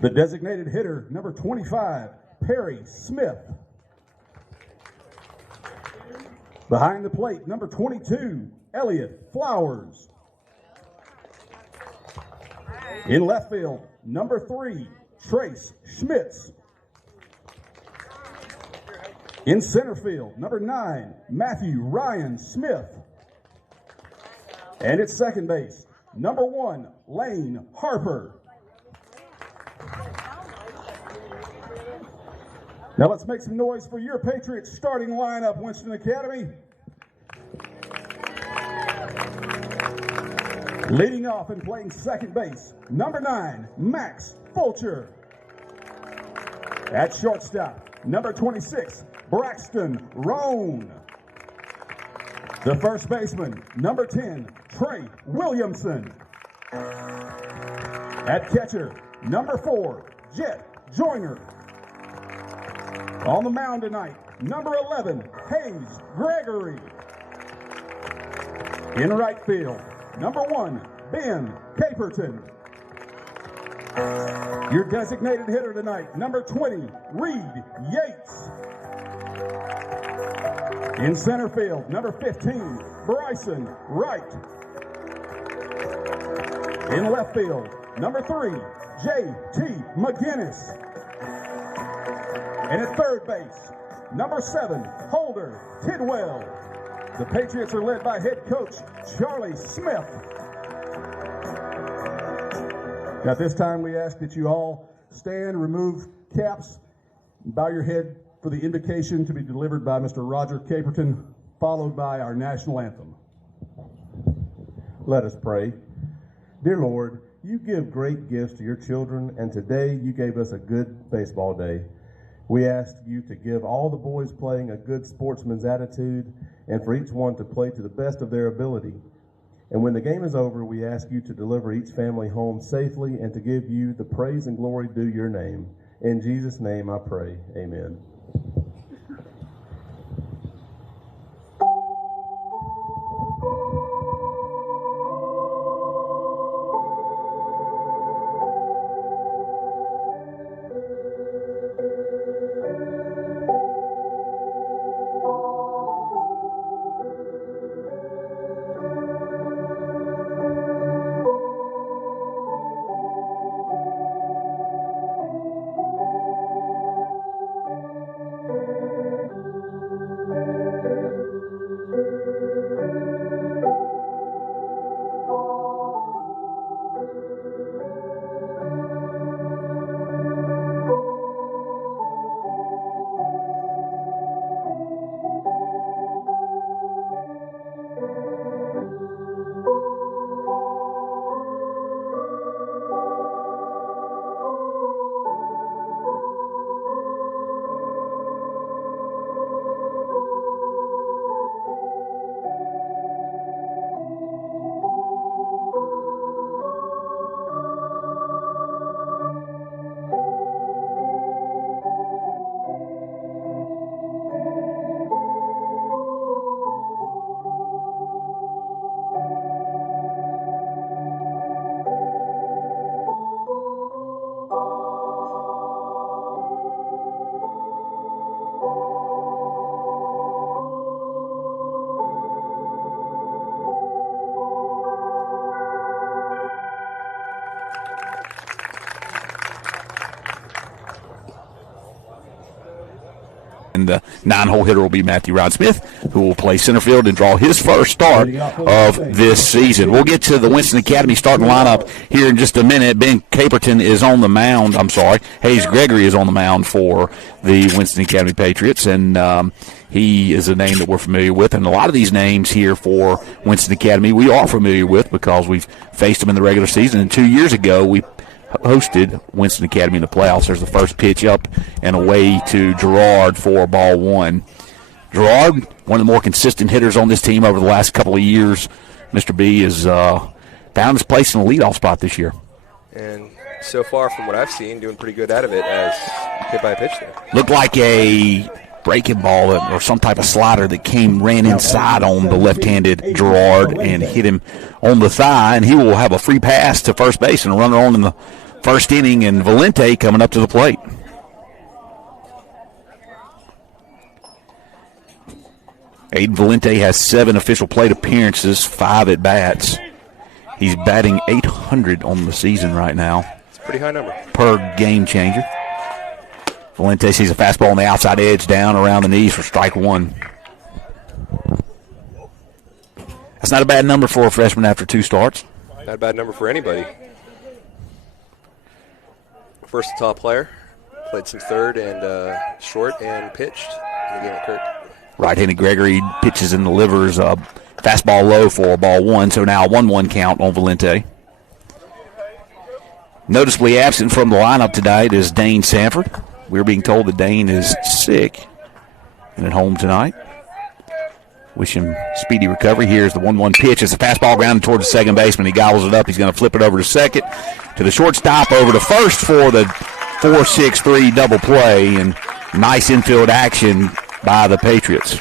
The designated hitter, number 25, Perry Smith. Behind the plate, number 22, Elliott Flowers. In left field, number 3, Trace Schmitz. In center field, number 9, Matthew Ryan Smith. And at second base, number 1, Lane Harper. Now let's make some noise for your Patriots starting lineup, Winston Academy. Leading off and playing second base, number 9, Max Fulcher. At shortstop, number 26, Braxton Roan. The first baseman, number 10, Trey Williamson. At catcher, number 4, Jet Joyner. On the mound tonight, number 11, Hayes Gregory. In right field, number 1, Ben Caperton. Your designated hitter tonight, number 20, Reed Yates. In center field, number 15, Bryson Wright. In left field, number 3, J.T. McGinnis. And at third base, number 7, Holder Tidwell. The Patriots are led by head coach Charlie Smith. At this time, we ask that you all stand, remove caps, bow your head for the invocation to be delivered by Mr. Roger Caperton, followed by our national anthem. Let us pray. Dear Lord, you give great gifts to your children, and today you gave us a good baseball day. We ask you to give all the boys playing a good sportsman's attitude and for each one to play to the best of their ability. And when the game is over, we ask you to deliver each family home safely and to give you the praise and glory due your name. In Jesus' name I pray, amen. And the 9-hole hitter will be Matthew Ryan Smith, who will play center field and draw his first start of this season. We'll get to the Winston Academy starting lineup here in just a minute. Ben Caperton is on the mound. Hayes Gregory is on the mound for the Winston Academy Patriots, and he is a name that we're familiar with. And a lot of these names here for Winston Academy we are familiar with because we've faced them in the regular season. And 2 years ago, we hosted Winston Academy in the playoffs. There's the first pitch up and away to Gerard for ball one. Gerard, one of the more consistent hitters on this team over the last couple of years. Mr. B has found his place in the leadoff spot this year. And so far from what I've seen, doing pretty good out of it as hit by a pitch there. Looked like a breaking ball or some type of slider that ran inside on the left-handed Gerard and hit him on the thigh, and he will have a free pass to first base and a runner on in the first inning, and Valente coming up to the plate. Aiden Valente has 7 official plate appearances, 5 at bats. He's batting .800 on the season right now. It's a pretty high number. Per game changer. Valente sees a fastball on the outside edge, down around the knees for strike 1. That's not a bad number for a freshman after 2 starts. Not a bad number for anybody. First top player. Played some third and short and pitched in the game at Kirk. Right-handed Gregory pitches and delivers a fastball low for ball 1, so now a 1-1 count on Valente. Noticeably absent from the lineup tonight is Dane Sanford. We're being told that Dane is sick and at home tonight. Wish him speedy recovery. Here's the 1-1 pitch. It's a fastball grounded towards the second baseman. He gobbles it up. He's going to flip it over to second, to the shortstop, over to first for the 4-6-3 double play, and nice infield action by the Patriots.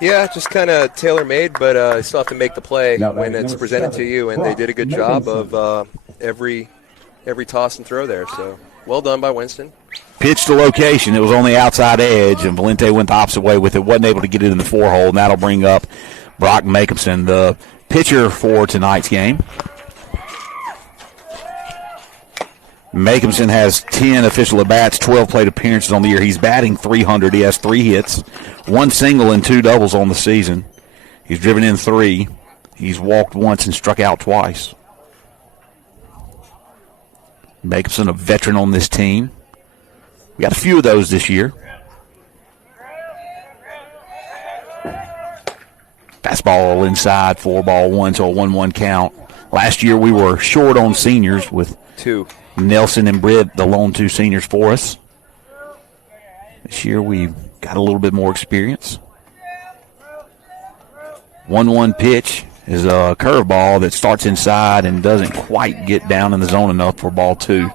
Yeah, just kind of tailor-made, but you still have to make the play when it's presented to you, and they did a good job of every toss and throw there. So well done by Winston. Pitch to location. It was on the outside edge, and Valente went the opposite way with it. Wasn't able to get it in the 4-hole, and that'll bring up Brock Makemson, the pitcher for tonight's game. Makemson has 10 official at-bats, 12 plate appearances on the year. He's batting .300. He has 3 hits, 1 single and 2 doubles on the season. He's driven in 3. He's walked once and struck out twice. Makemson, a veteran on this team. We got a few of those this year. Fastball inside for ball 1, so a 1-1 count. Last year we were short on seniors with 2. Nelson and Britt, the lone 2 seniors for us. This year we've got a little bit more experience. 1-1 pitch is a curveball that starts inside and doesn't quite get down in the zone enough for ball 2.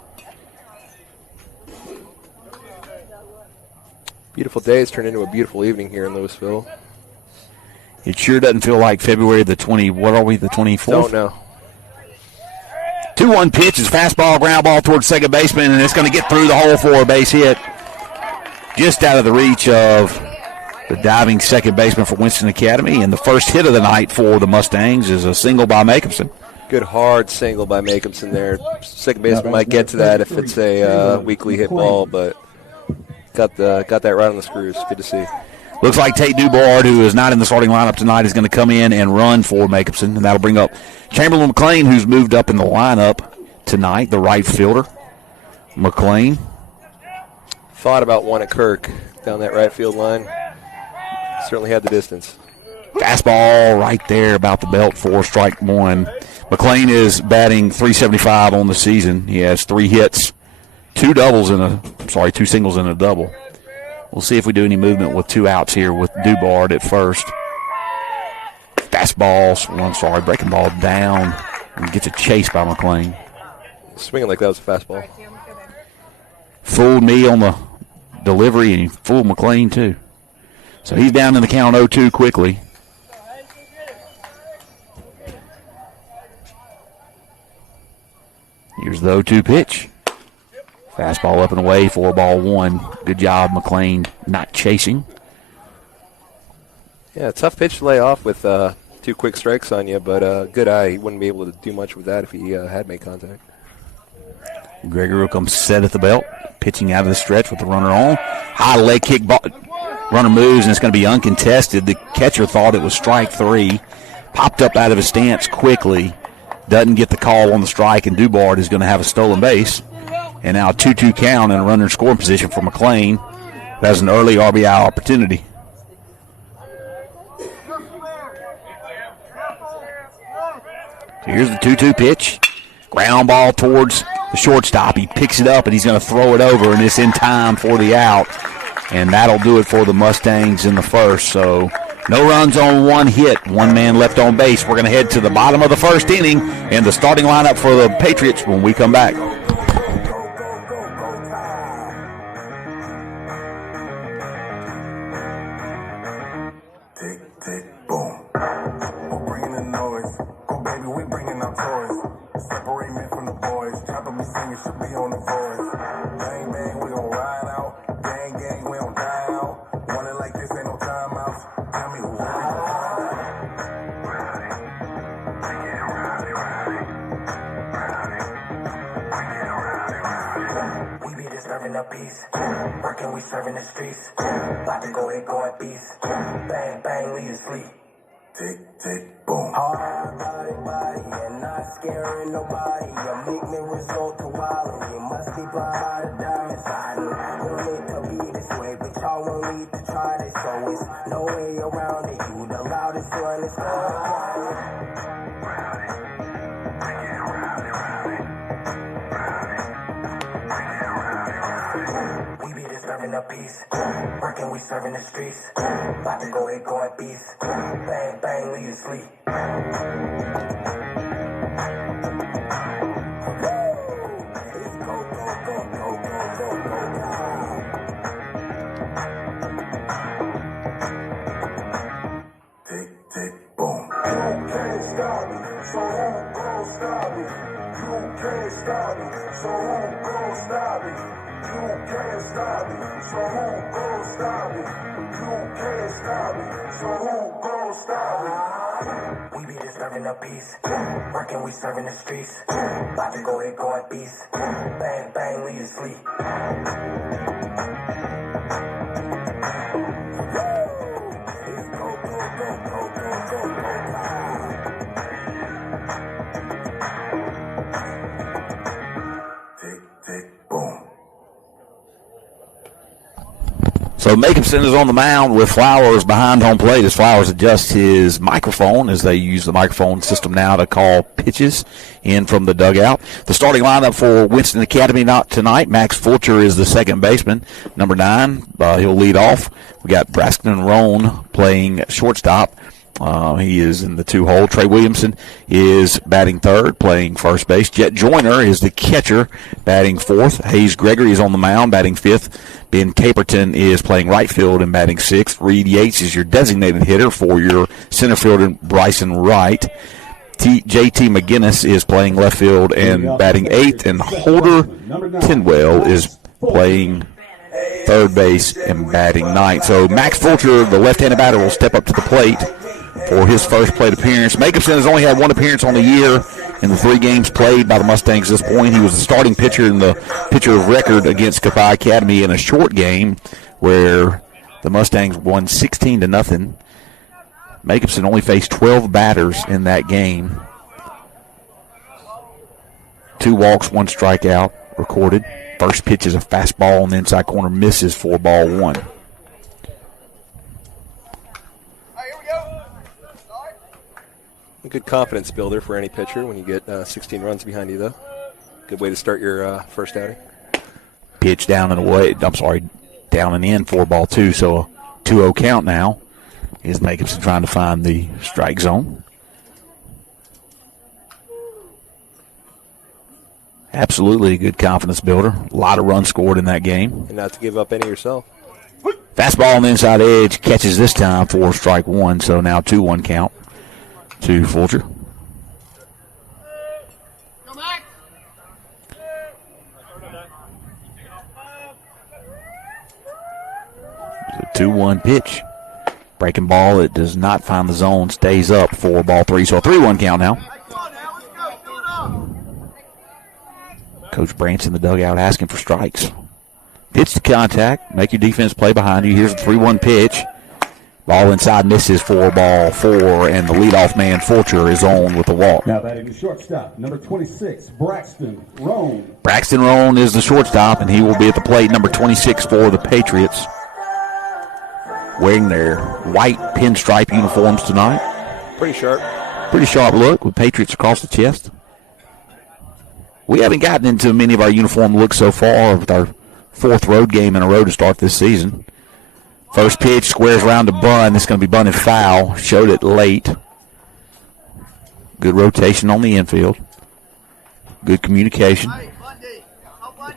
Beautiful day. It's turned into a beautiful evening here in Louisville. It sure doesn't feel like February the 20, what are we, the 24th? Don't know. 2-1 pitch is fastball, ground ball towards second baseman, and it's going to get through the hole for a base hit. Just out of the reach of the diving second baseman for Winston Academy, and the first hit of the night for the Mustangs is a single by Makemson. Good hard single by Makemson there. Second baseman might get to that if it's a weakly hit ball, but got that right on the screws. Good to see. Looks like Tate Dubard, who is not in the starting lineup tonight, is going to come in and run for Makemson, and that'll bring up Chamberlain McLean, who's moved up in the lineup tonight, the right fielder. McLean. Thought about one at Kirk down that right field line. Certainly had the distance. Fastball right there about the belt for strike 1. McLean is batting .375 on the season. He has 3 hits, 2 singles and a double. We'll see if we do any movement with 2 outs here with Dubard at first. Fastball, breaking ball down, and gets a chase by McLean. Swinging like that was a fastball. Fooled me on the delivery, and he fooled McLean too. So he's down in the count 0-2 quickly. Here's the 0-2 pitch. Fastball up and away for ball 1. Good job, McLean, not chasing. Yeah, tough pitch to lay off with 2 quick strikes on you, but good eye. He wouldn't be able to do much with that if he had made contact. Gregory will come set at the belt, pitching out of the stretch with the runner on. High leg kick ball. Runner moves, and it's going to be uncontested. The catcher thought it was strike 3. Popped up out of his stance quickly. Doesn't get the call on the strike, and Dubard is going to have a stolen base. And now a 2-2 count and a runner in scoring position for McLean. That's an early RBI opportunity. Here's the 2-2 pitch. Ground ball towards the shortstop. He picks it up, and he's going to throw it over, and it's in time for the out. And that'll do it for the Mustangs in the first. So no runs on 1 hit, 1 man left on base. We're going to head to the bottom of the first inning and the starting lineup for the Patriots when we come back. just serving a piece. Working, we serving the streets. About to go ahead, going beast. Bang, bang, leave you sleep. Tick, tick, boom. Hard body, and not scaring nobody. You make me resort to wildin'. You must be blind by the diamonds. I don't need to be this way, but y'all won't need to try this. So it's no way around it. You the loudest one, it's gonna quiet. Serving a piece, working, we serving the streets. About to go ahead, going beast. Bang, bang, leave you sleep. It's go, go, go, go, go, go, go time. Tick, tick, boom. You can't stop me, so who gon' stop me? You can't stop me, so who gon' stop me? You can't stop me, so who gon' stop me? You can't stop me, so who gon' stop me? We be just serving a piece, working, we serving the streets. About to go ahead, going beast. Bang, bang, leave you sleep. It's go, go, go, go, go, go, go time. Tick, tick, boom. So Jacobson is on the mound with Flowers behind home plate as Flowers adjusts his microphone as they use the microphone system now to call pitches in from the dugout. The starting lineup for Winston Academy tonight, Max Fulcher is the second baseman. Number 9, he'll lead off. We got Braxton Roan playing shortstop. He is in the 2-hole. Trey Williamson is batting third, playing first base. Jet Joyner is the catcher, batting fourth. Hayes Gregory is on the mound, batting fifth. Ben Caperton is playing right field and batting sixth. Reed Yates is your designated hitter for your center fielder, Bryson Wright. J.T. McGinnis is playing left field and batting eighth. And Holder Tidwell is playing third base and batting ninth. So Max Fulcher, the left-handed batter, will step up to the plate for his first plate appearance. Jacobson has only had one appearance on the year in the 3 games played by the Mustangs at this point. He was the starting pitcher in the pitcher of record against Copiah Academy in a short game where the Mustangs won 16-0. Jacobson only faced 12 batters in that game. 2 walks, 1 strikeout recorded. First pitch is a fastball on the inside corner, misses for ball 1. A good confidence builder for any pitcher when you get 16 runs behind you, though. Good way to start your first outing. Pitch down and away. Down and in for ball 2. So a 2-0 count now. Is Jacobson trying to find the strike zone. Absolutely a good confidence builder. A lot of runs scored in that game. And not to give up any yourself. Fastball on the inside edge. Catches this time for strike 1. So now 2-1 count to Fulcher. It's a 2-1 pitch. Breaking ball, it does not find the zone, stays up for ball 3. So a 3-1 count now. Coach Brant's in the dugout asking for strikes. Pitch to contact. Make your defense play behind you. Here's a 3-1 pitch. Ball inside, misses for ball 4, and the leadoff man, Fulcher, is on with the walk. Now batting the shortstop, number 26, Braxton Roan. Braxton Roan is the shortstop, and he will be at the plate, number 26 for the Patriots. Wearing their white pinstripe uniforms tonight. Pretty sharp. Pretty sharp look with Patriots across the chest. We haven't gotten into many of our uniform looks so far with our 4th road game in a row to start this season. First pitch, squares around to bunt. It's going to be bunted foul. Showed it late. Good rotation on the infield. Good communication. I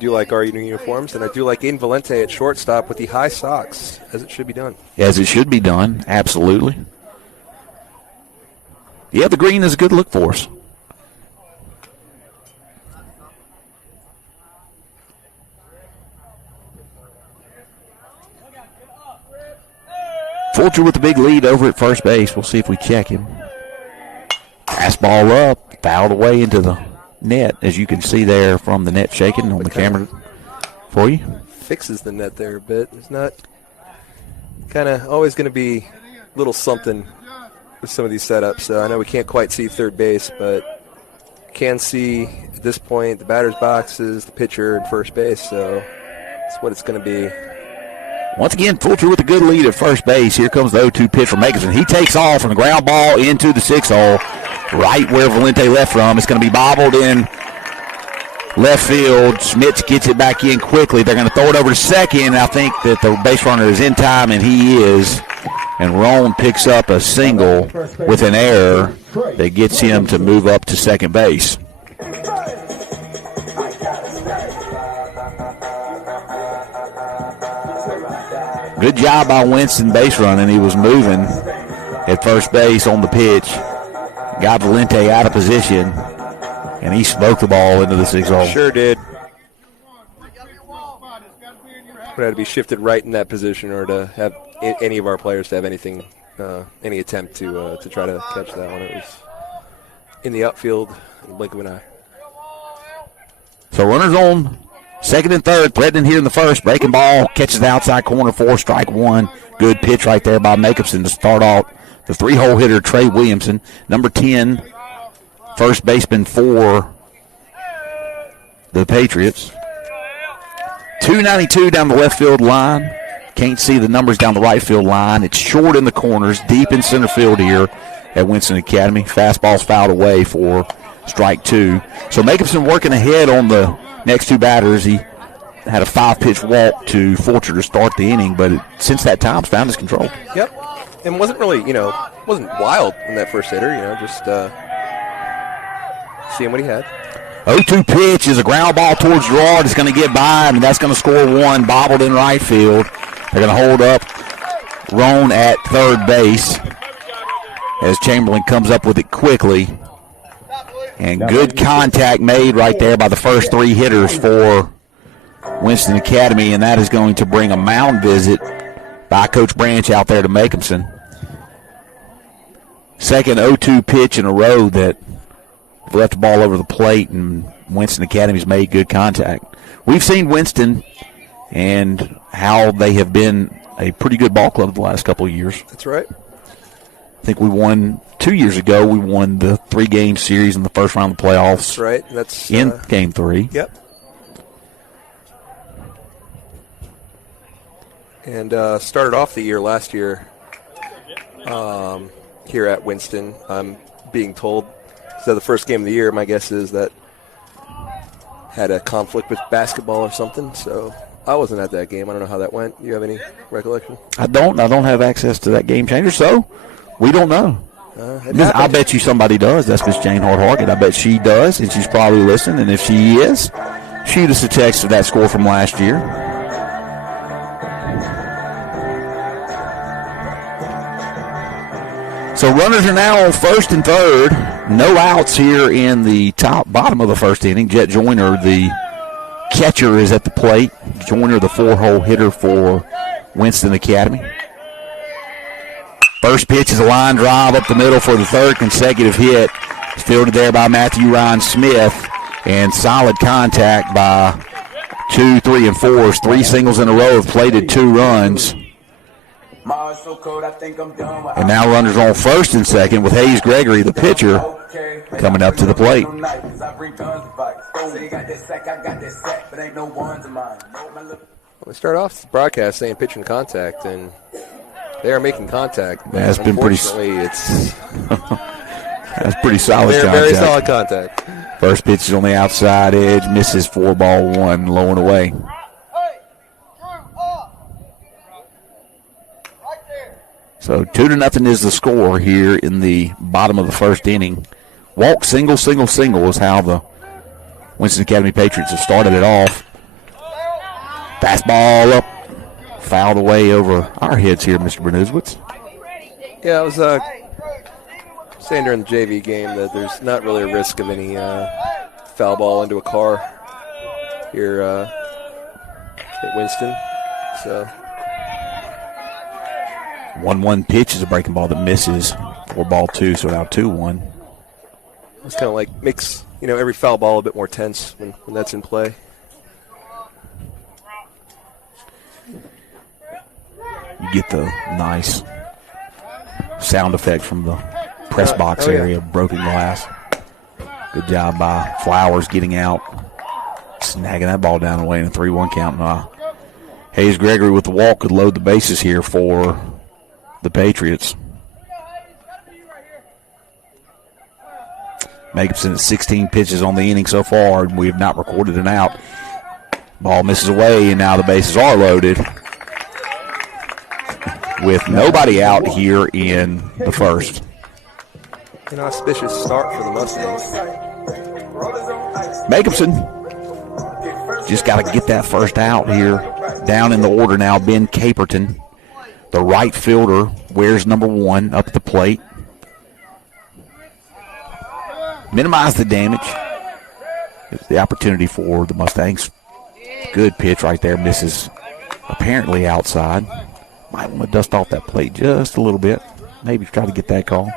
do like our uniforms, and I do like Aiden Valente at shortstop with the high socks, as it should be done. As it should be done, absolutely. Yeah, the green is a good look for us. Fulcher with the big lead over at first base. We'll see if we check him. Fastball up, fouled away into the net, as you can see there from the net shaking on the camera for you. Fixes the net there a bit. It's not kind of always going to be a little something with some of these setups. So I know we can't quite see third base, but can see at this point the batter's boxes, the pitcher, and first base. So that's what it's going to be. Once again, Fulcher with a good lead at first base. Here comes the 0-2 pitch from Makinson. He takes off on a ground ball into the 6-hole, right where Valente left from. It's going to be bobbled in left field. Schmitz gets it back in quickly. They're going to throw it over to second. I think that the base runner is in time, and he is. And Roan picks up a single with an error that gets him to move up to second base. Good job by Winston base running. He was moving at first base on the pitch. Got Valente out of position, and he smoked the ball into the 6-hole. Sure did. Would have to be shifted right in that position or to have any of our players to have anything, any attempt to try to catch that one. It was in the outfield in the blink of an eye. So runners on second and third, threatening here in the first. Breaking ball, catches the outside corner for strike one. Good pitch right there by Jacobson to start off the 3-hole hitter, Trey Williamson. Number 10, first baseman for the Patriots. 292 down the left field line. Can't see the numbers down the right field line. It's short in the corners, deep in center field here at Winston Academy. Fastball's fouled away for strike two. So Jacobson working ahead on the next two batters. He had a 5-pitch walk to Fulcher to start the inning, but since that time, it's found his control. Yep. And wasn't really, wasn't wild in that first hitter, just seeing what he had. 0-2 pitch is a ground ball towards Gerard. It's going to get by, and that's going to score one, bobbled in right field. They're going to hold up Roan at third base as Chamberlain comes up with it quickly. And good contact made right there by the first three hitters for Winston Academy, and that is going to bring a mound visit by Coach Branch out there to Jacobson. Second 0-2 pitch in a row that left the ball over the plate, and Winston Academy's made good contact. We've seen Winston and how they have been a pretty good ball club the last couple of years. That's right. I think we won 2 years ago. We won the 3-game series in the first round of the playoffs. That's right. That's in Game 3. Yep. And started off the year last year here at Winston. I'm being told so the first game of the year, my guess is that had a conflict with basketball or something. So I wasn't at that game. I don't know how that went. Do you have any recollection? I don't have access to that game changer, so we don't know. I bet you somebody does. That's Miss Jane Hart-Hargett. I bet she does, and she's probably listening. And if she is, shoot us a text for that score from last year. So runners are now on first and third. No outs here in the bottom of the first inning. Jet Joyner, the catcher, is at the plate. Joyner, the 4-hole hitter for Winston Academy. First pitch is a line drive up the middle for the third consecutive hit. It's fielded there by Matthew Ryan Smith. And solid contact by 2, 3, and 4s. 3 singles in a row have plated 2 runs. And now runners on first and second with Hayes Gregory, the pitcher, coming up to the plate. We start off the broadcast saying pitch and contact, and they are making contact. That's been pretty. It's that's pretty solid contact. Very solid contact. First pitch is on the outside edge, misses 4-1, low and away. So 2-0 is the score here in the bottom of the first inning. Walk, single, single, single is how the Winston Academy Patriots have started it off. Fastball up, fouled away over our heads here, Mr. Bernuswitz. Yeah, I was saying during the JV game that there's not really a risk of any foul ball into a car here at Winston. So 1-1 pitch is a breaking ball that misses. 4-2, so now 2-1. It's kind of makes every foul ball a bit more tense when that's in play. You get the nice sound effect from the press box area, broken glass. Good job by Flowers getting out, snagging that ball down the way in a 3-1 count. Hayes Gregory with the walk could load the bases here for the Patriots. Jacobson at 16 pitches on the inning so far, and we have not recorded an out. Ball misses away, and now the bases are loaded with nobody out here in the first. An auspicious start for the Mustangs. Jacobson just got to get that first out here. Down in the order now, Ben Caperton, the right fielder, wears number 1 up at the plate. Minimize the damage. It's the opportunity for the Mustangs. Good pitch right there. Misses apparently outside. Might want to dust off that plate just a little bit. Maybe try to get that call.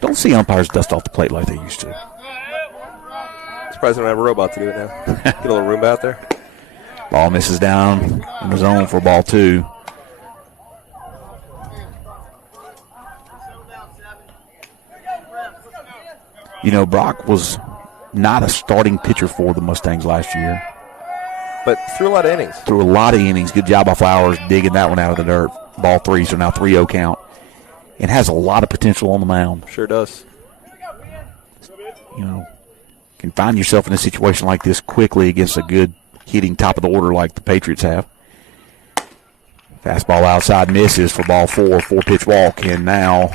Don't see umpires dust off the plate like they used to. Surprised we don't have a robot to do it now. Get a little room out there. Ball misses down in the zone for ball 2. You know, Brock was not a starting pitcher for the Mustangs last year. But threw a lot of innings. Threw a lot of innings. Good job by Flowers digging that one out of the dirt. Ball 3, so now 3-0 count. It has a lot of potential on the mound. Sure does. You know, can find yourself in a situation like this quickly against a good hitting top of the order like the Patriots have. Fastball outside misses for ball 4, 4-pitch walk, and now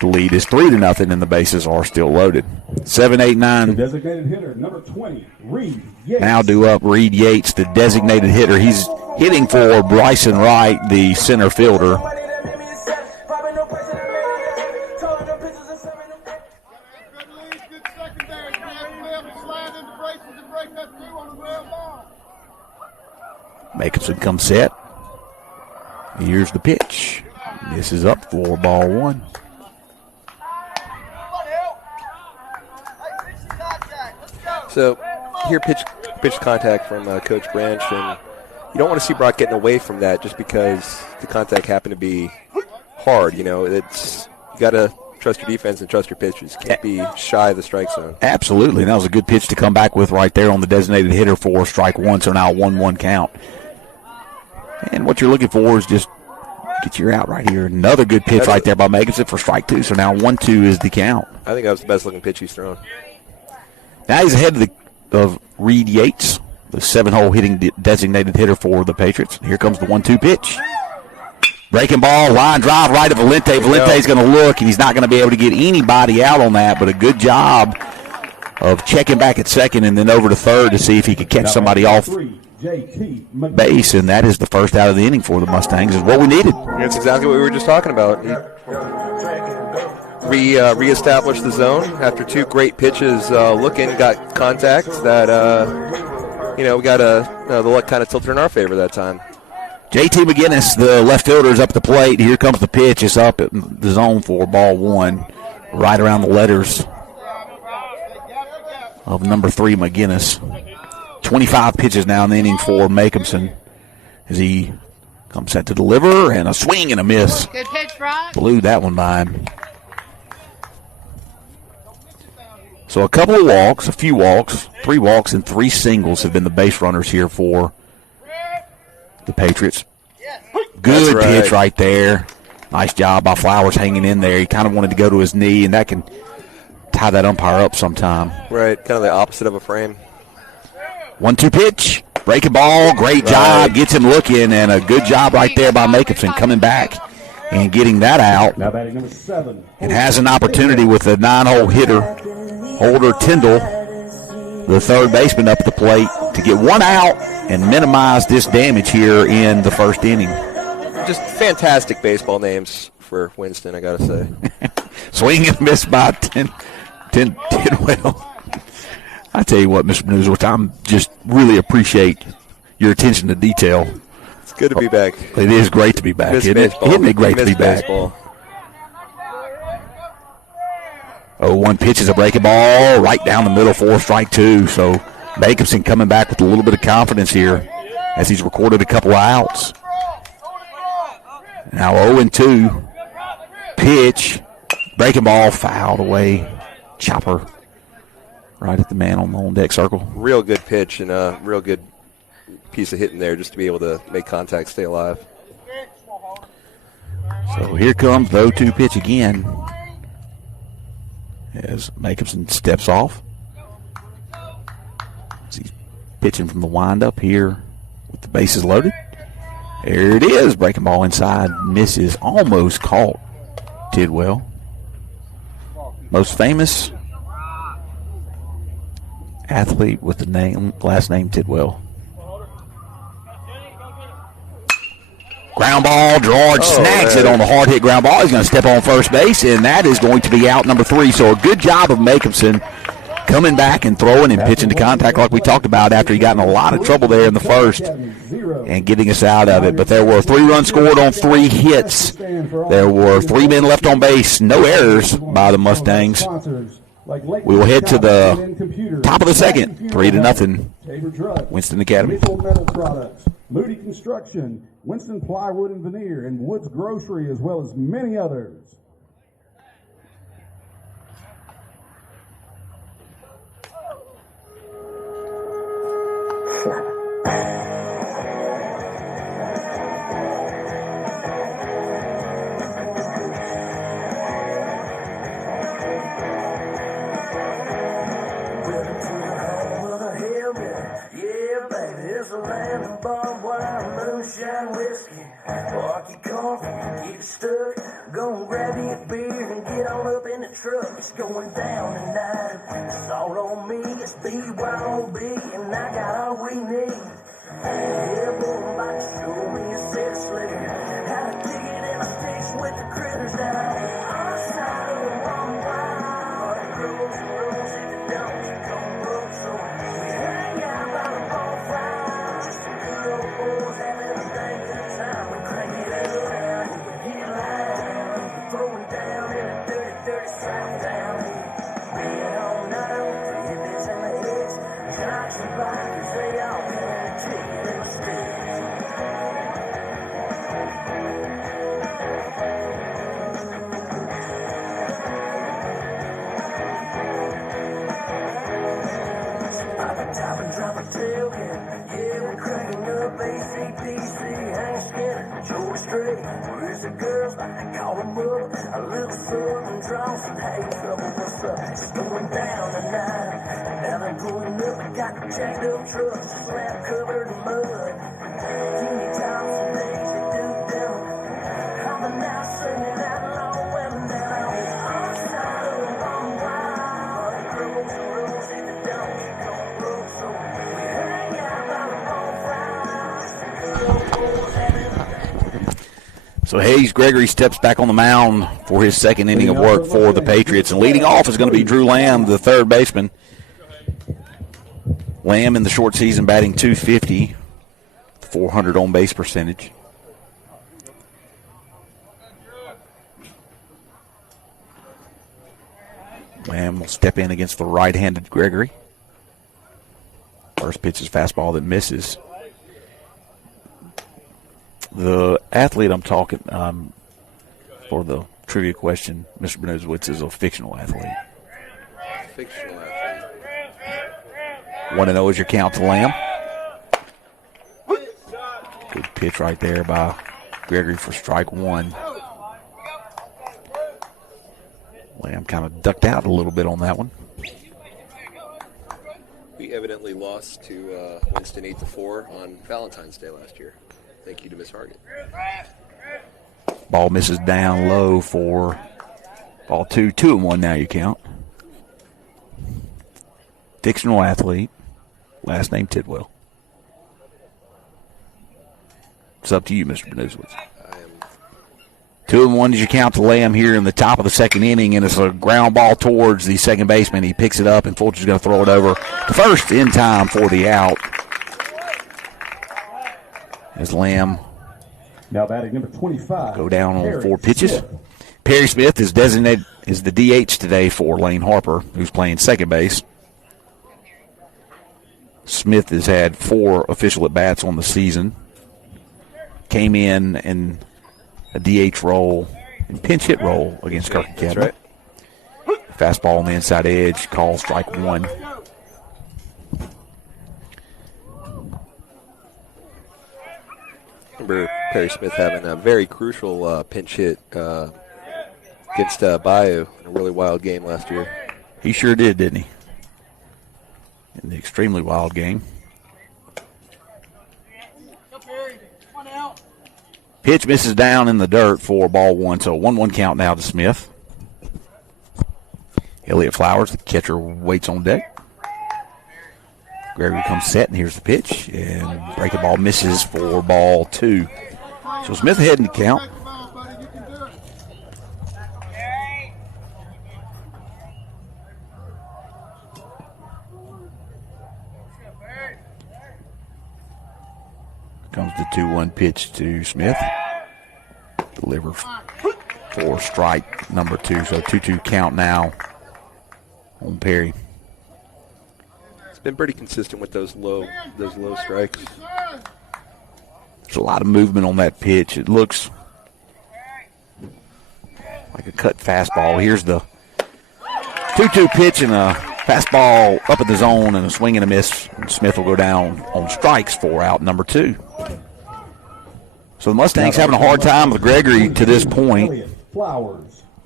the lead is 3-0, and the bases are still loaded. 7, 8, 9. Designated hitter, number 20, Reed Yates. Now due up Reed Yates, the designated hitter. He's hitting for Bryson Wright, the center fielder. Jacobson comes set. Here's the pitch. This is up for ball 1. So here pitch contact from Coach Branch, and you don't want to see Brock getting away from that just because the contact happened to be hard. You know, you got to trust your defense and trust your pitchers. Can't be shy of the strike zone. Absolutely. And that was a good pitch to come back with right there on the designated hitter for strike 1, so now 1-1 count. And what you're looking for is just get your out right here. Another good pitch right there by Jacobson for strike 2, so now 1-2 is the count. I think that was the best looking pitch he's thrown. Now he's ahead of Reed Yates, the 7-hole hitting designated hitter for the Patriots. Here comes the 1-2 pitch. Breaking ball, line drive right of Valente. Valente's going to look, and he's not going to be able to get anybody out on that, but a good job of checking back at second and then over to third to see if he could catch somebody off base, and that is the first out of the inning for the Mustangs, is what we needed. That's exactly what we were just talking about. Reestablished the zone after 2 great pitches. Looking, got contact that, we got the luck kind of tilted in our favor that time. JT McGinnis, the left fielder, is up at the plate. Here comes the pitch. It's up at the zone for ball 1, right around the letters of number 3, McGinnis. 25 pitches now in the inning for Jacobson as he comes set to deliver, and a swing and a miss. Good pitch, Brock. Blew that one by him. So a couple of walks, a few walks, 3 walks, and 3 singles have been the base runners here for the Patriots. Good pitch right there. Nice job by Flowers hanging in there. He kind of wanted to go to his knee, and that can tie that umpire up sometime. Right, kind of the opposite of a frame. 1-2 pitch. Breaking ball. Great job. Gets him looking, and a good job right there by Jacobson coming back and getting that out. Now batting number 7. And has an opportunity with the 9-hole hitter, Holder Tyndall, the third baseman, up at the plate to get 1 out and minimize this damage here in the first inning. Just fantastic baseball names for Winston, I got to say. Swing and miss by Tidwell. I tell you what, Mr. Newsworth, I'm just really appreciate your attention to detail. It's good to be back. It is great to be back, isn't it? Isn't it great to be back? 0-1 pitch is a breaking ball right down the middle for strike 2. So Jacobson coming back with a little bit of confidence here as he's recorded a couple of outs. Now 0-2. Pitch. Breaking ball, fouled away. Chopper. Right at the man on the on-deck circle. Real good pitch and a real good piece of hitting there just to be able to make contact, stay alive. So here comes the 0-2 pitch again. As Jacobson steps off. As he's pitching from the windup here with the bases loaded. There it is. Breaking ball inside. Misses. Almost caught Tidwell. Most famous athlete with the last name Tidwell. Ground ball, George snags it on the hard hit ground ball. He's going to step on first base, and that is going to be out number 3. So a good job of Jacobson coming back and throwing and pitching to contact like we talked about after he got in a lot of trouble there in the first and getting us out of it. But there were 3 runs scored on 3 hits. There were 3 men left on base. No errors by the Mustangs. We will head to the top of the second, 3-0, Winston Academy. Metal Products, Moody Construction, Winston Plywood and Veneer, and Woods Grocery, as well as many others. Whiskey, park your car, get it stuck. Go and grab you a beer and get on up in the truck. It's going down tonight. It's all on me. It's BYOB, and I got all we need. Yeah, boy, I'm about to show me a set of slicker. How to dig it in a fix with the critters that are on the side of the wrong wire. It grows and grows if it don't, you come up. So we hang out by the bonfire. Just a good old boys having a day good time. We crank it up down, we get loud. We're throwing down in a dirty, dirty south down here. Being all night with the hippies and the hits. Jocks and bikers, they all come to ticket in the sticks. Top and drop a tailgate. Yeah, we're cracking up ACDC. Ain't scared. Joe Strait. Where's the girls? I call them up. A little something, draw some hay trouble. What's up? It's going down tonight. Now they're going up. I got the jacked up trucks, slab covered in mud. Teeny tops and Daisy Duke down. I'm a now singing that long weather now. On the side of the long wire. It grows and grows if it don't, you come broke. So we hang out by the bonfire. So Hayes Gregory steps back on the mound for his second inning of work for the Patriots. And leading off is going to be Drew Lamb, the third baseman. Lamb in the short season batting .250, 400 on base percentage. Lamb will step in against the right-handed Gregory. First pitch is fastball that misses. The athlete I'm talking for the trivia question, Mr. Benozowitz, is a fictional athlete. Fictional athlete. 1-0 is your count to Lamb. Good pitch right there by Gregory for strike 1. Lamb kind of ducked out a little bit on that one. We evidently lost to Winston 8-4 on Valentine's Day last year. Thank you to Miss Hargett. Ball misses down low for ball 2. 2-1 now you count. Fictional athlete. Last name Tidwell. It's up to you, Mr. Benozowitz. 2-1 is your count to Lamb here in the top of the second inning, and it's a ground ball towards the second baseman. He picks it up, and Fulcher's going to throw it over to first in time for the out. As Lamb Now batting number 25. go down on 4 pitches. Perry Smith is designated as the DH today for Lane Harper, who's playing second base. Smith has had 4 official at-bats on the season. Came in and a DH role and pinch hit role against Kirk Academy. That's right. Fastball on the inside edge, call strike one. Remember Perry Smith having a very crucial pinch hit against Bayou in a really wild game last year. He sure did, didn't he? In the extremely wild game. Pitch misses down in the dirt for ball one, so 1-1 count now to Smith. Elliott Flowers, the catcher, waits on deck. Gregory comes set, and here's the pitch. And breaking ball misses for ball two. So Smith ahead in the count. Comes the 2-1 pitch to Smith. Delivers for strike number two. So 2-2 count now on Perry. It's been pretty consistent with those low strikes. There's a lot of movement on that pitch. It looks like a cut fastball. Here's the 2-2 pitch and a fastball up in the zone and a swing and a miss. And Smith will go down on strikes for out number two. So the Mustangs having a hard time with Gregory to this point.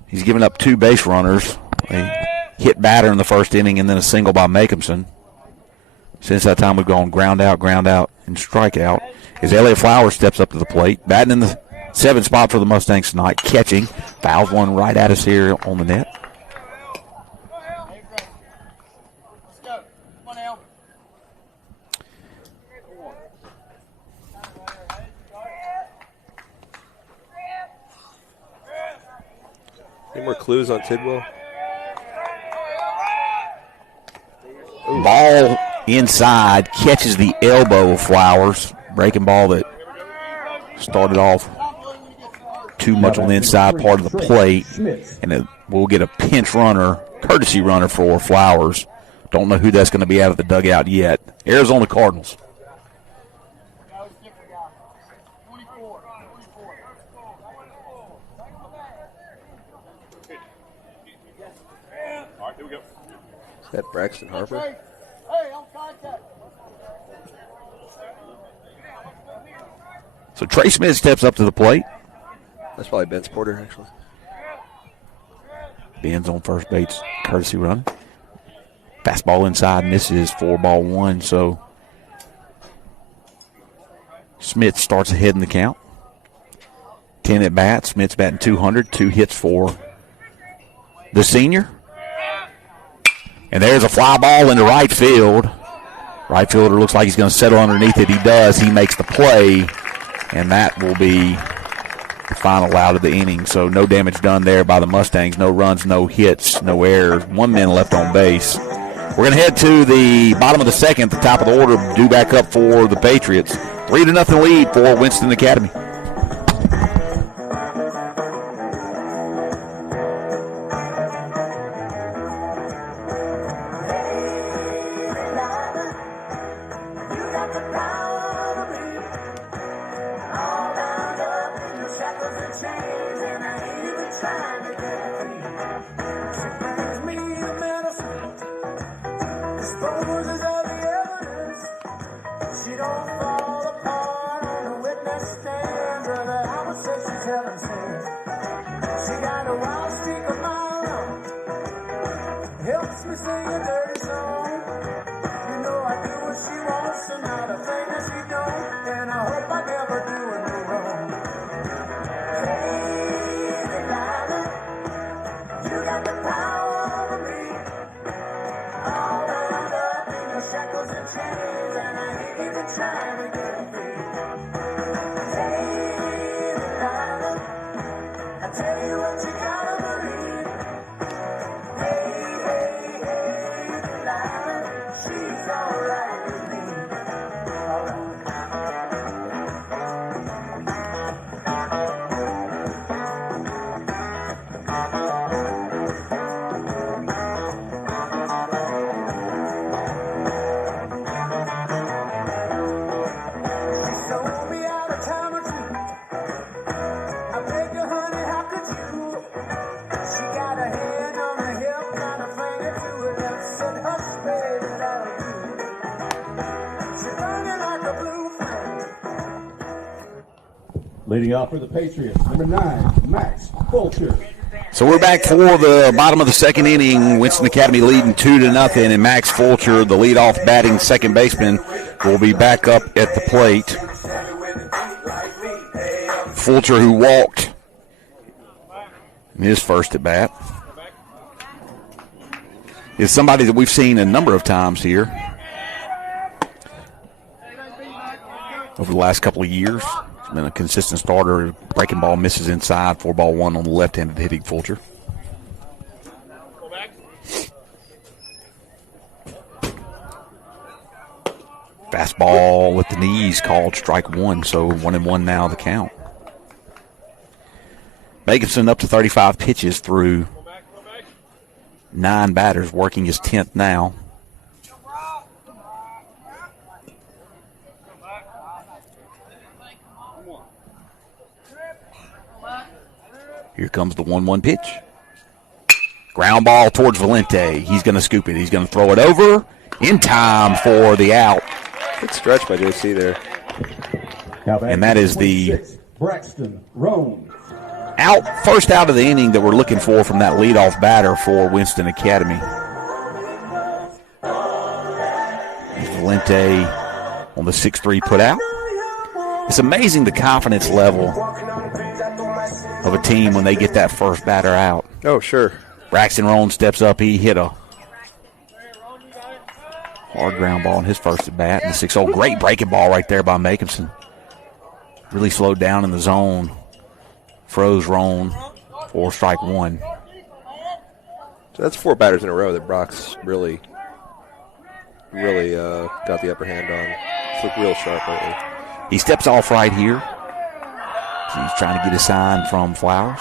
He's given up 2 base runners. A hit batter in the first inning and then a single by Macomson. Since that time we've gone ground out, and strikeout. As Elliott Flowers steps up to the plate, batting in the 7th spot for the Mustangs tonight, catching. Fouls one right at us here on the net. Any more clues on Tidwell? Ball inside, catches the elbow of Flowers. Breaking ball that started off too much on the inside part of the plate. And we'll get a pinch runner, courtesy runner for Flowers. Don't know who that's going to be out of the dugout yet. Arizona Cardinals. Is that Braxton Harper? So Trey Smith steps up to the plate. That's probably Ben Porter, actually. Ben's on first base, courtesy run. Fastball inside, misses for ball one. So Smith starts ahead in the count. 10 at bats. Smith's batting 200. 2 hits for the senior. And there's a fly ball into right field. Right fielder looks like he's going to settle underneath it. He does. He makes the play. And that will be the final out of the inning. So no damage done there by the Mustangs. No runs, no hits, no errors. 1 man left on base. We're going to head to the bottom of the second, the top of the order, due back up for the Patriots. 3-0 lead for Winston Academy. Leading off for the Patriots, number 9, Max Fulcher. So we're back for the bottom of the second inning. Winston Academy leading 2-0, and Max Fulcher, the leadoff batting second baseman, will be back up at the plate. Fulcher, who walked in his first at bat, is somebody that we've seen a number of times here over the last couple of years. He's been a consistent starter. Breaking ball misses inside. 4-1 on the left-handed hitting Fulcher. Fastball with the knees called strike one, so 1-1 now the count. Jacobson up to 35 pitches through 9 batters, working his 10th now. Here comes the 1-1 pitch. Ground ball towards Valente. He's going to scoop it. He's going to throw it over in time for the out. Good stretch by JC there. And that is the Braxton Roan. first out of the inning that we're looking for from that leadoff batter for Winston Academy. Valente on the 6-3 put out. It's amazing the confidence level of a team when they get that first batter out. Oh, sure. Braxton Roan steps up. He hit a hard ground ball in his first at bat. And the 6-0, great breaking ball right there by Jacobson. Really slowed down in the zone. Froze Roan for strike one. So that's 4 batters in a row that Brock's really got the upper hand on. It's looked real sharp lately. He steps off right here. He's trying to get a sign from Flowers.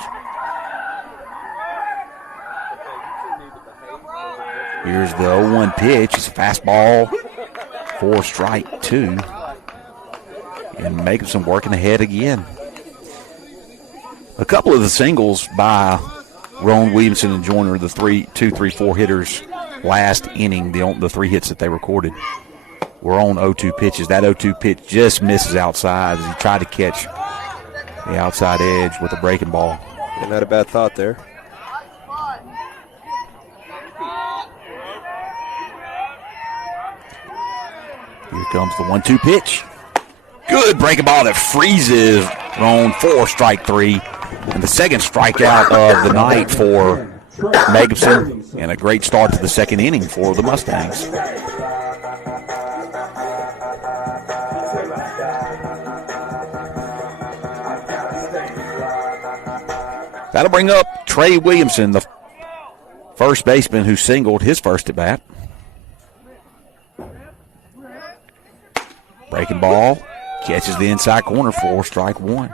Here's the 0-1 pitch. It's a fastball for strike 2. And Jacobson working ahead again. A couple of the singles by Roan, Williamson, and Joyner, the 2-3-4 hitters last inning, the 3 hits that they recorded, were on 0-2 pitches. That 0-2 pitch just misses outside as he tried to catch the outside edge with a breaking ball. And not a bad thought there. Here comes the 1-2 pitch. Good breaking ball that freezes Roan for strike 3. And the second strikeout of the night for Jacobson. And a great start to the second inning for the Mustangs. That'll bring up Trey Williamson, the first baseman who singled his first at bat. Breaking ball, catches the inside corner for strike 1.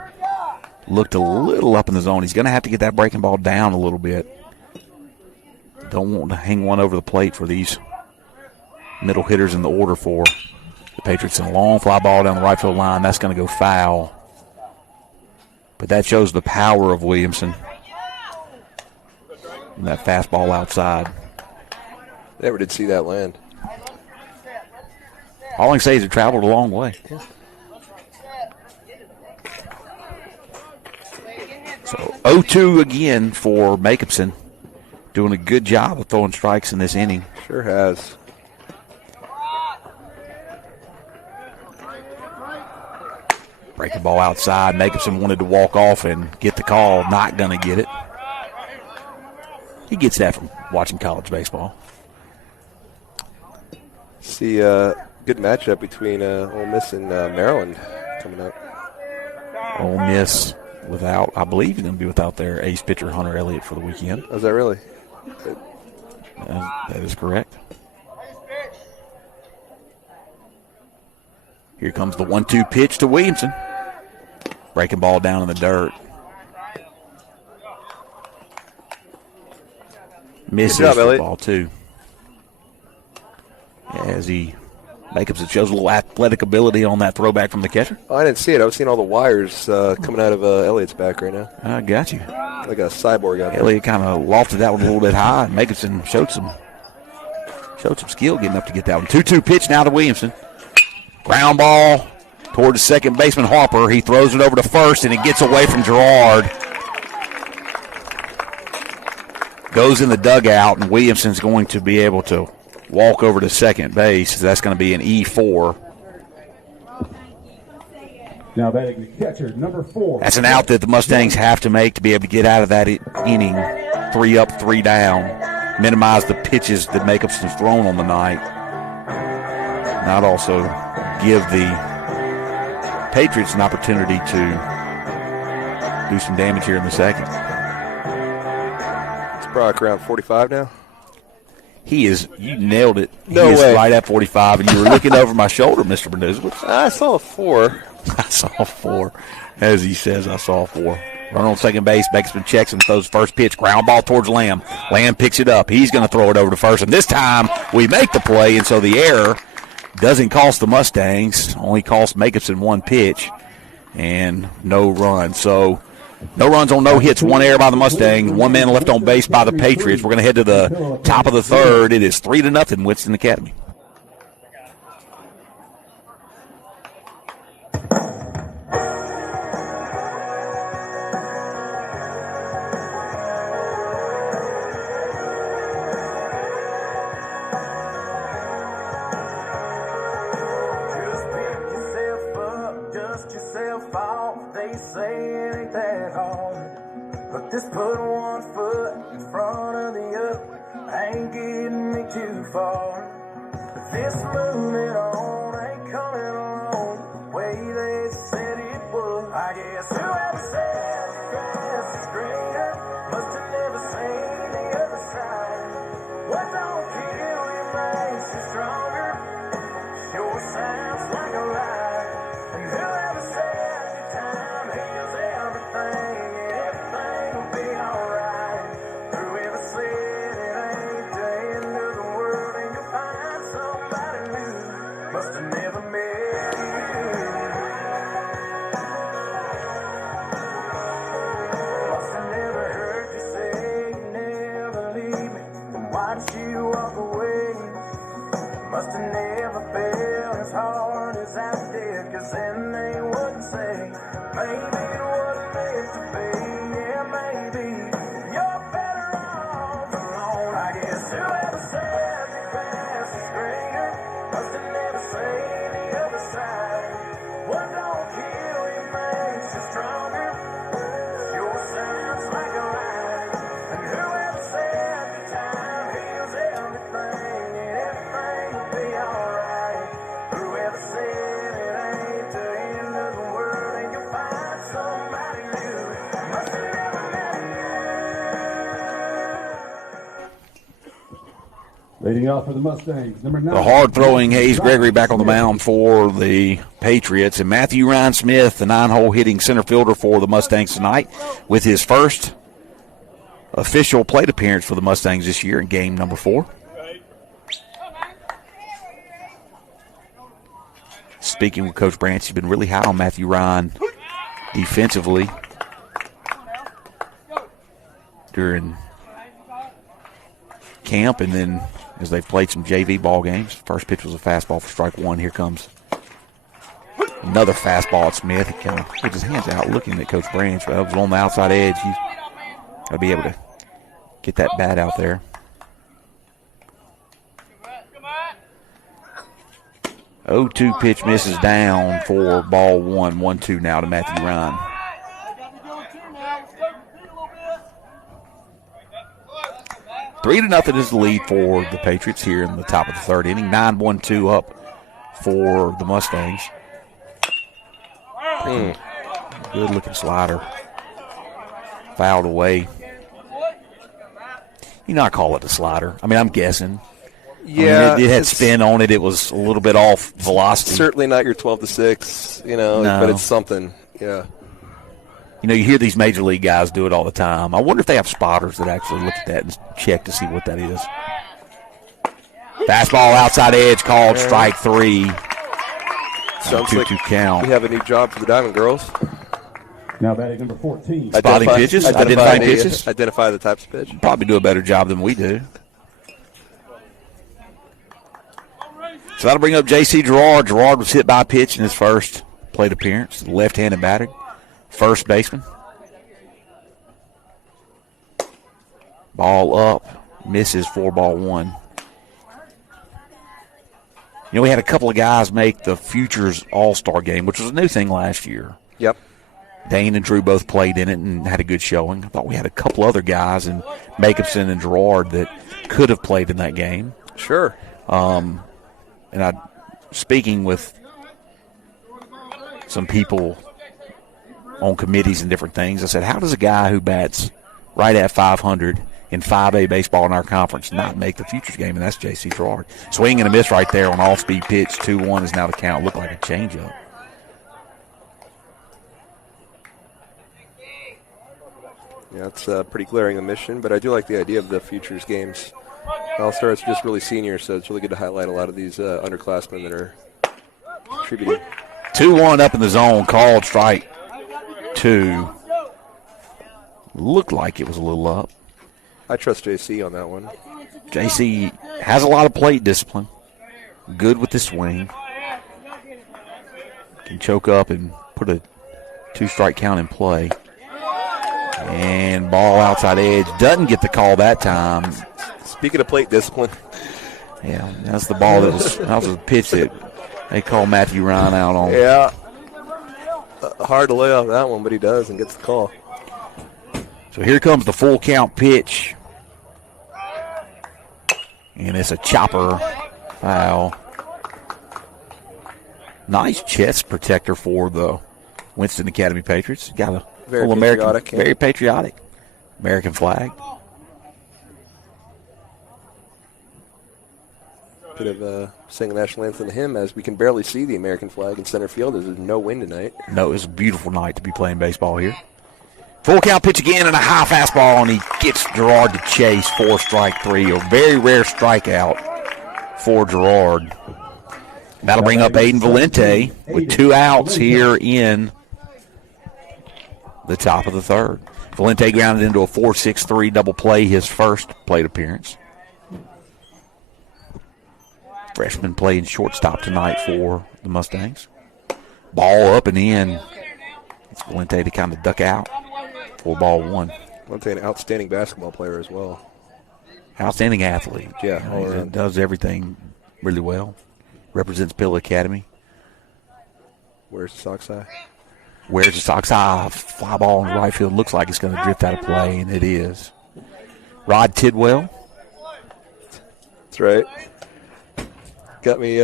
Looked a little up in the zone. He's going to have to get that breaking ball down a little bit. Don't want to hang one over the plate for these middle hitters in the order for the Patriots. And a long fly ball down the right field line. That's going to go foul. But that shows the power of Williamson. And that fastball outside. Never did see that land. All I can say is it traveled a long way. So 0-2 again for Jacobson. Doing a good job of throwing strikes in this inning. Sure has. Breaking ball outside. Jacobson wanted to walk off and get the call. Not going to get it. He gets that from watching college baseball. See, good matchup between Ole Miss and Maryland coming up. Ole Miss without, I believe he's going to be without their ace pitcher, Hunter Elliott, for the weekend. Oh, is that really? That is correct. Here comes the 1-2 pitch to Williamson. Breaking ball down in the dirt. Misses the ball, too. As he Jacobson shows a little athletic ability on that throwback from the catcher. Oh, I didn't see it. I was seeing all the wires coming out of Elliott's back right now. I got you. Like a cyborg out there. Elliott kind of lofted that one a little bit high. And Jacobson showed some skill getting up to get that one. 2-2 pitch now to Williamson. Ground ball toward the second baseman, Harper. He throws it over to first, and it gets away from Gerard. Goes in the dugout, and Williamson's going to be able to walk over to second base. That's going to be an E4. Now batting the catcher, number 4. That's an out that the Mustangs have to make to be able to get out of that inning. 3 up, 3 down. Minimize the pitches that Jacobson's thrown on the night. Not also give the Patriots an opportunity to do some damage here in the second. It's Brock around 45 now. He is, you nailed it. No he is way. right at 45, and you were looking over my shoulder, Mr. Bernuzowicz. I saw a 4. I saw 4. As he says, I saw 4. Run on second base, Becksman checks and throws first pitch. Ground ball towards Lamb. Lamb picks it up. He's going to throw it over to first, and this time we make the play, and so the error doesn't cost the Mustangs, only cost Jacobson 1 pitch and no run. So no runs on no hits, 1 error by the Mustangs, 1 man left on base by the Patriots. We're going to head to the top of the third. It is 3-0 Winston Academy. Just put one foot in front of the other. Ain't getting me too far. But this moving on ain't coming along the way they said it would. I guess whoever said the grass is greener must have never seen the other side. What don't kill you makes you stronger. Sure sounds like a lie. And whoever said the time heals everything. Leading off for the Mustangs, number 9. The hard-throwing Hayes Gregory back on the mound for the Patriots. And Matthew Ryan Smith, the 9-hole hitting center fielder for the Mustangs tonight, with his first official plate appearance for the Mustangs this year in game number 4. Speaking with Coach Branch, he's been really high on Matthew Ryan defensively during camp, and then as they've played some JV ball games. First pitch was a fastball for strike 1. Here comes another fastball at Smith. He kind of puts his hands out looking at Coach Branch, but it was on the outside edge. He's got to be able to get that bat out there. 0-2 pitch misses down for ball 1. 1-2 now to Matthew Ryan. Three to nothing is the lead for the Patriots here in the top of the third inning. 9-1-2 up for the Mustangs. Good looking slider. Fouled away. You know, I call it a slider. I mean, I'm guessing. Yeah. I mean, it had spin on it. It was a little bit off velocity. Certainly not your 12-6, you know, No. but it's something. Yeah. You know, you hear these major league guys do it all the time. I wonder if they have spotters that actually look at that and check to see what that is. Fastball outside edge called strike 3. Sounds 2-2 like count. we have a new job for the Diamond Girls. Now batting number 14. Spotting pitches? Identifying pitches? Identify the types of pitch. Probably do a better job than we do. So that'll bring up J.C. Gerard. Gerard was hit by a pitch in his first plate appearance, left-handed batter, first baseman. Ball up, misses for ball one. You know, we had a couple of guys make the Futures All-Star game, which was a new thing last year. Yep. Dane and Drew both played in it and had a good showing. I thought we had a couple other guys in Jacobson and Gerard that could have played in that game. Sure. And speaking with some people on committees and different things, I said, how does a guy who bats right at 500 in 5A baseball in our conference not make the Futures game? And that's J.C. Gerard. Swing and a miss right there on off-speed pitch. 2-1 is now the count. Looked like a changeup. Yeah, it's a pretty glaring omission, but I do like the idea of the Futures games. All-Stars are just really seniors, so it's really good to highlight a lot of these underclassmen that are contributing. 2-1 up in the zone, called strike 2. Looked like it was a little up. I trust JC on that one. JC has a lot of plate discipline. Good with the swing. Can choke up and put a 2-strike count in play. And ball outside edge. Doesn't get the call that time. Speaking of plate discipline. Yeah, that's the ball that was a pitch that they call Matthew Ryan out on. Yeah. Hard to lay off that one, but he does and gets the call. So here comes the full count pitch. And it's a chopper foul. Nice chest protector for the Winston Academy Patriots. Got a very full patriotic, American, very patriotic American flag. Could have sang the national anthem to him, as we can barely see the American flag in center field as there's no wind tonight. No, it was a beautiful night to be playing baseball here. Full count pitch again and a high fastball, and he gets Gerard to chase for strike 3. A very rare strikeout for Gerard. That'll bring up Aiden Valente with 2 outs here in the top of the third. Valente grounded into a 4-6-3 double play, his first plate appearance. Freshman playing shortstop tonight for the Mustangs. Ball up and in. It's Valente to kind of duck out for ball 1. Valente, an outstanding basketball player as well. Outstanding athlete. Yeah, You know, he does everything really well. Represents Pill Academy. Where's the sock high? Wears the socks high. Fly ball in the right field. Looks like it's going to drift out of play, and it is. Rod Tidwell. That's right. Got me,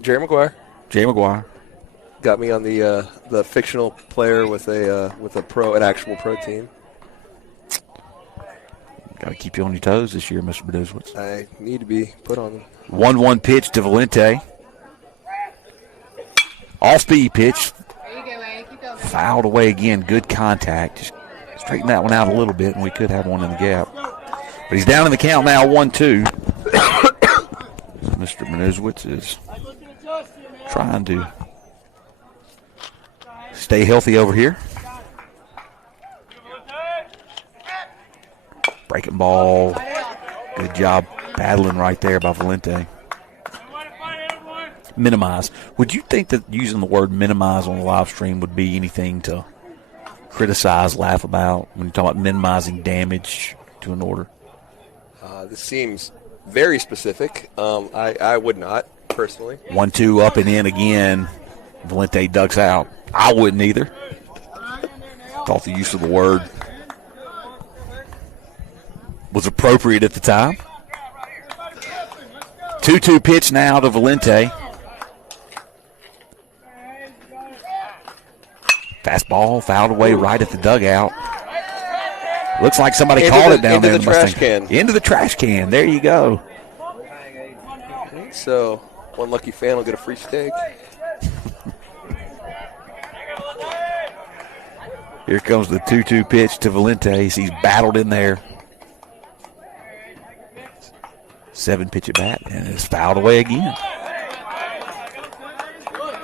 Jerry Maguire. Jay McGuire. Got me on the fictional player with an actual pro team. Got to keep you on your toes this year, Mr. Beduswitz. I need to be put on. 1-1 pitch to Valente. Off-speed pitch. Fouled away again. Good contact. Just straighten that one out a little bit, and we could have one in the gap. But he's down in the count now, 1-2. Mr. Beduswitz is trying to stay healthy over here. Breaking ball. Good job paddling right there by Valente. Minimize. Would you think that using the word minimize on the live stream would be anything to criticize, laugh about when you talk about minimizing damage to an order? This seems very specific. I would not, personally. 1-2 up and in again. Valente ducks out. I wouldn't either. Thought the use of the word was appropriate at the time. 2-2 pitch now to Valente. Fastball fouled away right at the dugout. Looks like somebody called it down there. Into the trash can. Into the trash can. There you go. So one lucky fan will get a free steak. Here comes the 2-2 pitch to Valente. He's battled in there. 7-pitch at bat, and it's fouled away again.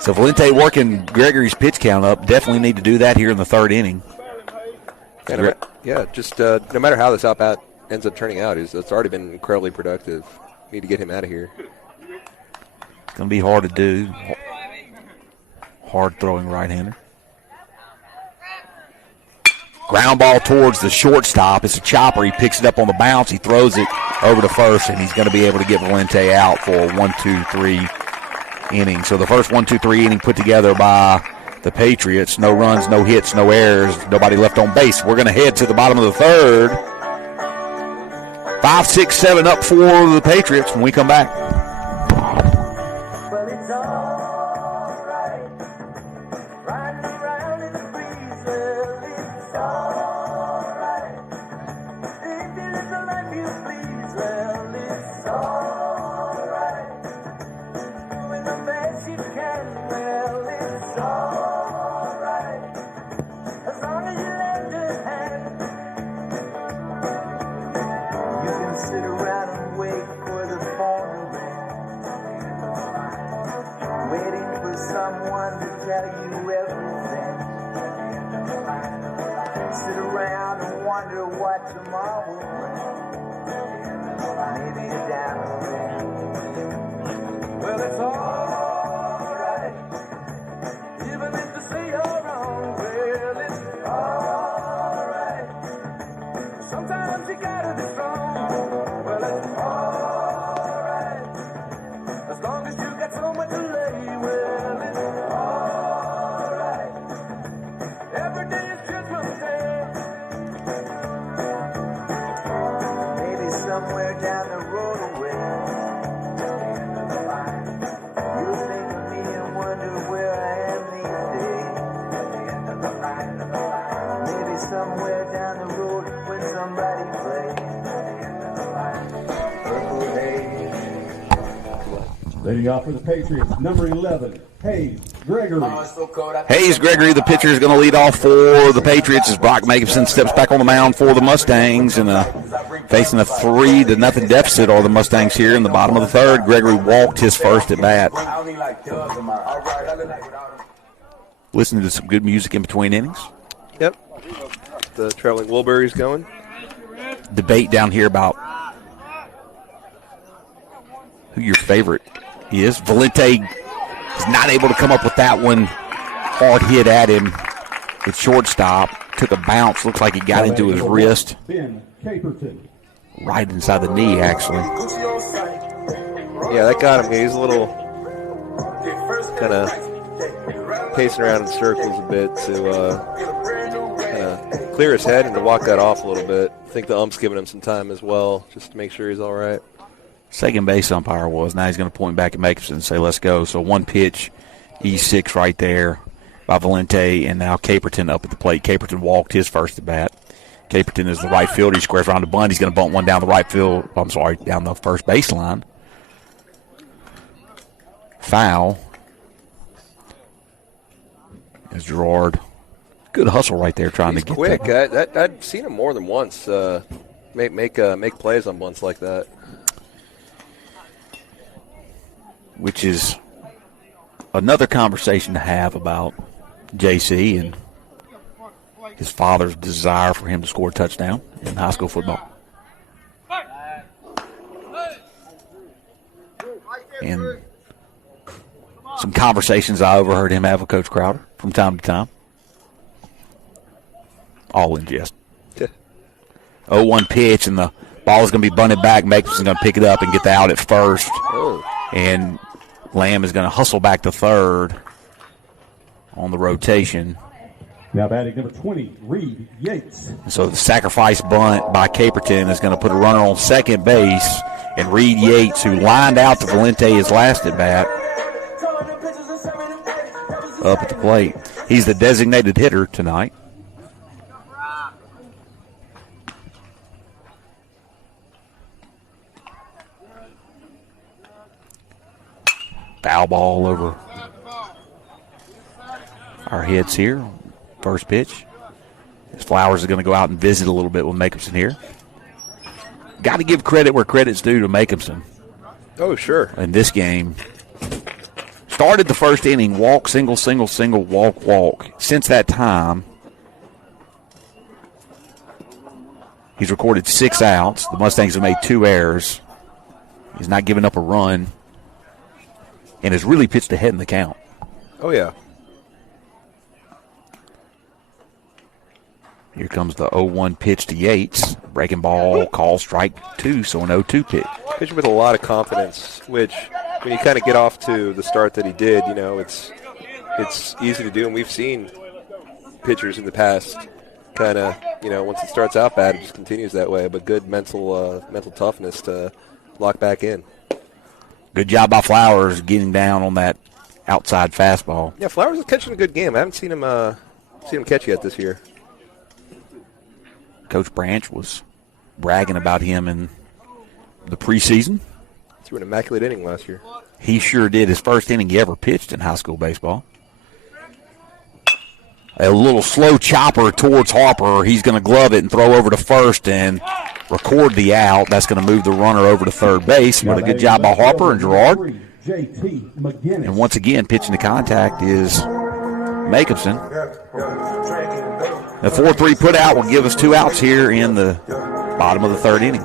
So Valente working Gregory's pitch count up. Definitely need to do that here in the third inning. Just no matter how this at-bat ends up turning out, it's already been incredibly productive. Need to get him out of here. It's going to be hard to do. hard-throwing right-hander. Ground ball towards the shortstop. It's a chopper. He picks it up on the bounce. He throws it over to first, and he's going to be able to get Valente out for a 1-2-3 inning. So the first 1-2-3 inning put together by the Patriots. No runs, no hits, no errors, nobody left on base. We're going to head to the bottom of the third. 5, 6, 7 up for the Patriots when we come back. Well, it's all right. Riding around in the breeze, well, it's all right. If you live the life you please, well, it's all right. Doing the best you can, well, it's all right. As long as you lend a hand. You can sit around and wait for the phone to ring, waiting for someone to tell you everything. Sit around and wonder what tomorrow will bring. Maybe a diamond ring. Well, it's alright, even if they say you're wrong. Well, it's alright. Sometimes you gotta be strong. Well, it's alright, as long as you got somewhere to lay. Well, it's alright. Every day is Judgment Day. Maybe somewhere down the road away, you'll think of me and wonder where I am these days. Maybe somewhere down the road when somebody plays Purple Haze. Leading off for the Patriots, number 11, Hayes Gregory. Hayes Gregory, the pitcher, is going to lead off for the Patriots as Brock Jacobson steps back on the mound for the Mustangs and facing a 3-0 deficit are the Mustangs here in the bottom of the third. Gregory walked his first at bat. Listening to some good music in between innings. Yep. The Traveling Wilburys going. Debate down here about who your favorite is. Valente is not able to come up with that one. Hard hit at him with shortstop. Took a bounce. Looks like he got into his wrist. Ben Caperton. Right inside the knee, actually. Yeah, that got him. He's a little kind of pacing around in circles a bit to kind of clear his head and to walk that off a little bit. I think the ump's giving him some time as well, just to make sure he's all right. Second base umpire was. Now he's going to point back at Jacobson and say, let's go. So one pitch, E6 right there by Valente, and now Caperton up at the plate. Caperton walked his first at bat. Caperton is the right fielder. He squares around the bunt. He's going to bunt one down the right field. Down the first baseline. Foul. As Gerard. Good hustle right there trying He's to get quick. that. I've seen him more than once make plays on bunts like that. Which is another conversation to have about JC and his father's desire for him to score a touchdown in high school football. And some conversations I overheard him have with Coach Crowder from time to time. All in jest. 0-1 pitch, and the ball is going to be bunted back. Jacobson's going to pick it up and get the out at first. Oh. And Lamb is going to hustle back to third on the rotation. Now batting number 20, Reed Yates. So the sacrifice bunt by Caperton is going to put a runner on second base, and Reed Yates, who lined out to Valente his last at bat, up at the plate. He's the designated hitter tonight. Foul ball over our heads here. First pitch. Flowers is going to go out and visit a little bit with Jacobson here. Got to give credit where credit's due to Jacobson. Oh, sure. In this game. Started the first inning, walk, single, single, single, walk, walk. Since that time, he's recorded 6 outs. The Mustangs have made 2 errors. He's not giving up a run and has really pitched ahead in the count. Oh, yeah. Here comes the 0-1 pitch to Yates. Breaking ball, call strike 2, so an 0-2 pitch. Pitcher with a lot of confidence, which when you kind of get off to the start that he did, it's easy to do, and we've seen pitchers in the past kind of, once it starts out bad, it just continues that way, but good mental toughness to lock back in. Good job by Flowers getting down on that outside fastball. Yeah, Flowers is catching a good game. I haven't seen him catch yet this year. Coach Branch was bragging about him in the preseason. Threw an immaculate inning last year. He sure did. His first inning he ever pitched in high school baseball. A little slow chopper towards Harper. He's going to glove it and throw over to first and record the out. That's going to move the runner over to third base. But a good job by Harper and Gerard. And once again, pitching to contact is Jacobson. The 4-3 putout will give us 2 outs here in the bottom of the third inning.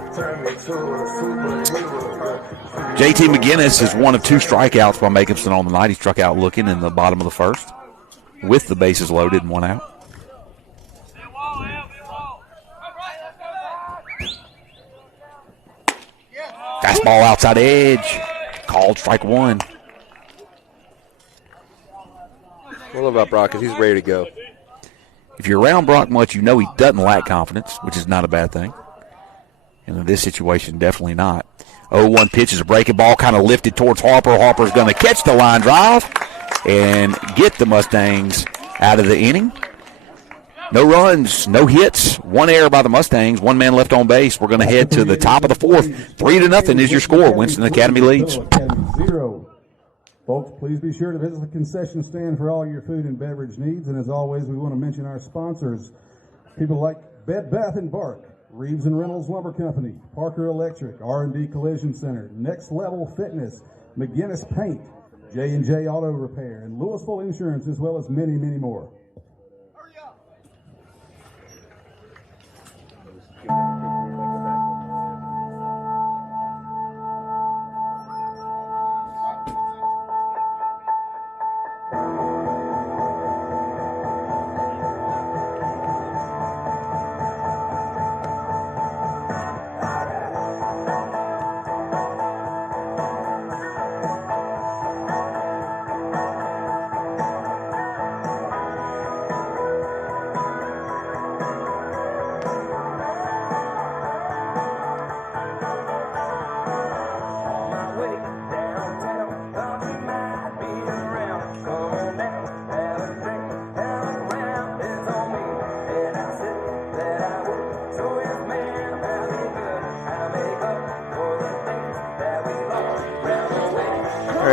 JT McGinnis is one of 2 strikeouts by Jacobson on the night. He struck out looking in the bottom of the first with the bases loaded and 1 out. Fastball outside edge. Called strike 1. What I love about Brock is he's ready to go. If you're around Brock much, you know he doesn't lack confidence, which is not a bad thing. And in this situation, definitely not. 0-1 pitch is a breaking ball, kind of lifted towards Harper. Harper's going to catch the line drive and get the Mustangs out of the inning. No runs, no hits, 1 error by the Mustangs, 1 man left on base. We're going to head to the top of the 4th. 3-0 is your score. Winston Academy leads. 0. Folks, please be sure to visit the concession stand for all your food and beverage needs. And as always, we want to mention our sponsors. People like Bed Bath & Bark, Reeves & Reynolds Lumber Company, Parker Electric, R&D Collision Center, Next Level Fitness, McGinnis Paint, J&J Auto Repair, and Louisville Insurance, as well as many, many more.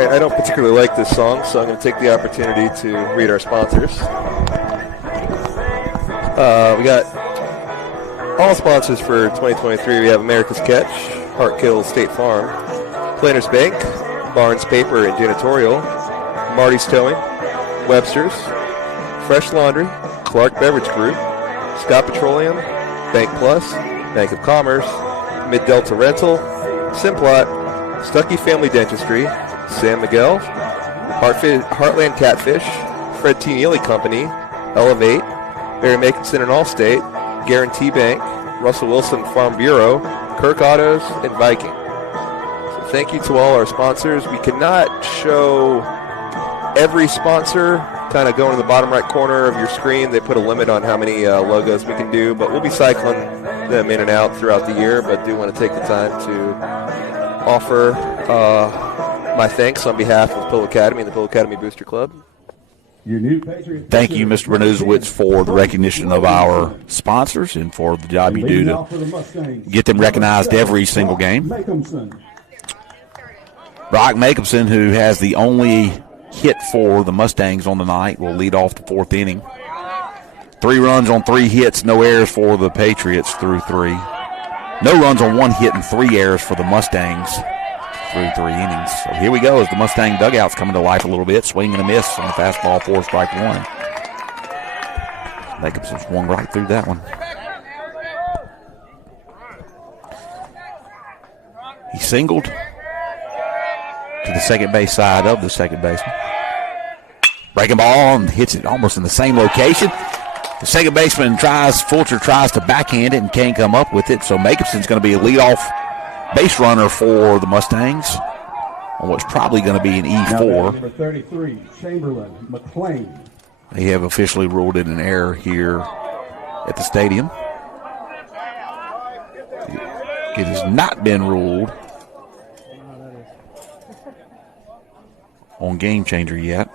I don't particularly like this song, so I'm going to take the opportunity to read our sponsors. We got all sponsors for 2023. We have America's Catch, Hartkill State Farm, Planters Bank, Barnes Paper and Janitorial, Marty's Towing, Webster's, Fresh Laundry, Clark Beverage Group, Scott Petroleum, Bank Plus, Bank of Commerce, Mid-Delta Rental, Simplot, Stuckey Family Dentistry, San Miguel, Heartland Catfish, Fred T. Neely Company, Elevate, Barry Makinson and Allstate, Guarantee Bank, Russell Wilson Farm Bureau, Kirk Autos, and Viking. So thank you to all our sponsors. We cannot show every sponsor kind of going to the bottom right corner of your screen. They put a limit on how many logos we can do, but we'll be cycling them in and out throughout the year, but do want to take the time to offer my thanks on behalf of Pill Academy and the Pill Academy Booster Club. Your new Patriot. Thank you, Mr. Bernuzowitz, for the recognition of our sponsors and for the job you do to get them recognized every single game. Brock Jacobson, who has the only hit for the Mustangs on the night, will lead off the 4th inning. 3 runs on 3 hits, no errors for the Patriots through 3. No runs on 1 hit and 3 errors for the Mustangs through 3 innings. So here we go as the Mustang dugout's coming to life a little bit. Swing and a miss on the fastball, 4 strike 1. Jacobson swung right through that one. He singled to the second base side of the second baseman. Breaking ball and hits it almost in the same location. The second baseman Fulcher tries to backhand it and can't come up with it. So Jacobson's going to be a leadoff base runner for the Mustangs on what's probably going to be an E4. Number 33, Chamberlain McLean. They have officially ruled it an error here at the stadium. It has not been ruled on Game Changer yet.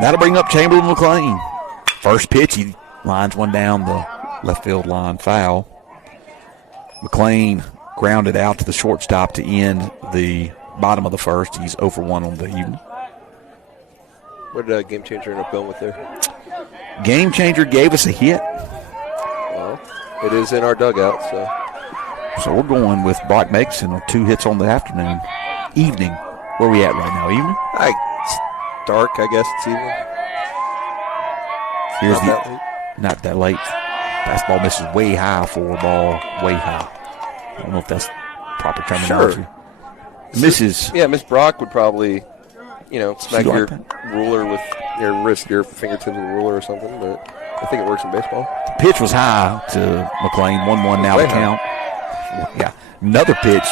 That'll bring up Chamberlain McLean. First pitch, he lines one down the left field line, foul. McLean grounded out to the shortstop to end the bottom of the first. He's 0 for 1 on the evening. What did Game Changer end up going with there? Game Changer gave us a hit. Well, it is in our dugout, So we're going with Brock Megson on 2 hits on the evening. Where are we at right now, evening? It's dark, I guess it's evening. Not that late. Fastball misses way high for a ball, way high. I don't know if that's proper terminology. Sure. Misses. Yeah, Miss Brock would probably, smack your ruler with your wrist, your fingertips with a ruler or something, but I think it works in baseball. The pitch was high to McLean, 1-1 now to count. Yeah, another pitch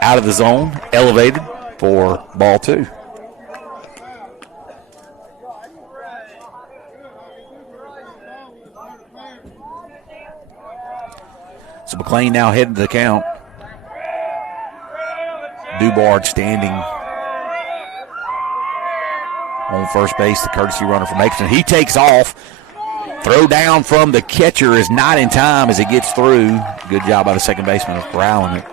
out of the zone, elevated for ball 2. So McLean now heading to the count. Dubard standing on first base, the courtesy runner from Makeson. He takes off. Throw down from the catcher is not in time as it gets through. Good job by the second baseman of corralling it.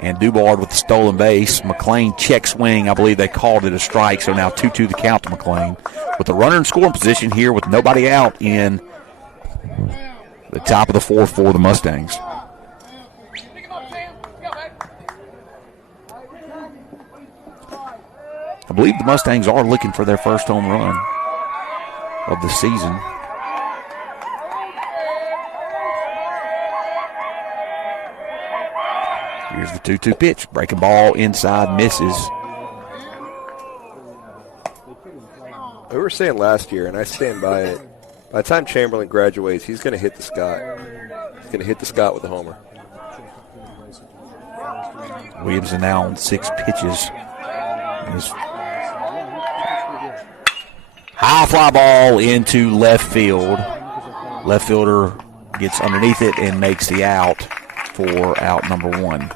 And Dubard with the stolen base. McLean check swing. I believe they called it a strike, so now 2-2 the count to McLean. With the runner in scoring position here with nobody out in the top of the fourth for the Mustangs. I believe the Mustangs are looking for their first home run of the season. Here's the 2-2 pitch. Breaking ball inside, misses. We were saying last year, and I stand by it, by the time Chamberlain graduates, he's going to hit the Scott. He's going to hit the Scott with a homer. Williamson now on 6 pitches. High fly ball into left field. Left fielder gets underneath it and makes the out for out number 1.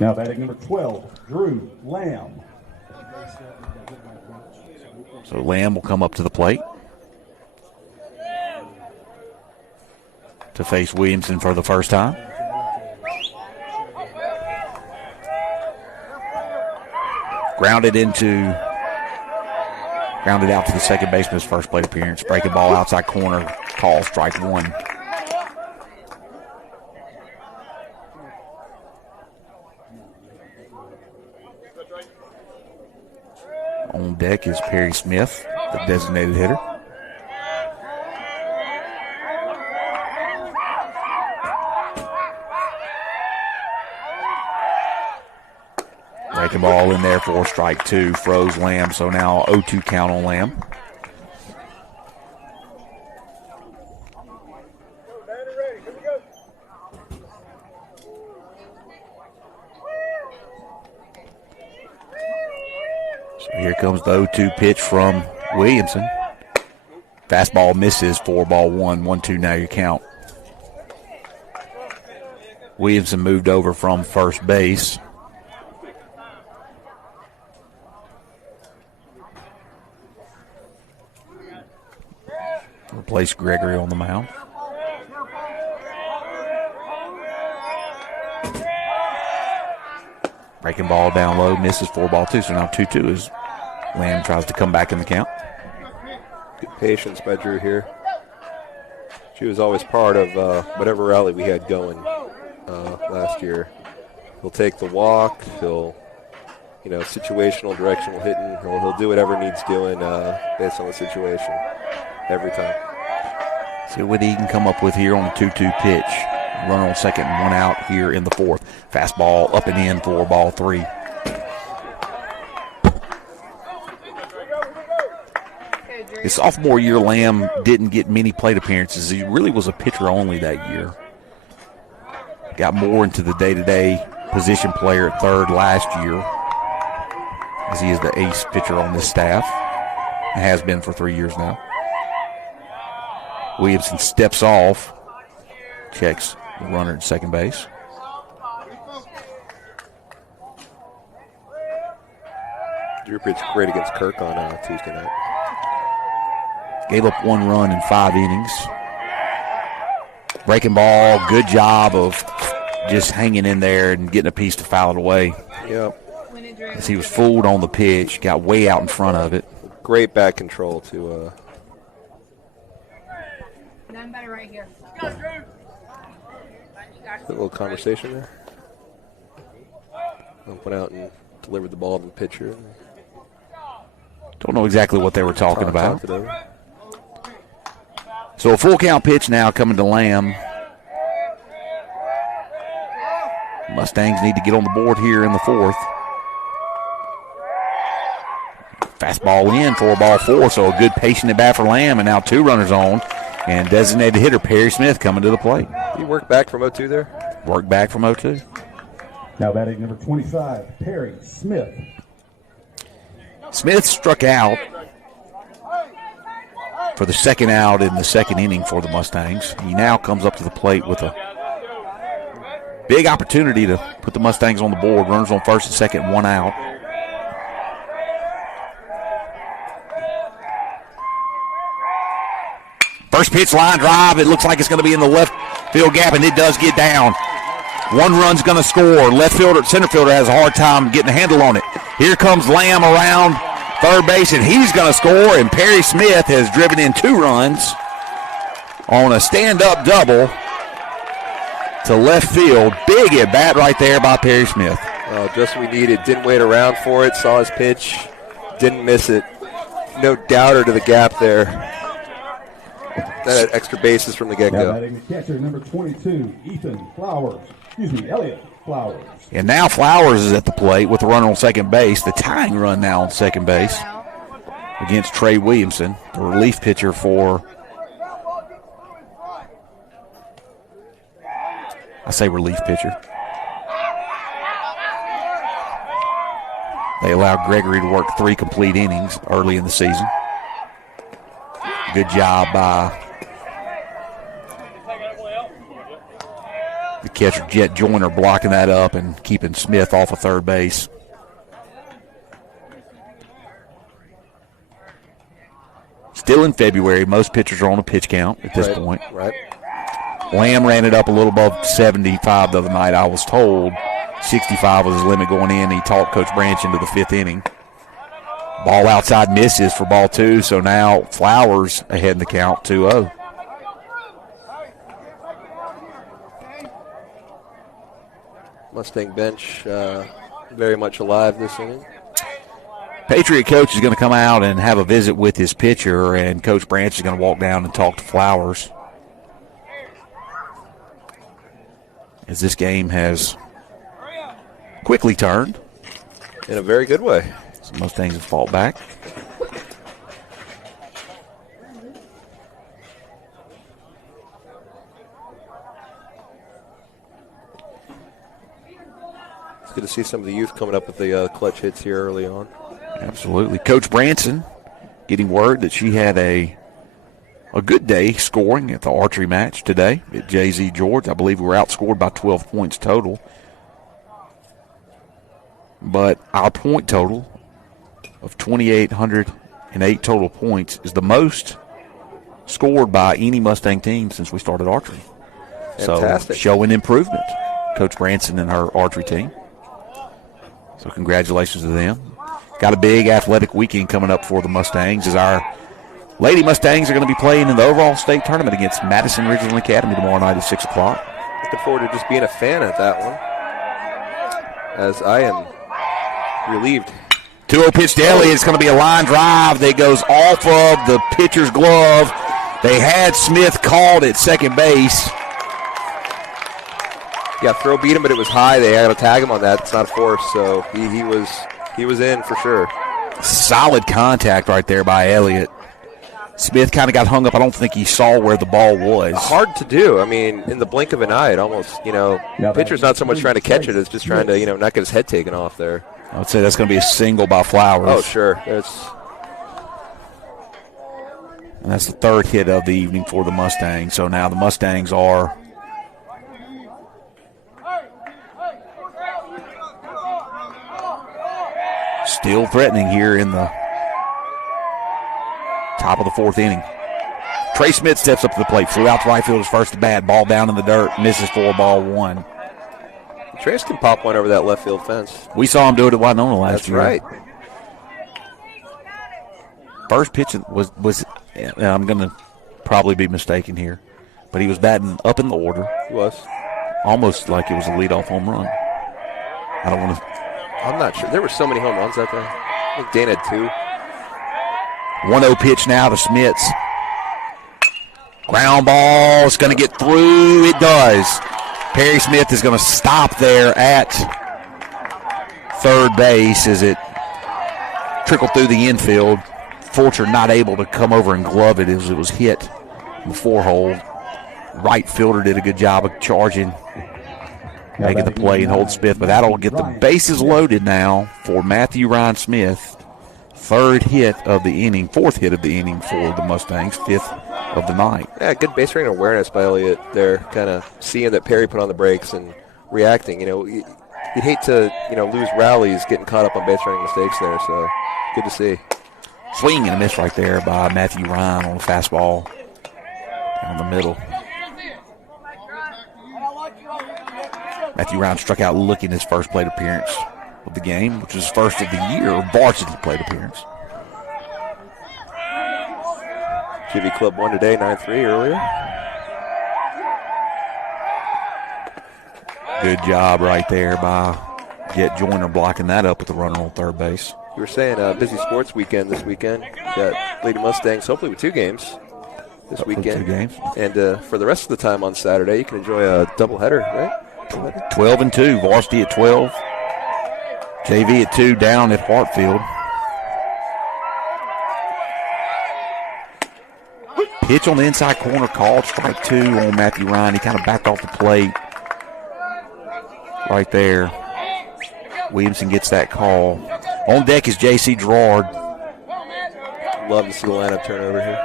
Now batting number 12, Drew Lamb. So Lamb will come up to the plate to face Williamson for the first time. Grounded out to the second baseman's first plate appearance. Breaking ball outside corner, call strike 1. On deck is Perry Smith, the designated hitter. Breaking ball in there for strike 2, froze Lamb, so now 0-2 count on Lamb. So here comes the 0-2 pitch from Williamson. Fastball misses for ball 1, 1-2 now your count. Williamson moved over from first base. Replace Gregory on the mound. Breaking ball down low, misses for ball 2. So now 2-2 as Lamb tries to come back in the count. Good patience by Drew here. She was always part of whatever rally we had going last year. He'll take the walk. He'll, situational directional hitting. He'll do whatever needs doing based on the situation every time. See what he can come up with here on a 2-2 pitch. Run on second and 1 out here in the 4th. Fastball up and in for ball 3. His sophomore year, Lamb didn't get many plate appearances. He really was a pitcher only that year. Got more into the day-to-day position player at third last year, as he is the ace pitcher on this staff. And has been for 3 years now. Williamson steps off, checks the runner at second base. Drew pitched great against Kirk on Tuesday night. Gave up 1 run in 5 innings. Breaking ball, good job of just hanging in there and getting a piece to foul it away. Yep. As he was fooled on the pitch, got way out in front of it. Great back control to. None better right here. A little conversation there. Went out and delivered the ball to the pitcher. Don't know exactly what they were talking about. Talked it over. So a full count pitch now coming to Lamb. Mustangs need to get on the board here in the 4th. Fastball in for ball 4, so a good patient at bat for Lamb, and now 2 runners on. And designated hitter Perry Smith coming to the plate. You work back from 0-2 there? Work back from 0-2. Now batting number 25, Perry Smith. Smith struck out for the second out in the second inning for the Mustangs. He now comes up to the plate with a big opportunity to put the Mustangs on the board. Runners on first and second, 1 out. First pitch line drive. It looks like it's going to be in the left field gap, and it does get down. 1 run's going to score. Left fielder, center fielder has a hard time getting a handle on it. Here comes Lamb around third base, and he's going to score, and Perry Smith has driven in 2 runs on a stand-up double to left field. Big at bat right there by Perry Smith. Just what we needed. Didn't wait around for it. Saw his pitch. Didn't miss it. No doubter to the gap there. That had extra bases from the Now get-go. batting the catcher, number 22, Elliott Flowers. And now Flowers is at the plate with a runner on second base. The tying run now on second base against Trey Williamson, the relief pitcher for, I say relief pitcher. They allowed Gregory to work 3 complete innings early in the season. Good job by the catcher, Jet Joyner, blocking that up and keeping Smith off of third base. Still in February. Most pitchers are on a pitch count at this point. Right. Lamb ran it up a little above 75 the other night, I was told. 65 was his limit going in. He talked Coach Branch into the 5th inning. Ball outside misses for ball 2, so now Flowers ahead in the count, 2-0. Mustang bench very much alive this inning. Patriot coach is going to come out and have a visit with his pitcher, and Coach Branch is going to walk down and talk to Flowers. As this game has quickly turned. In a very good way. So Mustangs have fought back. It's good to see some of the youth coming up with the clutch hits here early on. Absolutely. Coach Branson getting word that she had a good day scoring at the archery match today at JZ George. I believe we were outscored by 12 points total. But our point total of 2,808 total points is the most scored by any Mustang team since we started archery. Fantastic. So showing improvement, Coach Branson and her archery team. So congratulations to them. Got a big athletic weekend coming up for the Mustangs as our Lady Mustangs are going to be playing in the overall state tournament against Madison Ridgeland Academy tomorrow night at 6 o'clock. Looking forward to just being a fan at that one, as I am relieved. 2-0 pitch to Elliott. It's going to be a line drive that goes off of the pitcher's glove. They had Smith called at second base. Yeah, throw beat him, but it was high. They had to tag him on that. It's not a force, so he was in for sure. Solid contact right there by Elliott. Smith kind of got hung up. I don't think he saw where the ball was. Hard to do. I mean, in the blink of an eye, it almost, pitcher's not so much trying to catch it as just trying to, not get his head taken off there. I would say that's going to be a single by Flowers. Oh, sure. And that's the third hit of the evening for the Mustangs. So now the Mustangs are still threatening here in the top of the fourth inning. Trey Smith steps up to the plate, flew out to right field his first at bat, ball down in the dirt, misses for ball one. Trace can pop one over that left field fence. We saw him do it at Winona last year. That's right. First pitch was I'm going to probably be mistaken here, but he was batting up in the order. He was. Almost like it was a leadoff home run. I don't want to. I'm not sure. There were so many home runs out there. I think Dane had 2. 1-0 pitch now to Smits. Ground ball is going to get through. It does. Perry Smith is going to stop there at third base as it trickled through the infield. Fulcher not able to come over and glove it as it was hit in the 4-hole. Right fielder did a good job of charging, making the play and hold Smith, but that'll get the bases loaded now for Matthew Ryan Smith. Fourth hit of the inning for the Mustangs, 5th of the night. Yeah, good base running awareness by Elliott there, kind of seeing that Perry put on the brakes and reacting. You'd hate to, lose rallies getting caught up on base running mistakes there, so good to see. Swing and a miss right there by Matthew Ryan on the fastball down the middle. Matthew Ryan struck out looking his first plate appearance of the game, which was his first of the year varsity plate appearance. JV Club won today, 9-3 earlier. Good job right there by Jet Joyner blocking that up with the runner on third base. You were saying busy sports weekend this weekend. Got Lady Mustangs hopefully with 2 games this weekend. 2 games. And for the rest of the time on Saturday, you can enjoy a doubleheader, right? 12-2, varsity at 12. JV at 2 down at Hartfield. Pitch on the inside corner called, strike 2 on Matthew Ryan. He kind of backed off the plate right there. Williamson gets that call. On deck is J.C. Gerard. Love to see the lineup turn over here.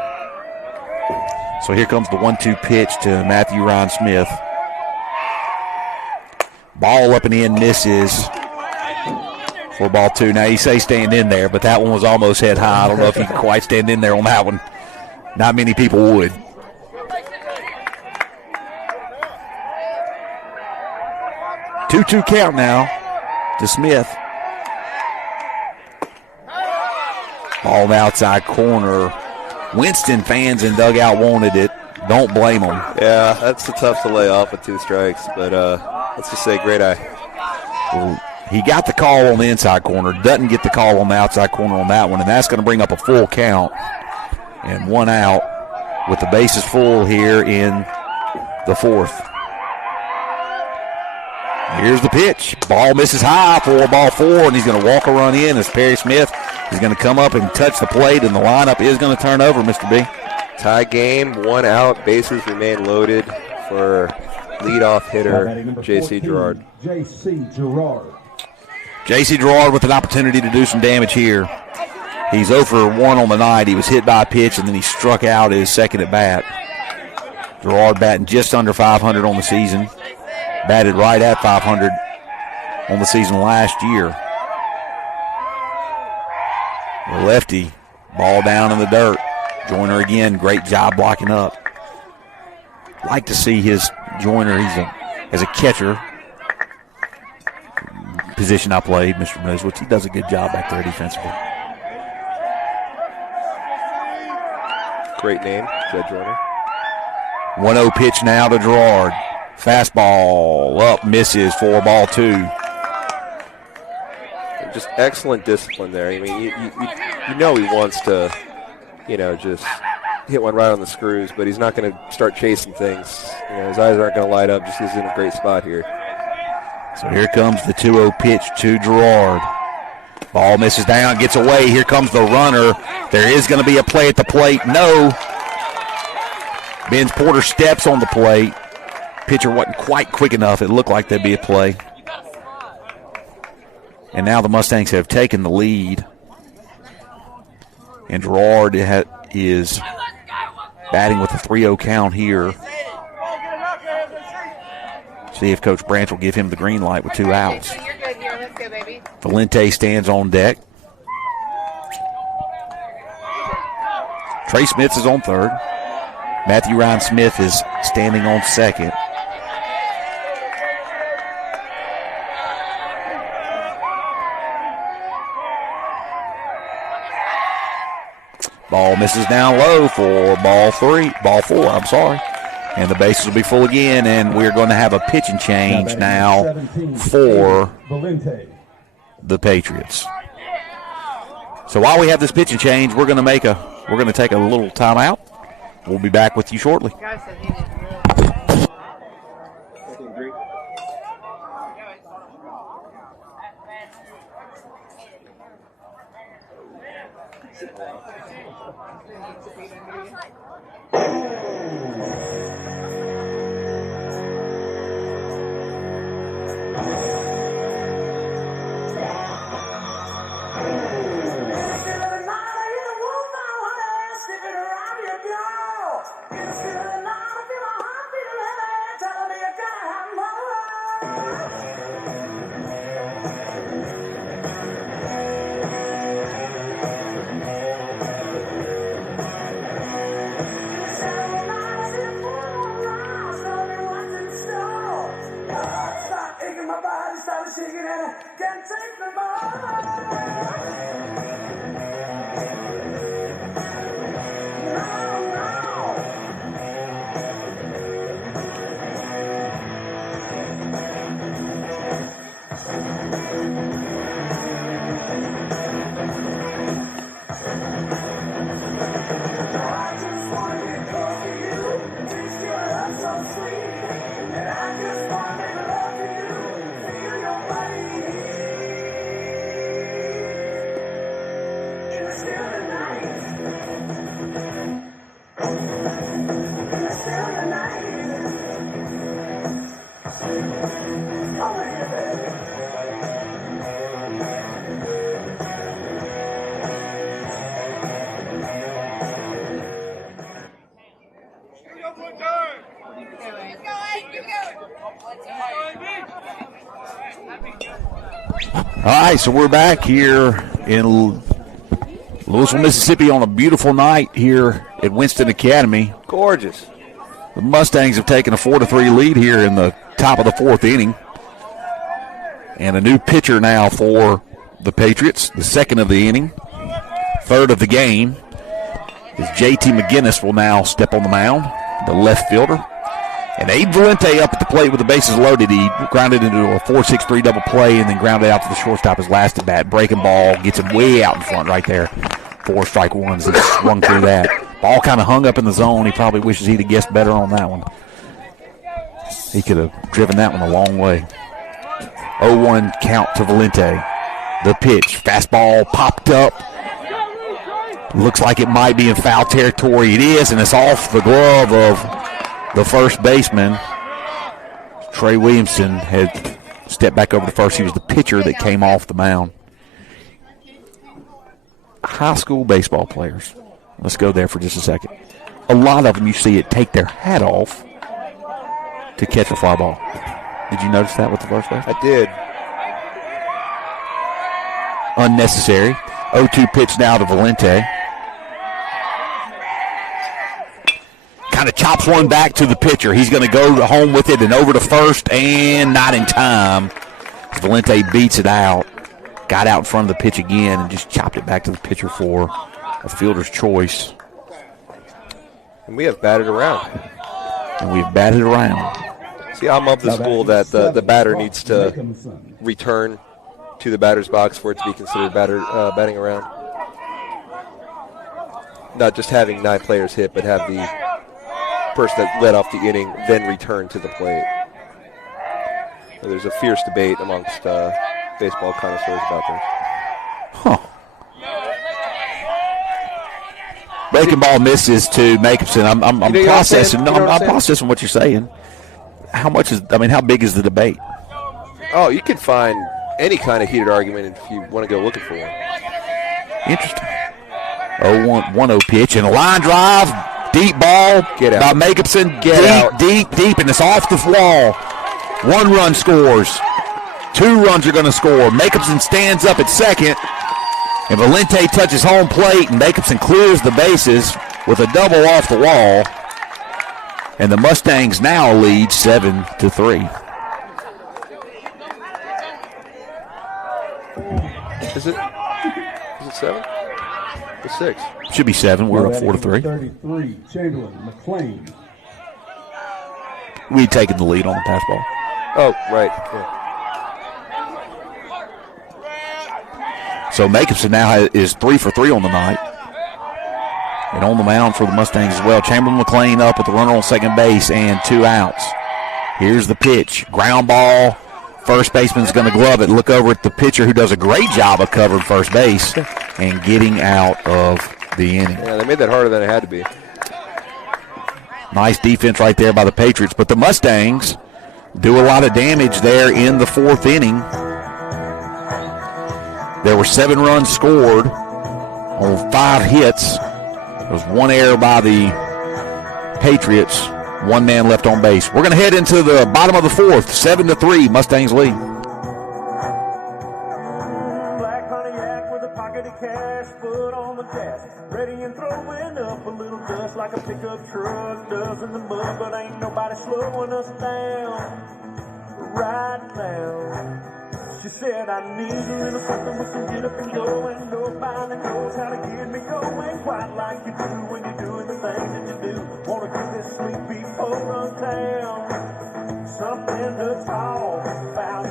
So here comes the 1-2 pitch to Matthew Ryan Smith. Ball up and in, misses for ball 2. Now you say stand in there, but that one was almost head high. I don't know if you can quite stand in there on that one. Not many people would. 2-2 count now to Smith. Ball outside corner. Winston fans in dugout wanted it. Don't blame them. Yeah, that's tough to lay off with 2 strikes, but let's just say great eye. Well, he got the call on the inside corner, doesn't get the call on the outside corner on that one, and that's going to bring up a full count and 1 out with the bases full here in the 4th. Here's the pitch. Ball misses high for ball 4, and he's going to walk a run in as Perry Smith is going to come up and touch the plate, and the lineup is going to turn over, Mr. B. Tie game, 1 out, bases remain loaded for leadoff hitter J.C. Gerard. J.C. Gerard. J.C. Gerard with an opportunity to do some damage here. He's 0 for 1 on the night. He was hit by a pitch, and then he struck out his second at bat. Gerard batting just under 500 on the season. Batted right at 500 on the season last year. The lefty, ball down in the dirt. Joyner again, great job blocking up. Like to see his Joyner, as a catcher, position I played, Mr. Noswitz, he does a good job back there defensively. Great name, Jed Joyner. 1-0 pitch now to Gerard. Fastball up, misses for ball 2. Just excellent discipline there. I mean, you know he wants to, just hit one right on the screws, but he's not going to start chasing things. His eyes aren't going to light up. Just he's in a great spot here. So here comes the 2-0 pitch to Gerard. Ball misses down, gets away. Here comes the runner. There is going to be a play at the plate. No. Benz Porter steps on the plate. Pitcher wasn't quite quick enough. It looked like there'd be a play. And now the Mustangs have taken the lead. And Gerard is batting with a 3-0 count here. See if Coach Branch will give him the green light with 2 outs. You're good here. Let's go, baby. Valente stands on deck. Trey Smith is on third. Matthew Ryan Smith is standing on second. Ball misses down low for ball 4, I'm sorry. And the bases will be full again, and we're going to have a pitching change now for the Patriots. So while we have this pitching change, we're going to take a little timeout. We'll be back with you shortly. All right, so we're back here in Louisville, Mississippi on a beautiful night here at Winston Academy. Gorgeous. The Mustangs have taken a 4-3 lead here in the top of the 4th inning. And a new pitcher now for the Patriots, the second of the inning, third of the game, is J.T. McGinnis will now step on the mound, the left fielder. And Abe Valente up at the plate with the bases loaded. He grounded into a 4-6-3 double play and then grounded out to the shortstop his last at bat. Breaking ball, gets him way out in front right there. 4 strike ones. He swung through that. Ball kind of hung up in the zone. He probably wishes he'd have guessed better on that one. He could have driven that one a long way. 0-1 count to Valente. The pitch. Fastball popped up. Looks like it might be in foul territory. It is, and it's off the glove of the first baseman. Trey Williamson had stepped back over to first. He was the pitcher that came off the mound. High school baseball players. Let's go there for just a second. A lot of them, you see it, take their hat off to catch a fly ball. Did you notice that with the first base? I did. Unnecessary. 0-2 pitch now to Valente. Kind of chops one back to the pitcher. He's going to go home with it and over to first, and not in time. Valente beats it out. Got out in front of the pitch again and just chopped it back to the pitcher for a fielder's choice. And we have batted around. See, I'm of the school that the batter needs to return to the batter's box for it to be considered batting around. Not just having 9 players hit, but have the person that led off the inning then return to the plate. There's a fierce debate amongst baseball connoisseurs about this. Huh. Breaking ball misses to Makeupson. I'm processing. No, I'm processing what you're saying. How big is the debate? Oh, you can find any kind of heated argument if you want to go looking for one. Interesting. 1-0 pitch and a line drive, deep ball Get out. by Makeupson. Deep, and it's off the wall. 1 run scores. 2 runs are going to score. Makeupson stands up at second, and Valente touches home plate, and Makeupson clears the bases with a double off the wall. And the Mustangs now lead 7-3. Is it 7? It's 6. Should be 7. We're up 4-3. 33, Chamberlain, McLean. We'd taken the lead on the pass ball. Oh, right. Yeah. So Makeupson now is 3 for 3 on the night. And on the mound for the Mustangs as well. Chamberlain McLean up with the runner on second base and 2 outs. Here's the pitch. Ground ball. First baseman's going to glove it. Look over at the pitcher who does a great job of covering first base and getting out of the inning. Yeah, they made that harder than it had to be. Nice defense right there by the Patriots. But the Mustangs do a lot of damage there in the 4th inning. There were 7 runs scored on 5 hits. There was 1 error by the Patriots. 1 man left on base. We're going to head into the bottom of the 4th. 7-3, Mustangs lead. Black Pontiac with a pocket of cash, foot on the gas, ready and throwing up a little dust like a pickup truck does in the mud, but ain't nobody slowing us down right now. She said, I need a little something with some get up and go, and nobody knows how to get me going quite like you do when you're doing the things that you do. Wanna get this sweet before uptown, something to talk about.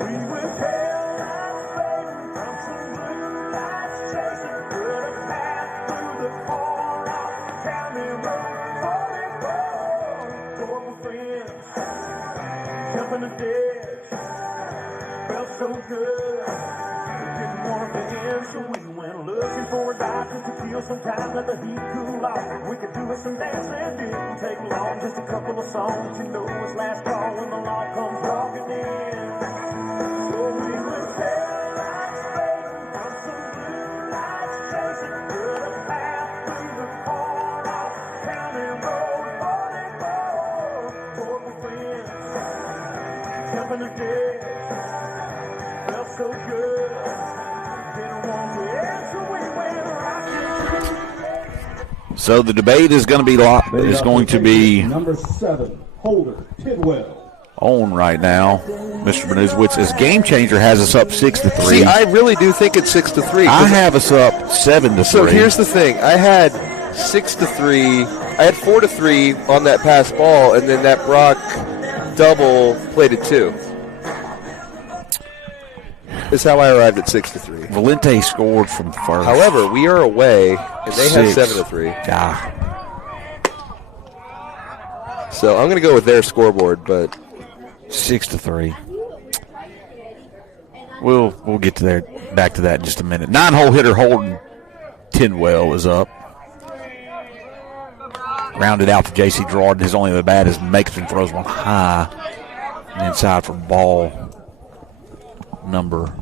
We will tell lies, baby, from some blue lights chasing, put a path through the car off County Road 44. Corporal friends, jumping the ditch. Felt so good, didn't want to end, so we went looking for a doctor to kill some time, let the heat cool off. We could do us some dancing, didn't take long, just a couple of songs, you know it's last call when the law comes walking in. So we would tell lies, baby, from some blue lights chasing, put a path through the car off County Road 44. Corporal friends, jumping the ditch. Felt so good, didn't want to end, so we went rocking. So the debate is going to be number 7, Holder Tidwell. on right now. Mr. Benuzowitz, as game changer has us up 6-3. See, I really do think it's 6-3. I have us up 7-3. So here's the thing: I had 6-3. I had 4-3 on that pass ball, and then that Brock double played it 2. Is how I arrived at 6-3. Valente scored from first. However, we are away, and they have 7-3. Ah. So I'm going to go with their scoreboard, but 6-3. We'll get to back to that in just a minute. 9-hole hitter Holden Tidwell is up. Grounded out to J.C. Drawden. His only other bat is Makeupson throws one high and inside for ball number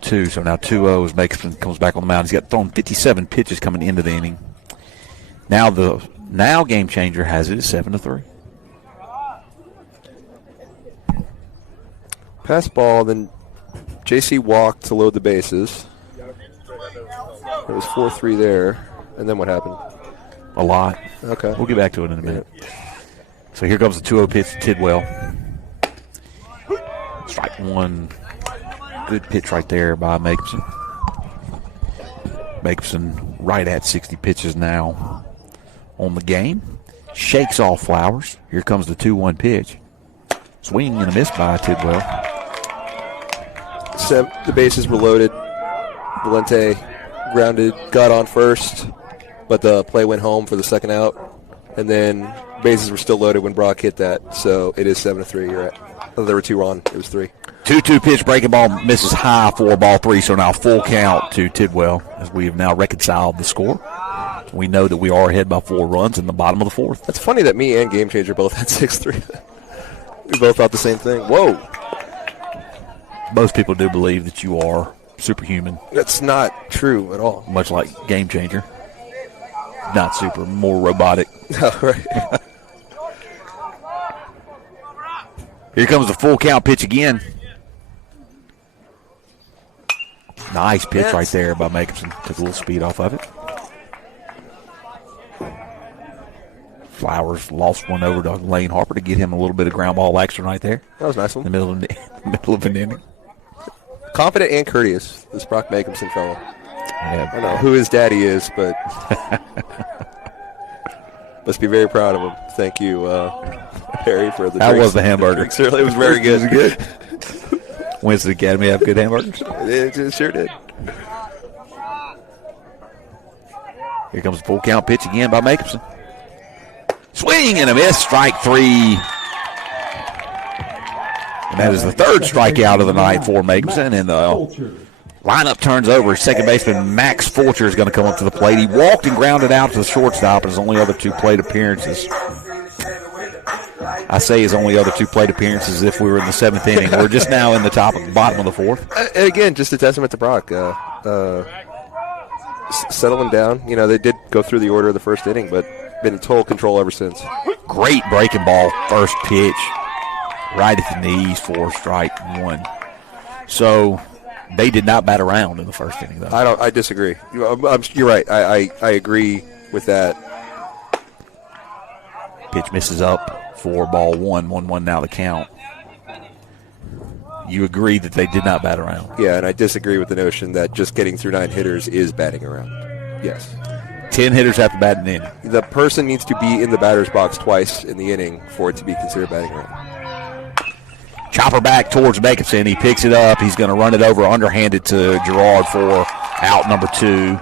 2. So now 2-0 as Makeupson comes back on the mound. He's got thrown 57 pitches coming into the inning. Now game changer has it at 7-3. pass ball, then J.C. walked to load the bases. It was 4-3 there. And then what happened? A lot. Okay. We'll get back to it in a minute. So here comes the 2-0 pitch to Tidwell. Strike one. Good pitch right there by Makeupson. Makeupson right at 60 pitches now on the game. Shakes off Flowers. Here comes the 2-1 pitch. Swing and a miss by Tidwell. The bases were loaded. Valente grounded, got on first, but the play went home for the second out. And then bases were still loaded when Brock hit that, so it is 7-3. You're right. Oh, there were 2 on. It was 3. 2-2 pitch, breaking ball, misses high for ball 3, so now full count to Tidwell as we have now reconciled the score. We know that we are ahead by 4 runs in the bottom of the 4th. That's funny that me and Game Changer both had 6-3. We both thought the same thing. Whoa. Most people do believe that you are superhuman. That's not true at all. Much like Game Changer. Not super, more robotic. Oh, right. Here comes the full count pitch again. Nice pitch right there by Makerson. Took a little speed off of it. Flowers lost one over to Lane Harper to get him a little bit of ground ball action right there. That was a nice one. In the middle of an inning. Confident and courteous, this Brock Makerson fellow. Yeah. I don't know who his daddy is, but must be very proud of him. Thank you, Perry, for the That drinks. was the hamburger. It was very good. It was good. Winston Academy have good hamburgers? It sure did. Here comes the full count pitch again by Makerson. Swing and a miss, strike 3. And that is the 3rd strikeout of the night for Makerson. And the lineup turns over. Second baseman Max Fulcher is going to come up to the plate. He walked and grounded out to the shortstop in his only other 2 plate appearances. I say his only other 2 plate appearances if we were in the 7th inning. We're just now in the bottom of the 4th. Again, just a testament to Brock. Settling down. You know, they did go through the order of the 1st inning, but been in total control ever since. Great breaking ball, first pitch, right at the knees for strike 1. So they did not bat around in the 1st inning, though. I disagree. You're right. I agree with that. Pitch misses up for ball 1. 1-1 now the count. You agree that they did not bat around? Yeah, and I disagree with the notion that just getting through 9 hitters is batting around. Yes. 10 hitters have to bat an inning. The person needs to be in the batter's box twice in the inning for it to be considered batting around. Chopper back towards Makerson. He picks it up. He's going to run it over, underhanded to Gerard for out number 2.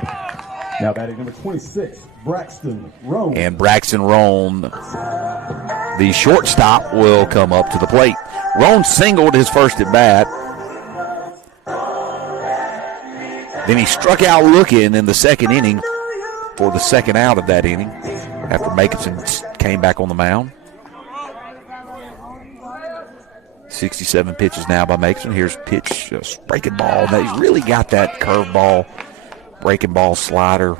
Now batting number 26, Braxton Roan. And Braxton Roan, the shortstop, will come up to the plate. Roan singled his first at bat. Then he struck out looking in the 2nd inning for the 2nd out of that inning after Makerson came back on the mound. 67 pitches now by Makerson. Here's pitch, breaking ball. Now he's really got that curveball, breaking ball, slider,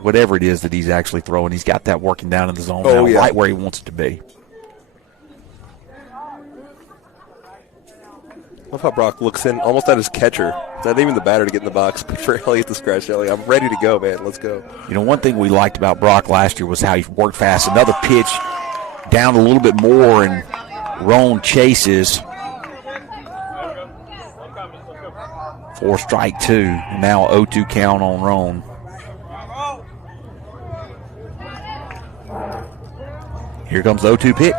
whatever it is that he's actually throwing. He's got that working down in the zone now, right where he wants it to be. I love how Brock looks in almost at his catcher. It's not even the batter to get in the box, but for Elliott to scratch Elliott. I'm ready to go, man. Let's go. You know, one thing we liked about Brock last year was how he worked fast. Another pitch down a little bit more, and Roan chases for strike 2. Now 0-2 count on Roan. Here comes the 0-2 pitch.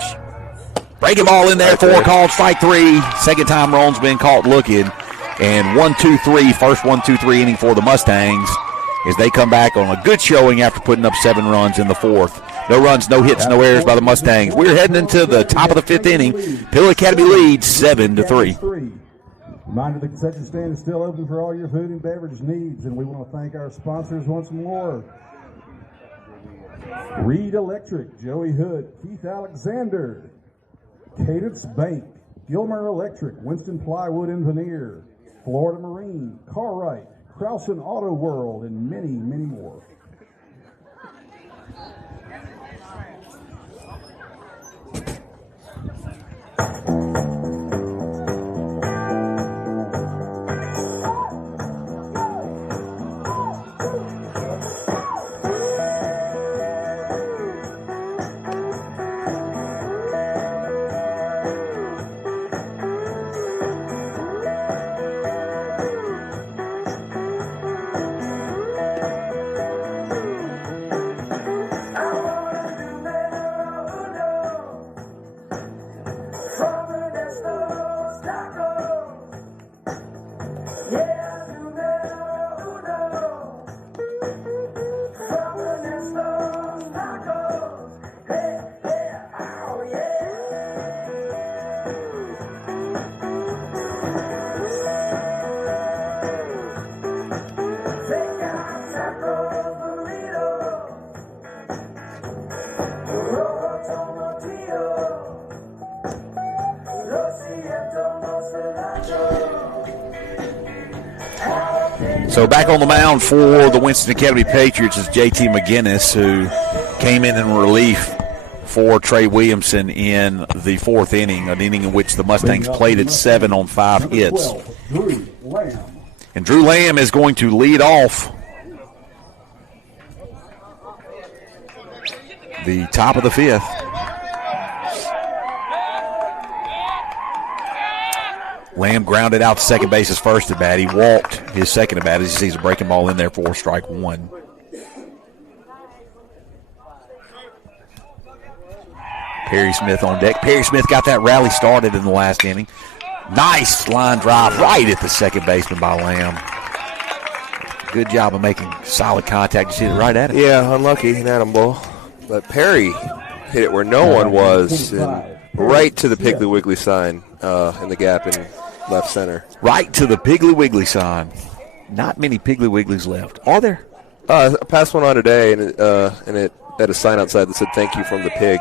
Breaking ball in there for called strike 3. Second time Roan's been caught looking. And 1-2-3, first 1-2-3 inning for the Mustangs as they come back on a good showing after putting up 7 runs in the 4th. No runs, no hits, no errors by the Mustangs. We're heading into the top of the 5th inning. Pill Academy leads 7-3. Reminder, the concession stand is still open for all your food and beverage needs, and we want to thank our sponsors once more. Reed Electric, Joey Hood, Keith Alexander, Cadence Bank, Gilmer Electric, Winston Plywood and Veneer, Florida Marine, Cartwright, Krausen Auto World, and many, many more. So back on the mound for the Winston Academy Patriots is JT McGinnis, who came in relief for Trey Williamson in the fourth inning, an inning in which the Mustangs played at 7 on 5 hits. And Drew Lamb is going to lead off the top of the fifth. Lamb grounded out to second base his first at bat. He walked his second at bat as he sees a breaking ball in there for strike one. Perry Smith on deck. Perry Smith got that rally started in the last inning. Nice line drive right at the second baseman by Lamb. Good job of making solid contact. You see it right at it. Yeah, unlucky, an atom ball. But Perry hit it where no one was, and right to the Piggly Wiggly sign in the gap in left center. Right to the Piggly Wiggly sign. Not many Piggly Wigglies left. Are there? I passed one on today, and it had a sign outside that said "Thank you from the pig."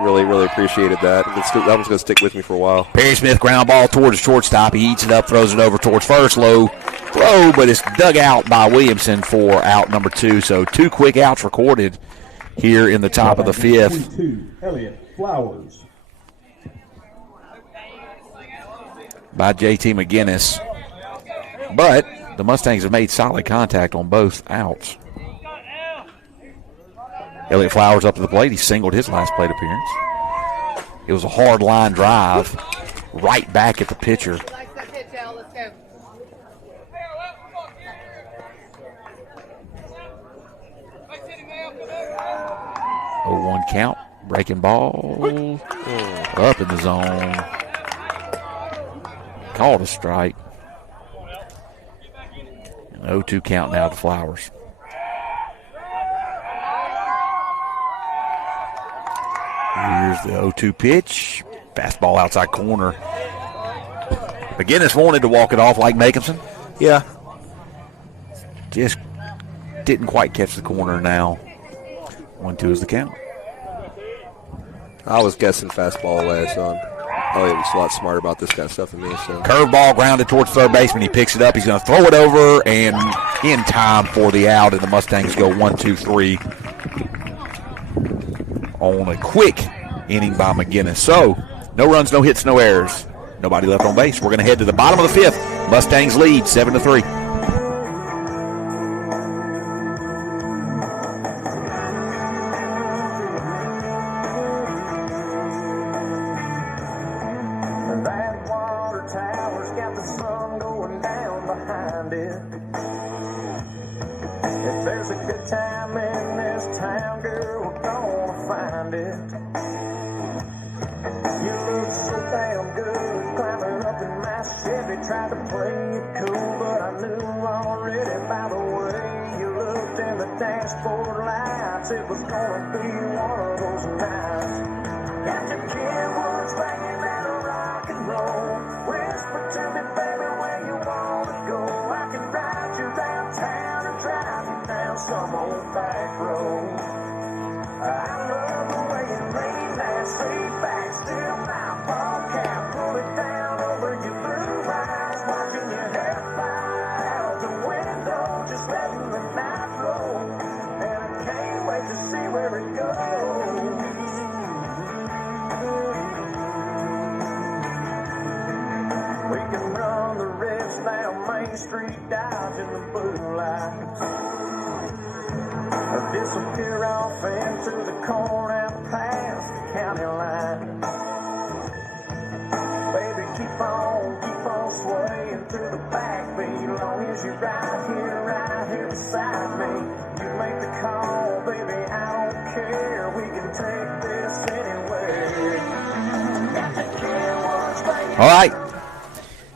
Really, really appreciated that. That one's going to stick with me for a while. Perry Smith ground ball towards the shortstop. He eats it up, throws it over towards first. Low throw, but it's dug out by Williamson for out number 2. So 2 quick outs recorded here in the top of the fifth. Elliott Flowers. By JT McGinnis. But the Mustangs have made solid contact on both outs. Elliott Flowers up to the plate. He singled his last plate appearance. It was a hard line drive right back at the pitcher. 0-1 count. Breaking ball. Up in the zone. Called a strike. An 0-2 count now to Flowers. Here's the 0-2 pitch. Fastball outside corner. McGinnis wanted to walk it off like Makinson. Yeah. Just didn't quite catch the corner now. 1-2 is the count. I was guessing fastball away, so Elliott was a lot smarter about this kind of stuff than me. So. Curveball grounded towards third baseman. He picks it up. He's going to throw it over and in time for the out, and the Mustangs go 1-2-3 on a quick inning by McGinnis. So, no runs, no hits, no errors. Nobody left on base. We're going to head to the bottom of the fifth. Mustangs lead 7-3. All right,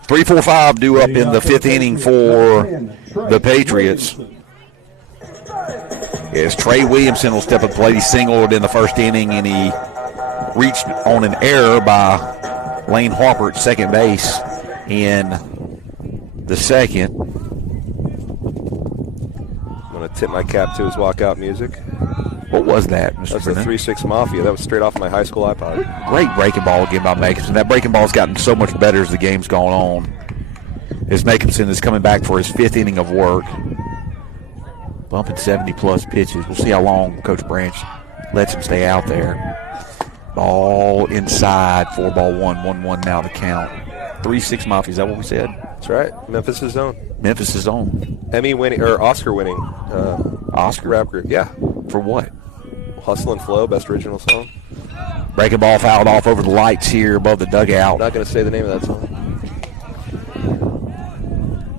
3-4-5 due up in the fifth inning for the Patriots. As Trey Williamson will step up to the plate. He singled in the first inning, and he reached on an error by Lane Harper at second base in the second. I'm going to tip my cap to his walkout music. What was that, Mr. That's the Brennan? 3-6 Mafia. That was straight off my high school iPod. Great breaking ball again by Makinson. That breaking ball's gotten so much better as the game's gone on. As Makinson is coming back for his 5th inning of work. Bumping 70-plus pitches. We'll see how long Coach Branch lets him stay out there. Ball inside, 4-1, 1-1 now the count. 3-6 Mafia, is that what we said? That's right. Memphis' zone. Memphis' own. Emmy-winning, or Oscar-winning. Oscar? Rap group. Yeah. For what? Hustle and Flow, best original song. Breaking ball fouled off over the lights here above the dugout. Not going to say the name of that song.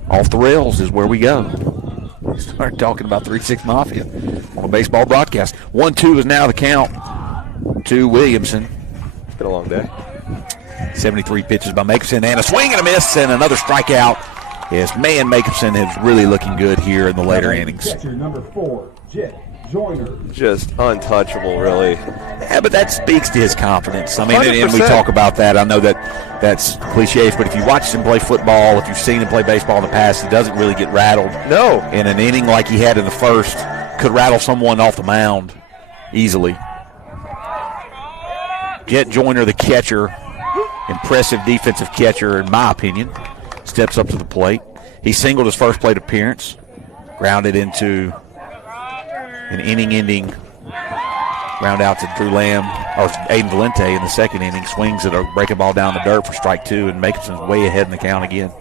Off the rails is where we go. We start talking about 3-6 Mafia on a baseball broadcast. 1-2 is now the count to Williamson. It's been a long day. 73 pitches by Makinson, and a swing and a miss, and another strikeout. Yes, man, Makinson is really looking good here in the later innings. Catcher number 4, Jet Joyner. Just untouchable, really. Yeah, but that speaks to his confidence. I mean, and we 100%. talk about that. I know that that's cliches, but if you watch him play football, if you've seen him play baseball in the past, he doesn't really get rattled. No. In an inning like he had in the first, could rattle someone off the mound easily. Jet Joyner, the catcher, impressive defensive catcher, in my opinion, steps up to the plate. He singled his first plate appearance, grounded into an inning-ending ground out to Drew Lamb, or Aiden Valente in the second inning, swings at a breaking ball down the dirt for strike 2, and Makinson's way ahead in the count again.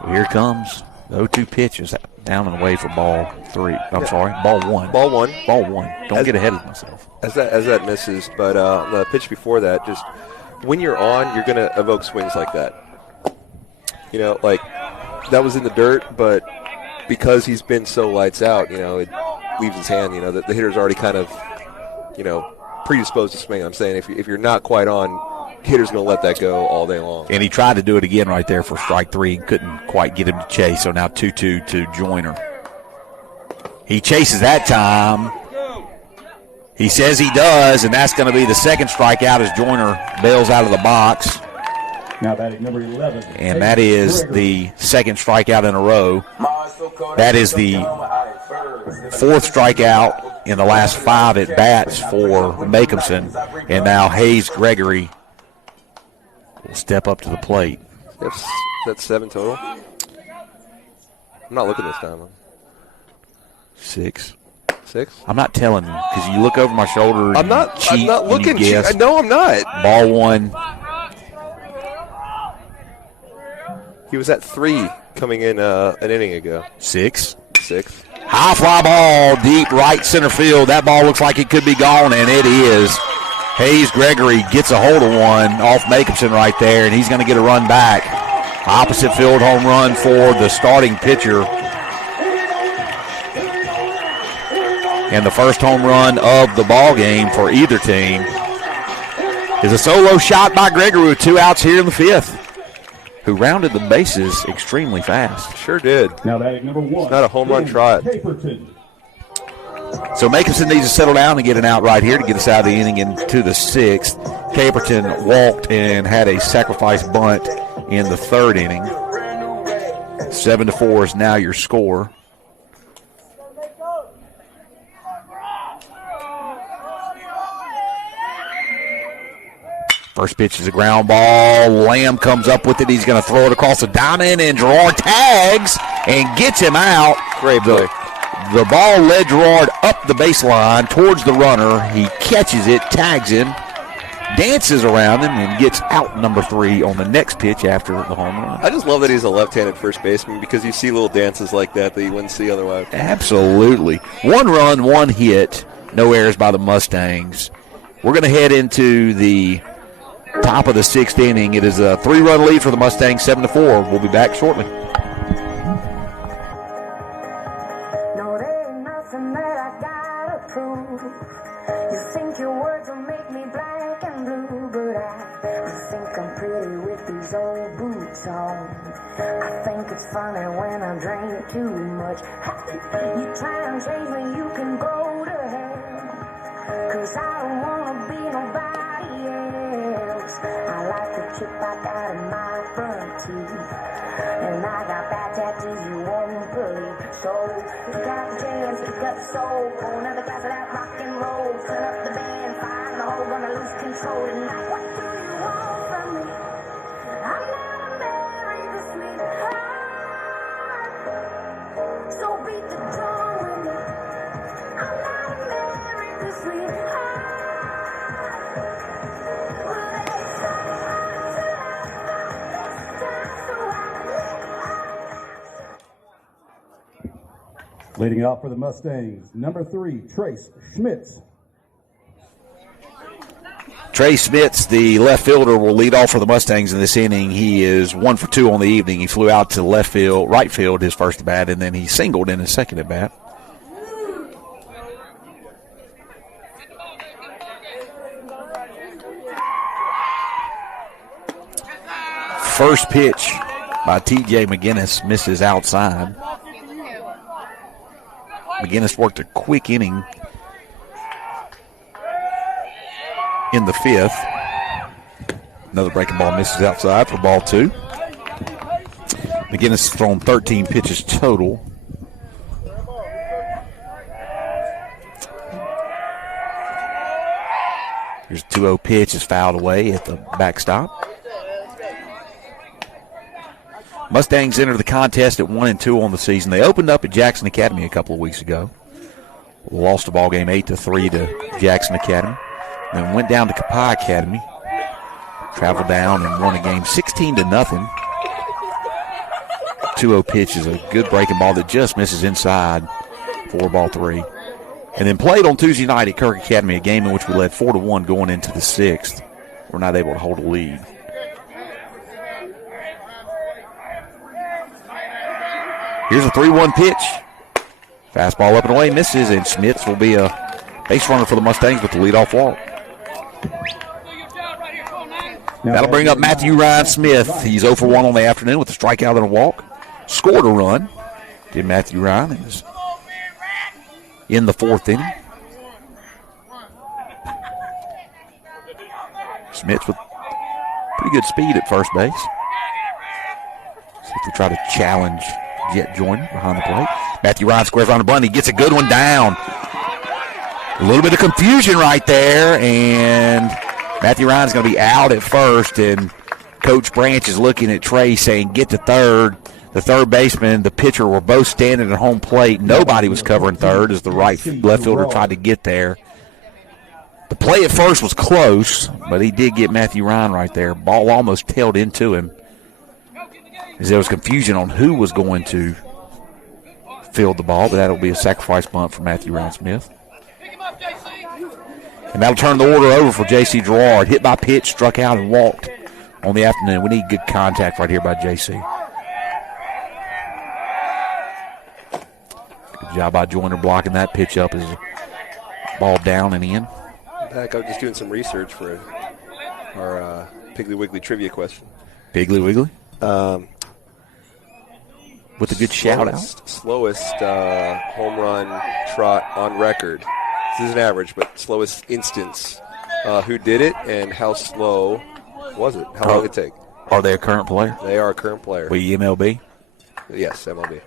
So here comes the 0-2 pitch is down and away for ball 3. I'm sorry, ball 1. Ball 1. Ball 1. Don't get ahead of myself. As that misses, but the pitch before that, just when you're on, you're going to evoke swings like that. You know, like that was in the dirt, but because he's been so lights out, you know, it leaves his hand. You know, the hitter's already kind of, you know, predisposed to swing. I'm saying if you're not quite on, hitter's going to let that go all day long. And he tried to do it again right there for strike 3. Couldn't quite get him to chase, so now 2-2 to Joyner. He chases that time. He says he does, and that's going to be the second strikeout as Joyner bails out of the box. Now batting number 11. And that is the second strikeout in a row. That is the 4th strikeout in the last 5 at-bats for Makinson. And now Hayes Gregory will step up to the plate. That's 7 total. I'm not looking this time. 6. 6? I'm not telling you because you look over my shoulder. I'm not looking. Guess. No, I'm not. Ball 1. He was at 3 coming in an inning ago. 6. 6. High fly ball, deep right center field. That ball looks like it could be gone, and it is. Hayes Gregory gets a hold of one off Makinson right there, and he's going to get a run back. Opposite field home run for the starting pitcher. And the first home run of the ball game for either team is a solo shot by Gregory with 2 outs here in the 5th, who rounded the bases extremely fast. Sure did. Now batting number 1. It's not a home run trot. Caperton. So Makinson needs to settle down and get an out right here to get us out of the inning into the 6th. Caperton walked and had a sacrifice bunt in the 3rd inning. 7-4 is now your score. First pitch is a ground ball. Lamb comes up with it. He's going to throw it across the diamond, and Gerard tags and gets him out. Great play. The ball led Gerard up the baseline towards the runner. He catches it, tags him, dances around him, and gets out number 3 on the next pitch after the home run. I just love that he's a left-handed first baseman because you see little dances like that you wouldn't see otherwise. Absolutely. 1 run, 1 hit, no errors by the Mustangs. We're going to head into the top of the 6th inning. It is a 3-run lead for the Mustangs, 7-4. We'll be back shortly. No, there ain't nothing that I gotta prove. You think your words will make me black and blue, but I think I'm pretty with these old boots on. I think it's funny when I drink too much. You try and change me, you can go to hell, 'cause I don't wanna be nobody else. I like to chip I got in my front teeth. And I got bad tattoos you won't believe. So pick out the jams, pick up the soul. Pour another glass of that rock and roll. Turn up the band, find the hole, gonna lose control tonight. What do you want from me? I'm not married to sweetheart. So beat the drum with me. I'm not married to sweetheart. Leading off for the Mustangs, number 3, Trace Schmitz. Trey Schmitz, the left fielder, will lead off for the Mustangs in this inning. He is 1 for 2 on the evening. He flew out to right field his first at bat, and then he singled in his second at bat. First pitch by T.J. McGinnis misses outside. McGinnis worked a quick inning in the 5th. Another breaking ball misses outside for ball 2. McGinnis has thrown 13 pitches total. Here's a 2-0 pitch, is fouled away at the backstop. Mustangs enter the contest at 1-2 on the season. They opened up at Jackson Academy a couple of weeks ago. Lost the ball game 8-3 to Jackson Academy. Then went down to Kapai Academy. Traveled down and won a game 16-0. 2-0 pitch is a good breaking ball that just misses inside for ball 3. And then played on Tuesday night at Kirk Academy, a game in which we led 4-1 going into the 6th. We're not able to hold a lead. Here's a 3-1 pitch. Fastball up and away, misses, and Schmitz will be a base runner for the Mustangs with the leadoff walk. That'll bring up Matthew Ryan Smith. He's 0 for 1 on the afternoon with a strikeout and a walk. Scored a run. Did Matthew Ryan. He was in the 4th inning. Smith with pretty good speed at first base. See if they try to challenge Jet Joyner behind the plate. Matthew Ryan squares on the bunt. He gets a good one down. A little bit of confusion right there, and Matthew Ryan's going to be out at first, and Coach Branch is looking at Trey saying, get to third. The third baseman, the pitcher were both standing at home plate. Nobody was covering third as the left fielder tried to get there. The play at first was close, but he did get Matthew Ryan right there. Ball almost tailed into him as there was confusion on who was going to field the ball, but that'll be a sacrifice bunt for Matthew Ryan Smith. And that'll turn the order over for J.C. Gerard. Hit by pitch, struck out, and walked on the afternoon. We need good contact right here by J.C. Good job by Joyner blocking that pitch up as a ball down and in. Back, I was just doing some research for our Piggly Wiggly trivia question. Piggly Wiggly? With a good shout-out. Slowest home run trot on record. This is an average, but slowest instance. Who did it and how slow was it? How long did it take? Are they a current player? They are a current player. We MLB? Yes, MLB.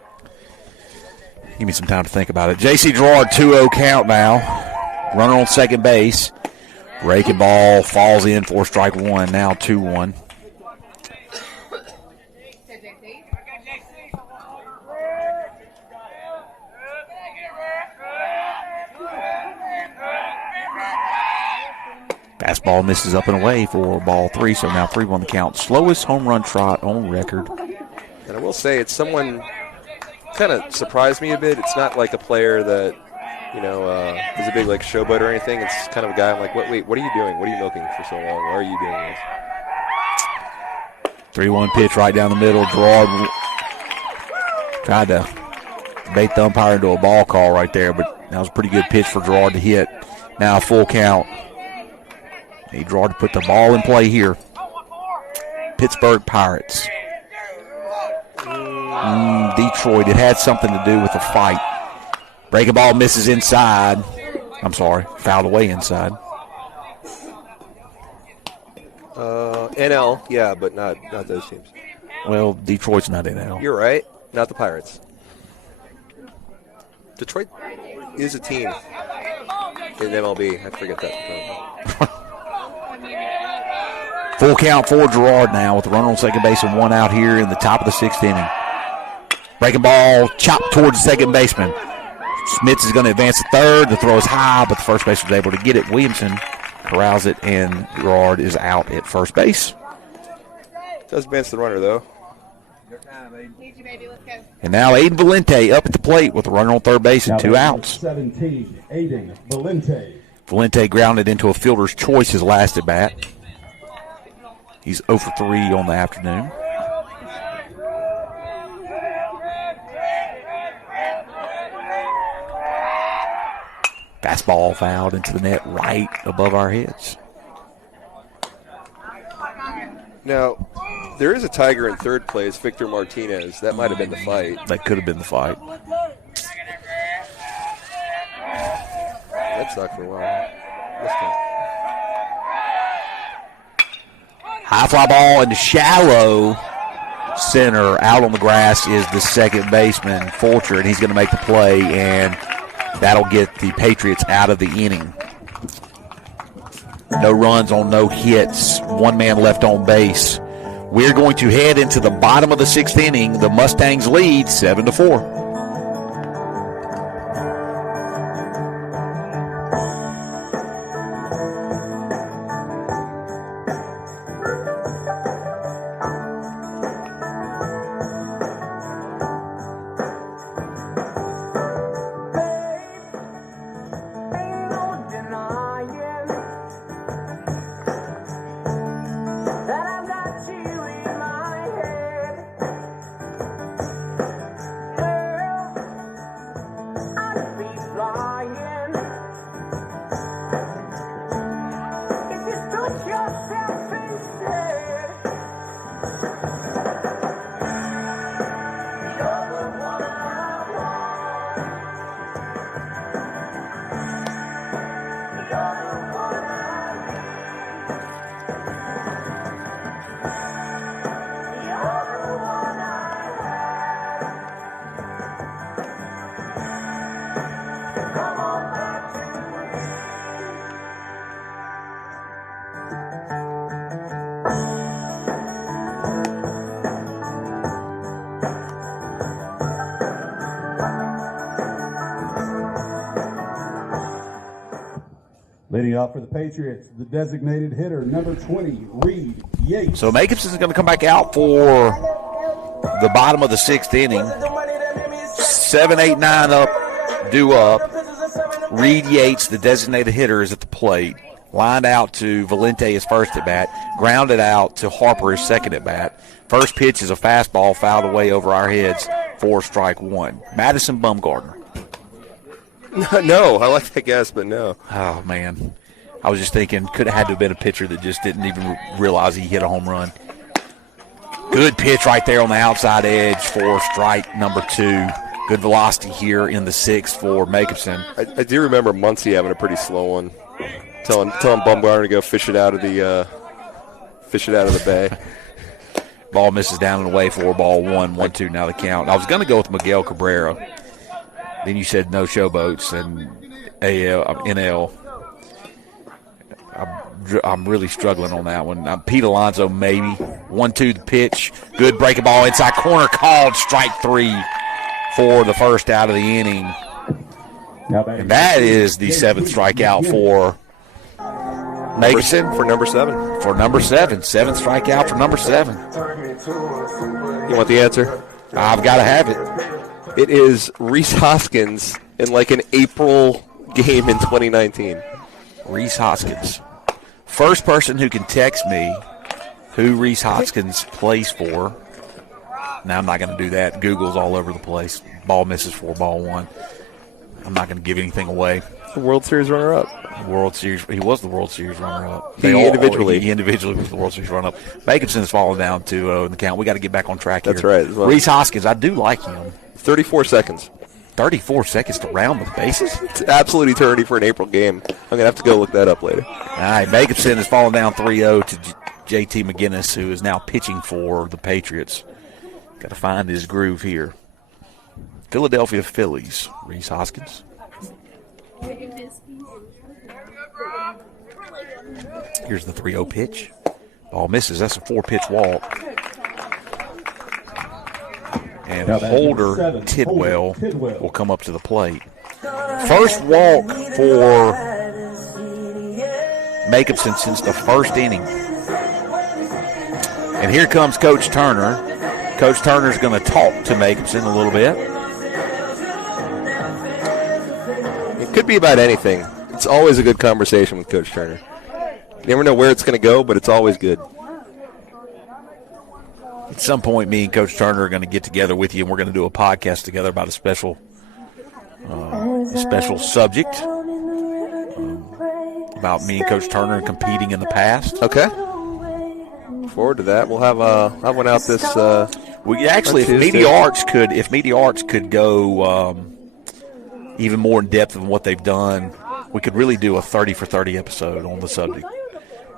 Give me some time to think about it. J.C. Gerard, 2-0 count now. Runner on second base. Breaking ball falls in for strike one. Now 2-1. Fastball misses up and away for ball 3, so now 3-1 the count. Slowest home run trot on record. And I will say, it's someone kind of surprised me a bit. It's not like a player that, is a big showboat or anything. It's kind of a guy I'm like, wait, what are you doing? What are you milking for so long? Why are you doing this? 3-1 pitch right down the middle. Gerard tried to bait the umpire into a ball call right there, but that was a pretty good pitch for Gerard to hit. Now full count. Need Gerard to put the ball in play here. Pittsburgh Pirates. Detroit. It had something to do with the fight. Breaking ball misses inside. I'm sorry, fouled away inside. NL, yeah, but not those teams. Well, Detroit's not NL. You're right. Not the Pirates. Detroit is a team in MLB. I forget that. Full count for Girard now with a runner on second base and one out here in the top of the 6th inning. Breaking ball, chopped towards the second baseman. Smits is going to advance to third. The throw is high, but the first baseman was able to get it. Williamson corrals it, and Girard is out at first base. Does advance the runner, though. And now Aiden Valente up at the plate with a runner on third base and 2 outs. 17, Aiden Valente. Valente grounded into a fielder's choice his last at bat. He's 0 for 3 on the afternoon. Fastball fouled into the net right above our heads. Now, there is a Tiger in third place, Victor Martinez. That might have been the fight. That could have been the fight. That sucked for a while. High fly ball into shallow center. Out on the grass is the second baseman, Fulcher, and he's going to make the play, and that'll get the Patriots out of the inning. No runs on no hits. One man left on base. We're going to head into the bottom of the 6th inning. The Mustangs lead 7-4. Leading off for the Patriots, the designated hitter, number 20, Reed Yates. So Jacobson is going to come back out for the bottom of the 6th inning. 7, 8, 9 up, due up. Reed Yates, the designated hitter, is at the plate. Lined out to Valente his first at bat. Grounded out to Harper his second at bat. First pitch is a fastball fouled away over our heads for strike one. Madison Bumgarner. No, I like that guess, but no. Oh, man. I was just thinking, could have had to have been a pitcher that just didn't even realize he hit a home run. Good pitch right there on the outside edge for strike number 2. Good velocity here in the 6th for Jacobson. I do remember Muncie having a pretty slow one. Telling Bumgarner to go fish it out of the bay. Ball misses down and away for ball 1-1-2 now the count. I was going to go with Miguel Cabrera. Then you said no showboats and NL. I'm really struggling on that one. Pete Alonso maybe. 1-2 the pitch. Good breaking ball inside corner called strike 3 for the first out of the inning. And that is the 7th strikeout for Jacobson. For number 7. For number 7. 7th strikeout for number 7. You want the answer? I've got to have it. It is Rhys Hoskins in like an April game in 2019. Rhys Hoskins. First person who can text me who Rhys Hoskins plays for. Now, I'm not going to do that. Google's all over the place. Ball misses for ball 1. I'm not going to give anything away. The World Series runner-up. World Series. He was the World Series runner-up. He individually was the World Series runner-up. Jacobson's fallen down 2-0 in the count. We got to get back on track here. That's right. Well, Rhys Hoskins, I do like him. 34 seconds. 34 seconds to round the bases? It's absolute eternity for an April game. I'm going to have to go look that up later. All right, Jacobson has fallen down 3-0 JT McGinnis, who is now pitching for the Patriots. Got to find his groove here. Philadelphia Phillies, Reese Hoskins. Here's the 3-0 pitch. Ball misses. That's a 4-pitch walk. And Holder Tidwell will come up to the plate. First walk for Makeup since the first inning. And here comes Coach Turner. Coach Turner's going to talk to Makeup a little bit. It could be about anything. It's always a good conversation with Coach Turner. You never know where it's going to go, but it's always good. At some point, me and Coach Turner are going to get together with you, and we're going to do a podcast together about a special subject about me and Coach Turner competing in the past. Okay. Forward to that. We'll have one out this. We actually, if Media Arts could go even more in depth than what they've done, we could really do a 30 for 30 episode on the subject.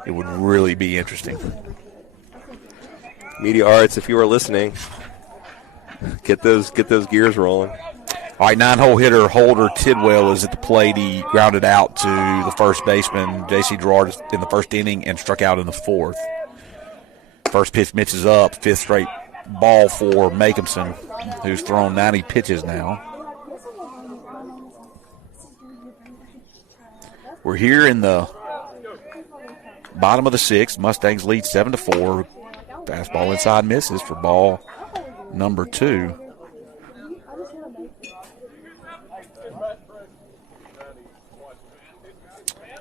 It would really be interesting. Media Arts, if you are listening, get those gears rolling. All right, 9-hole hitter Holder Tidwell is at the plate. He grounded out to the first baseman, J.C. Gerard, in the first inning and struck out in the fourth. First pitch misses up, fifth straight ball for Makeup, who's thrown 90 pitches now. We're here in the bottom of the sixth. Mustangs lead 7-4. Fastball inside misses for ball number 2.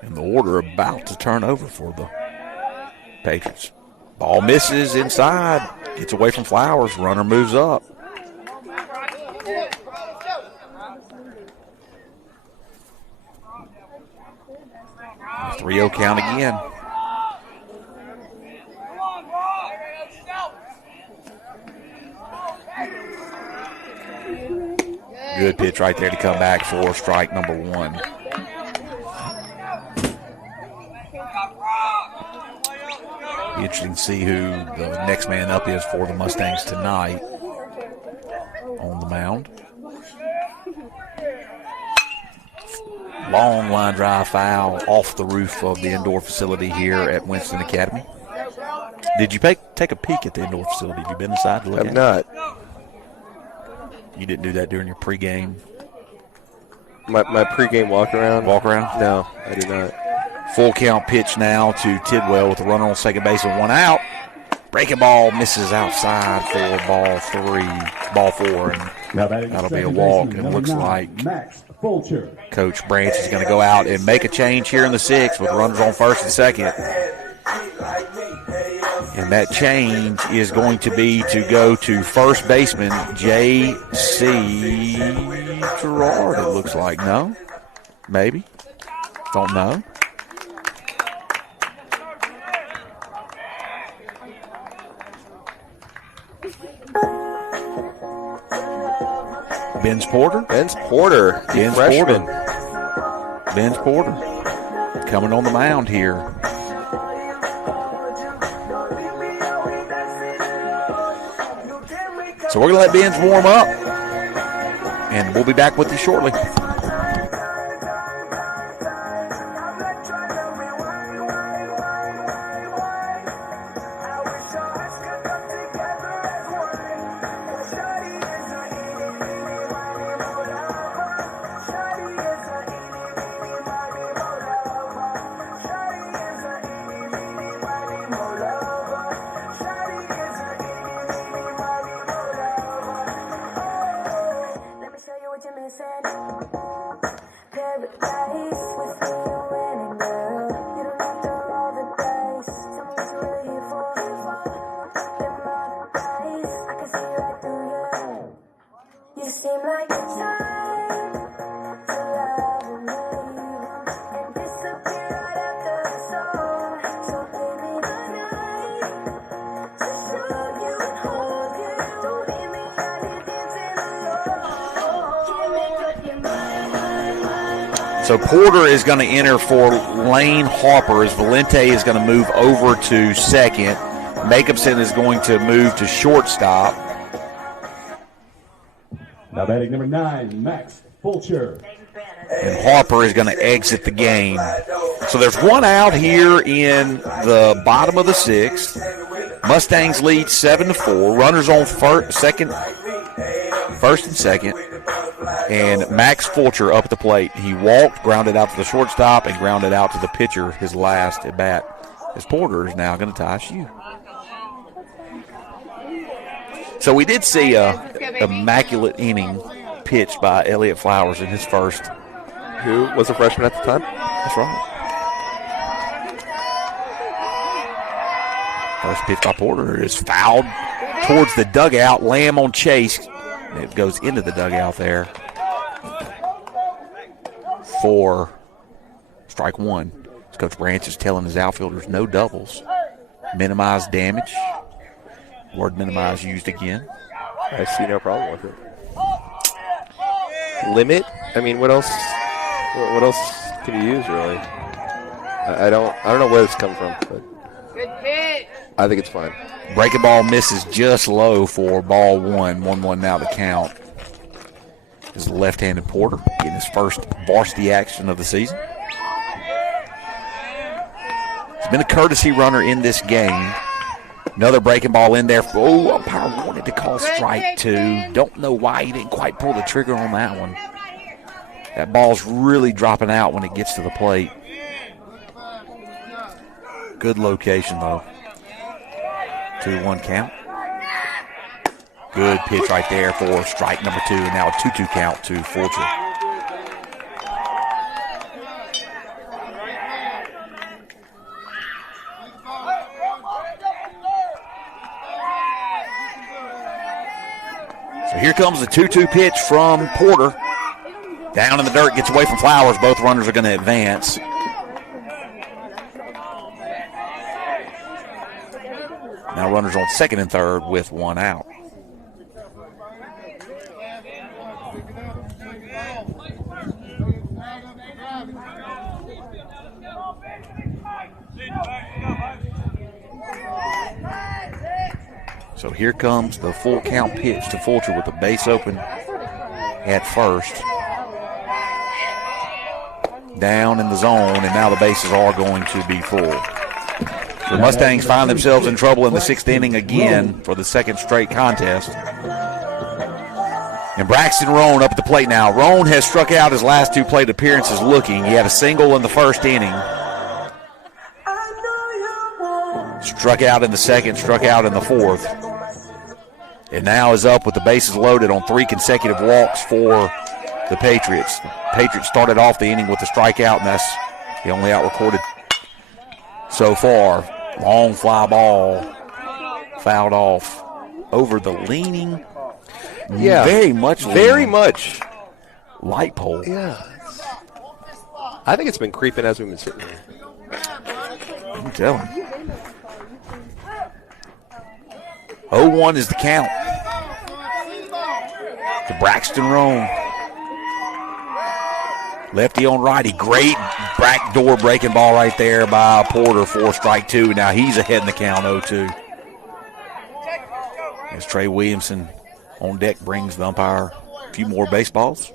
And the order about to turn over for the Patriots. Ball misses inside. Gets away from Flowers. Runner moves up. A 3-0 count again. Good pitch right there to come back for strike number 1. Be interesting to see who the next man up is for the Mustangs tonight on the mound. Long line drive foul off the roof of the indoor facility here at Winston Academy. Did you take a peek at the indoor facility? Have you been inside to look at it? I've not. You didn't do that during your pregame? My pregame walk around? No, I did not. Full count pitch now to Tidwell with a runner on second base and 1 out. Breaking ball misses outside for ball 4, and that'll be a walk. It looks like Coach Branch is going to go out and make a change here in the 6th with runners on first and second. And that change is going to be to go to first baseman J.C. Gerard, it looks like. No? Maybe? Don't know. Benz Porter. Benz Porter coming on the mound here. So we're going to let Benz warm up, and we'll be back with you shortly. Let me show you what you're missing. So Porter is going to enter for Lane Harper as Valente is going to move over to second. Jacobson is going to move to shortstop. Now batting number 9, Max Fulcher. And Harper is going to exit the game. So there's one out here in the bottom of the 6th. Mustangs lead 7-4. Runners on first and second. And Max Fulcher up at the plate. He walked, grounded out to the shortstop, and grounded out to the pitcher his last at bat. As Porter is now going to tie a shoe. So we did see a immaculate inning pitched by Elliott Flowers in his first. Who was a freshman at the time? That's right. First pitch by Porter is fouled towards the dugout. Lamb on chase. It goes into the dugout there for strike 1. Coach Branch is telling his outfielders no doubles. Minimize damage. Word minimize used again. I see no problem with it. Limit? I mean, what else? What else can you use, really? I don't know where this comes from, but good pitch. I think it's fine. Breaking ball misses just low for ball 1. 1-1 now the count. This is the left-handed Porter getting his first varsity action of the season. He's been a courtesy runner in this game. Another breaking ball in there. Oh, umpire wanted to call strike 2. Don't know why he didn't quite pull the trigger on that one. That ball's really dropping out when it gets to the plate. Good location, though. 2-1 count. Good pitch right there for strike number 2, and now a 2-2 count to Fulcher. So here comes the 2-2 pitch from Porter. Down in the dirt, gets away from Flowers. Both runners are going to advance. Now runners on second and third with one out. So here comes the full count pitch to Fulcher with the base open at first. Down in the zone, and now the bases are going to be full. The Mustangs find themselves in trouble in the 6th inning again for the second straight contest. And Braxton Roan up at the plate now. Roan has struck out his last 2 plate appearances looking. He had a single in the first inning. Struck out in the second, struck out in the fourth. And now is up with the bases loaded on 3 consecutive walks for the Patriots. The Patriots started off the inning with a strikeout, and that's the only out recorded so far. Long fly ball, fouled off over the leaning. Yeah, very much light pole. Yeah, I think it's been creeping as we've been sitting here. I'm telling you. 0-1 is the count to Braxton Roan. Lefty on righty. Great backdoor breaking ball right there by Porter for strike 2. Now he's ahead in the count, 0-2. As Trey Williamson on deck brings the umpire a few more baseballs.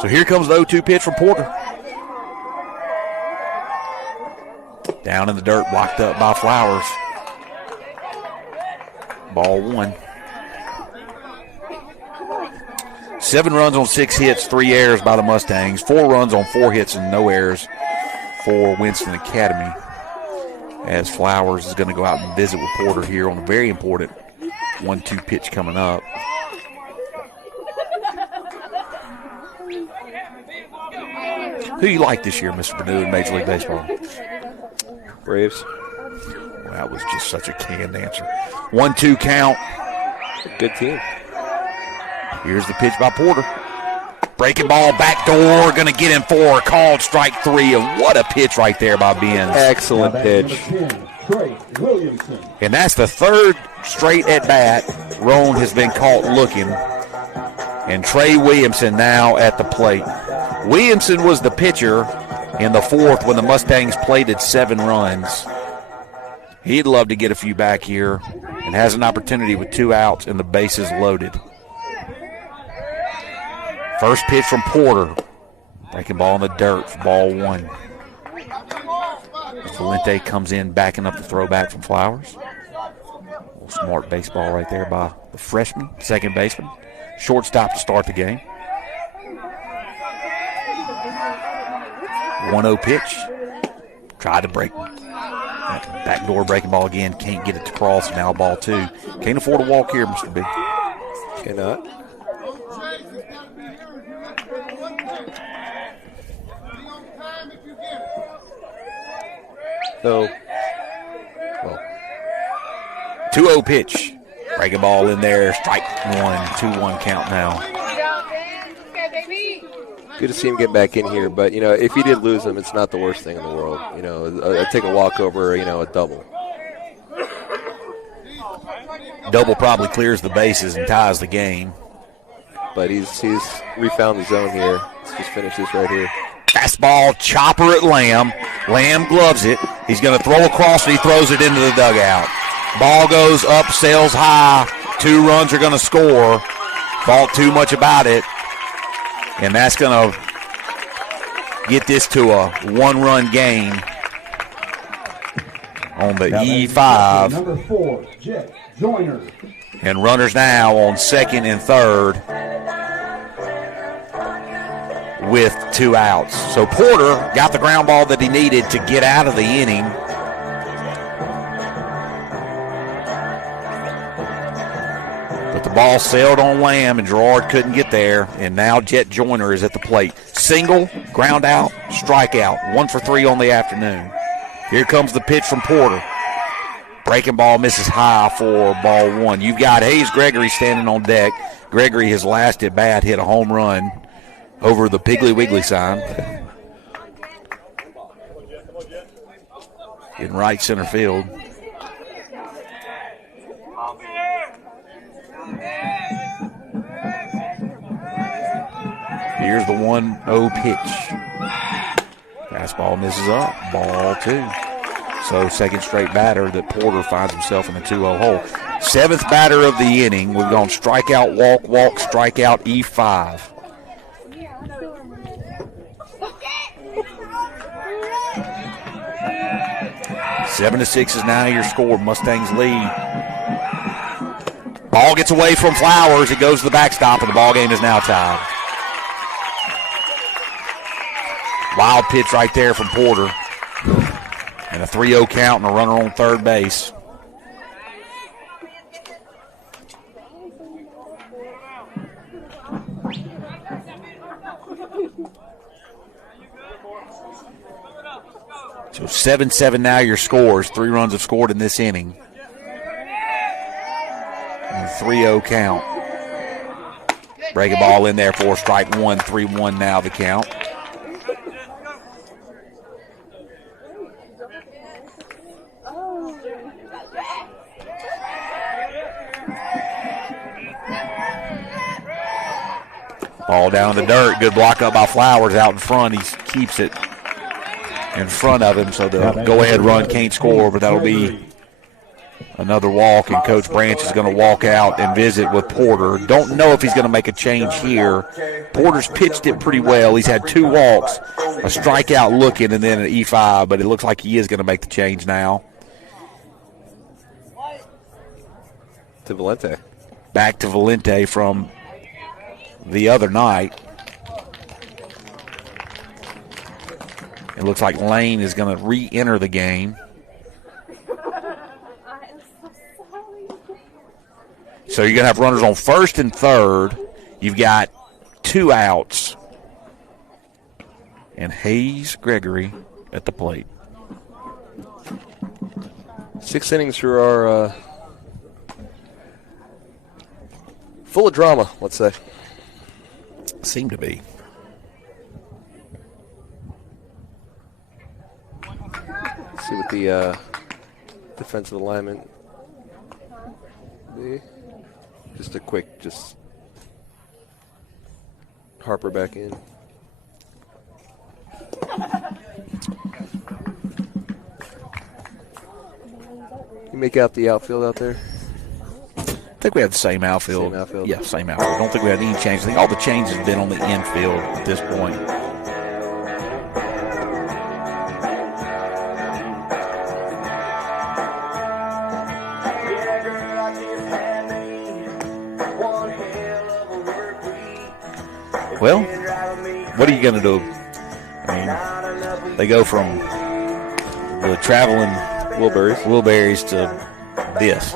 So here comes the 0-2 pitch from Porter. Down in the dirt, blocked up by Flowers. Ball 1. 7 runs on 6 hits, 3 errors by the Mustangs. 4 runs on 4 hits and no errors for Winston Academy. As Flowers is going to go out and visit with Porter here on a very important 1-2 pitch coming up. Who do you like this year, Mr. Purdue, in Major League Baseball? Braves. Well, that was just such a canned answer. 1-2 count. Good team. Here's the pitch by Porter. Breaking ball, backdoor, going to get him for called strike 3. And what a pitch right there by Benz. Excellent pitch. Trey Williamson. And that's the third straight at bat. Roan has been caught looking. And Trey Williamson now at the plate. Williamson was the pitcher in the fourth when the Mustangs plated 7 runs. He'd love to get a few back here and has an opportunity with 2 outs and the bases loaded. First pitch from Porter. Breaking ball in the dirt for ball 1. Valente comes in backing up the throwback from Flowers. Smart baseball right there by the freshman, second baseman. Shortstop to start the game. 1-0 pitch. Tried to break. Backdoor breaking ball again. Can't get it to cross. Now ball 2. Can't afford a walk here, Mr. Big. Cannot. So, 2-0 pitch. Breaking ball in there. Strike 1. 2-1 count now. Good to see him get back in here, but, if he did lose him, it's not the worst thing in the world. I'd take a walk over, a double. Double probably clears the bases and ties the game. But he's refound the zone here. Let's just finish this right here. Fastball, chopper at Lamb. Lamb gloves it. He's going to throw across and he throws it into the dugout. Ball goes up, sails high. 2 runs are going to score. Thought too much about it. And that's going to get this to a 1-run game on the E5. Number 4, Jet Joyner. And runners now on second and third with 2 outs. So Porter got the ground ball that he needed to get out of the inning. But the ball sailed on Lamb, and Gerard couldn't get there. And now Jet Joyner is at the plate. Single, ground out, strikeout. 1 for 3 on the afternoon. Here comes the pitch from Porter. Breaking ball misses high for ball 1. You've got Hayes Gregory standing on deck. Gregory, his last at bat, hit a home run over the Piggly Wiggly sign. In right center field. Here's the 1-0 pitch. Fastball misses up. Ball 2. So second straight batter that Porter finds himself in the 2-0 hole. 7th batter of the inning. We've gone strikeout, walk, walk, strikeout, E5. Seven to 6 is now your score. Mustangs lead. Ball gets away from Flowers. It goes to the backstop, and the ball game is now tied. Wild pitch right there from Porter. And a 3-0 count and a runner on third base. So 7-7 now your scores. 3 runs have scored in this inning. And a 3-0 count. Break a ball in there for strike 1. 3-1 now the count. Ball down in the dirt. Good block up by Flowers out in front. He keeps it in front of him, so the go-ahead run can't score, but that'll be another walk, and Coach Branch is going to walk out and visit with Porter. Don't know if he's going to make a change here. Porter's pitched it pretty well. He's had 2 walks, a strikeout looking, and then an E5, but it looks like he is going to make the change now. To Valente. Back to Valente from the other night. It looks like Lane is going to re-enter the game. So you're going to have runners on first and third. You've got 2 outs. And Hayes Gregory at the plate. 6 innings for our full of drama, let's say. Seem to be. Let's see what the defensive alignment. See? Just a quick, Harper back in. You make out the outfield out there? I think we had the same outfield. Same outfield. Yeah, same outfield. I don't think we had any changes. I think all the changes have been on the infield at this point. Well, what are you going to do? I mean, they go from the traveling Wilburys to this.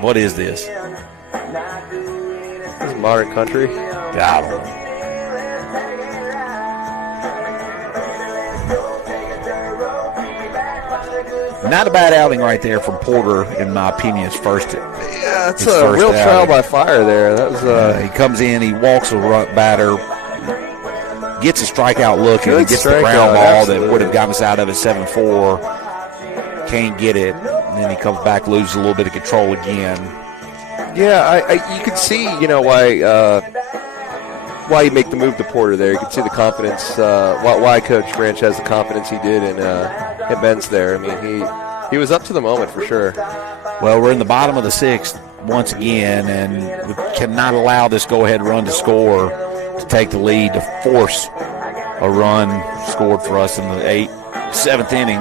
What is this? This is modern country. I don't know. Not a bad outing right there from Porter, in my opinion. His first. Yeah, it's a real trial by fire there. That was. He comes in, he walks a batter, gets a strikeout look, and he gets the ground ball that would have gotten us out of it 7-4. Can't get it, and then he comes back, loses a little bit of control again. Yeah, you can see, why you make the move to Porter there. You can see the confidence, why Coach Branch has the confidence he did in Benz there. I mean, he was up to the moment for sure. Well, we're in the bottom of the sixth once again, and we cannot allow this go-ahead run to score to take the lead, to force a run scored for us in the seventh inning.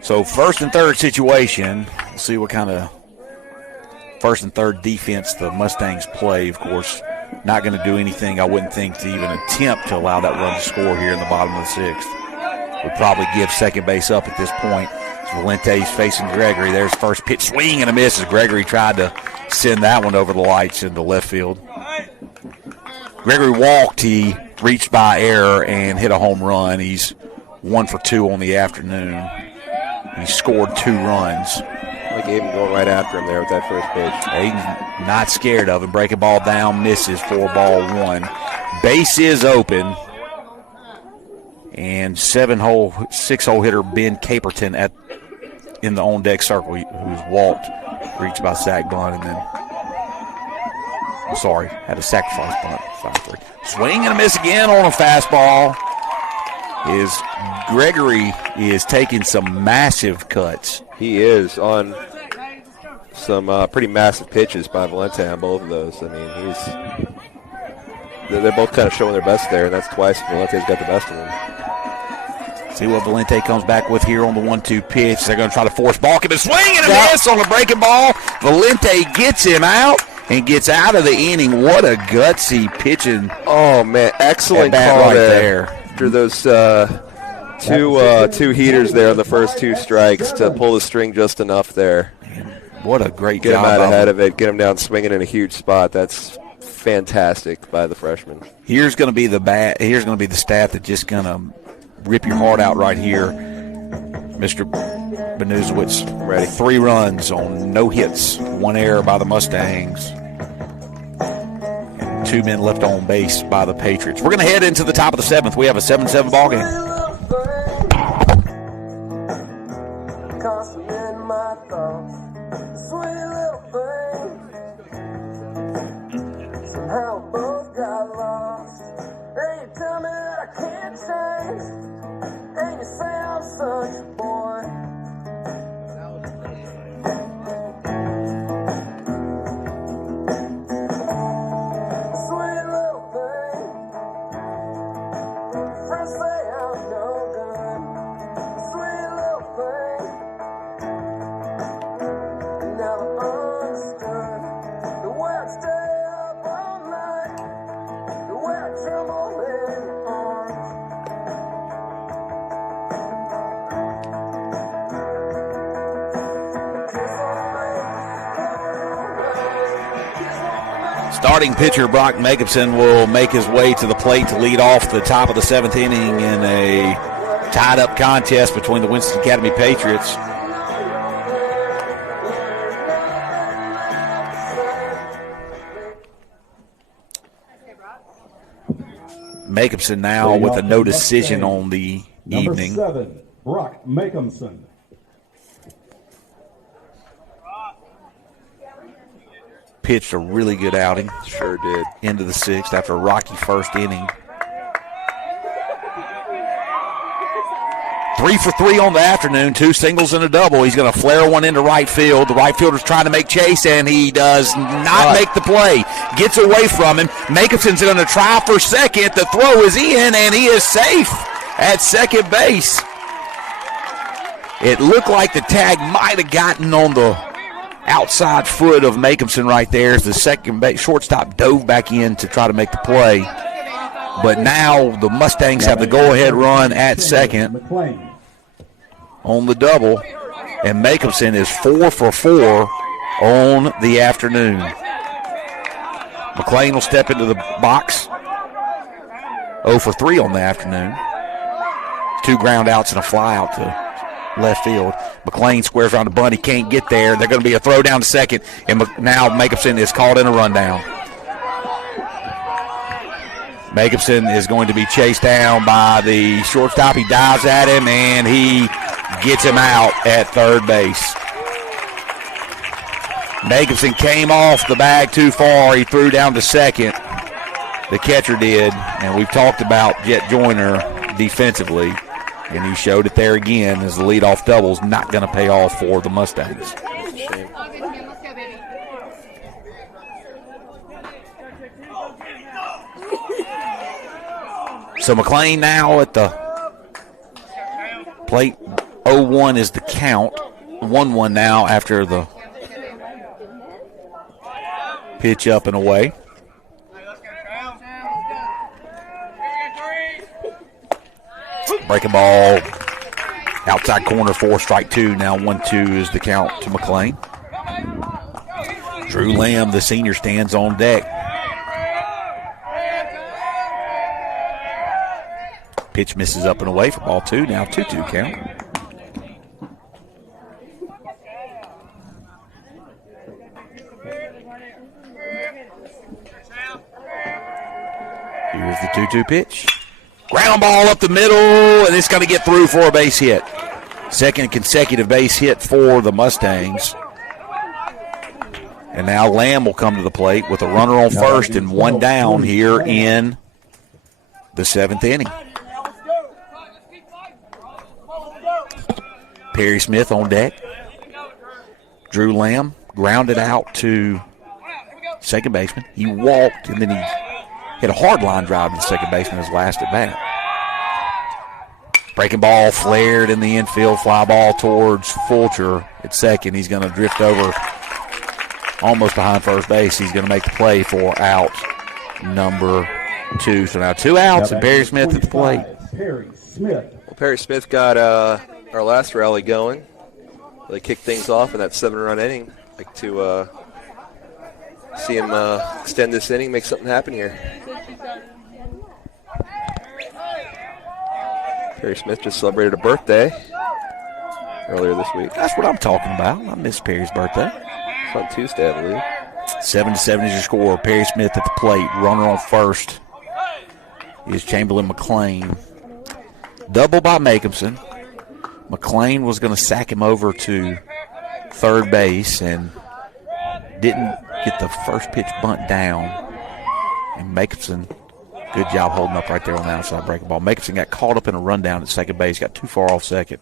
So first and third situation, we'll see what kind of first and third defense the Mustangs play. Of course, not going to do anything, I wouldn't think, to even attempt to allow that run to score here in the bottom of the sixth. We'll probably give second base up at this point. Valente's facing Gregory. There's first pitch, swing and a miss as Gregory tried to send that one over the lights into left field. Gregory walked. He reached by error and hit a home run. He's 1 for 2 on the afternoon. He scored 2 runs. Like Aiden going right after him there with that first pitch. Aiden's not scared of him. Breaking ball down, misses, 4-1. Base is open. And 6-hole hitter Ben Caperton in the on-deck circle, who's walked, reached by sac bunt, and then, had a sacrifice bunt. 5-3. Swing and a miss again on a fastball. Gregory is taking some massive cuts. He is on some pretty massive pitches by Valente on both of those. I mean, they're both kind of showing their best there, and that's twice Valente's got the best of them. See what Valente comes back with here on the 1-2 pitch. They're going to try to force balk him. A swing and a miss on the breaking ball. Valente gets him out and gets out of the inning. What a gutsy pitching. Oh, man. Excellent call right there. After those two heaters there on the first 2 strikes to pull the string just enough there. What a great job. Get him out ahead of of it. Get him down swinging in a huge spot. That's fantastic by the freshman. Here's going to be the stat that's just going to rip your heart out right here. Mr. Benuzowitz, ready. 3 runs on no hits, 1 error by the Mustangs, and 2 men left on base by the Patriots. We're going to head into the top of the 7th. We have a 7-7 ball game. Starting pitcher Brock Jacobson will make his way to the plate to lead off the top of the 7th inning in a tied-up contest between the Winston Academy Patriots. Jacobson now with a no decision on the evening. Number 7, Brock Jacobson. Pitched a really good outing. Sure did. Into the 6th after a rocky first inning. 3 for 3 on the afternoon, 2 singles and a double. He's going to flare one into right field. The right fielder's trying to make chase, and he does not make the play. Gets away from him. Jacobson's going to try for second. The throw is in, and he is safe at second base. It looked like the tag might have gotten on the outside foot of Jacobson right there as the second base shortstop dove back in to try to make the play. But now the Mustangs have the go-ahead run at second on the double, and Jacobson is 4 for 4 on the afternoon. McLean will step into the box, 0 for 3 on the afternoon. 2 ground outs and a fly out to left field. McLean squares around the bunt. He can't get there. They're going to be a throw down to second, and now Jacobson is called in a rundown. Jacobson is going to be chased down by the shortstop. He dives at him, and he gets him out at third base. Jacobson came off the bag too far. He threw down to second. The catcher did, and we've talked about Jet Joyner defensively, and he showed it there again as the leadoff double is not going to pay off for the Mustangs. So McLean now at the plate. 0-1 is the count. 1-1 now after the pitch up and away. Breaking ball. Outside corner, 4, strike 2. Now 1-2 is the count to McLean. Drew Lamb, the senior, stands on deck. Pitch misses up and away for ball 2. Now 2-2 count. Here's the 2-2 pitch. Ground ball up the middle, and it's going to get through for a base hit. Second consecutive base hit for the Mustangs. And now Lamb will come to the plate with a runner on first and 1 down here in the 7th inning. Perry Smith on deck. Drew Lamb grounded out to second baseman. He walked, and then he hit a hard line drive to the second baseman his last at bat. Breaking ball flared in the infield, fly ball towards Fulcher at second. He's going to drift over almost behind first base. He's going to make the play for out number 2. So now 2 outs and Perry Smith at the plate. Perry Smith. Well, Perry Smith got our last rally going. They kicked things off in that 7-run inning. I'd like to see him extend this inning, make something happen here. Perry Smith just celebrated a birthday earlier this week. That's what I'm talking about. I miss Perry's birthday. It's on Tuesday, I believe. 7-7 is your score. Perry Smith at the plate. Runner on first is Chamberlain McLean. Double by Jacobson. McLean was going to sack him over to third base and didn't get the first pitch bunt down. And Jacobson, good job holding up right there on the outside breaking ball. Jacobson got caught up in a rundown at second base, got too far off second.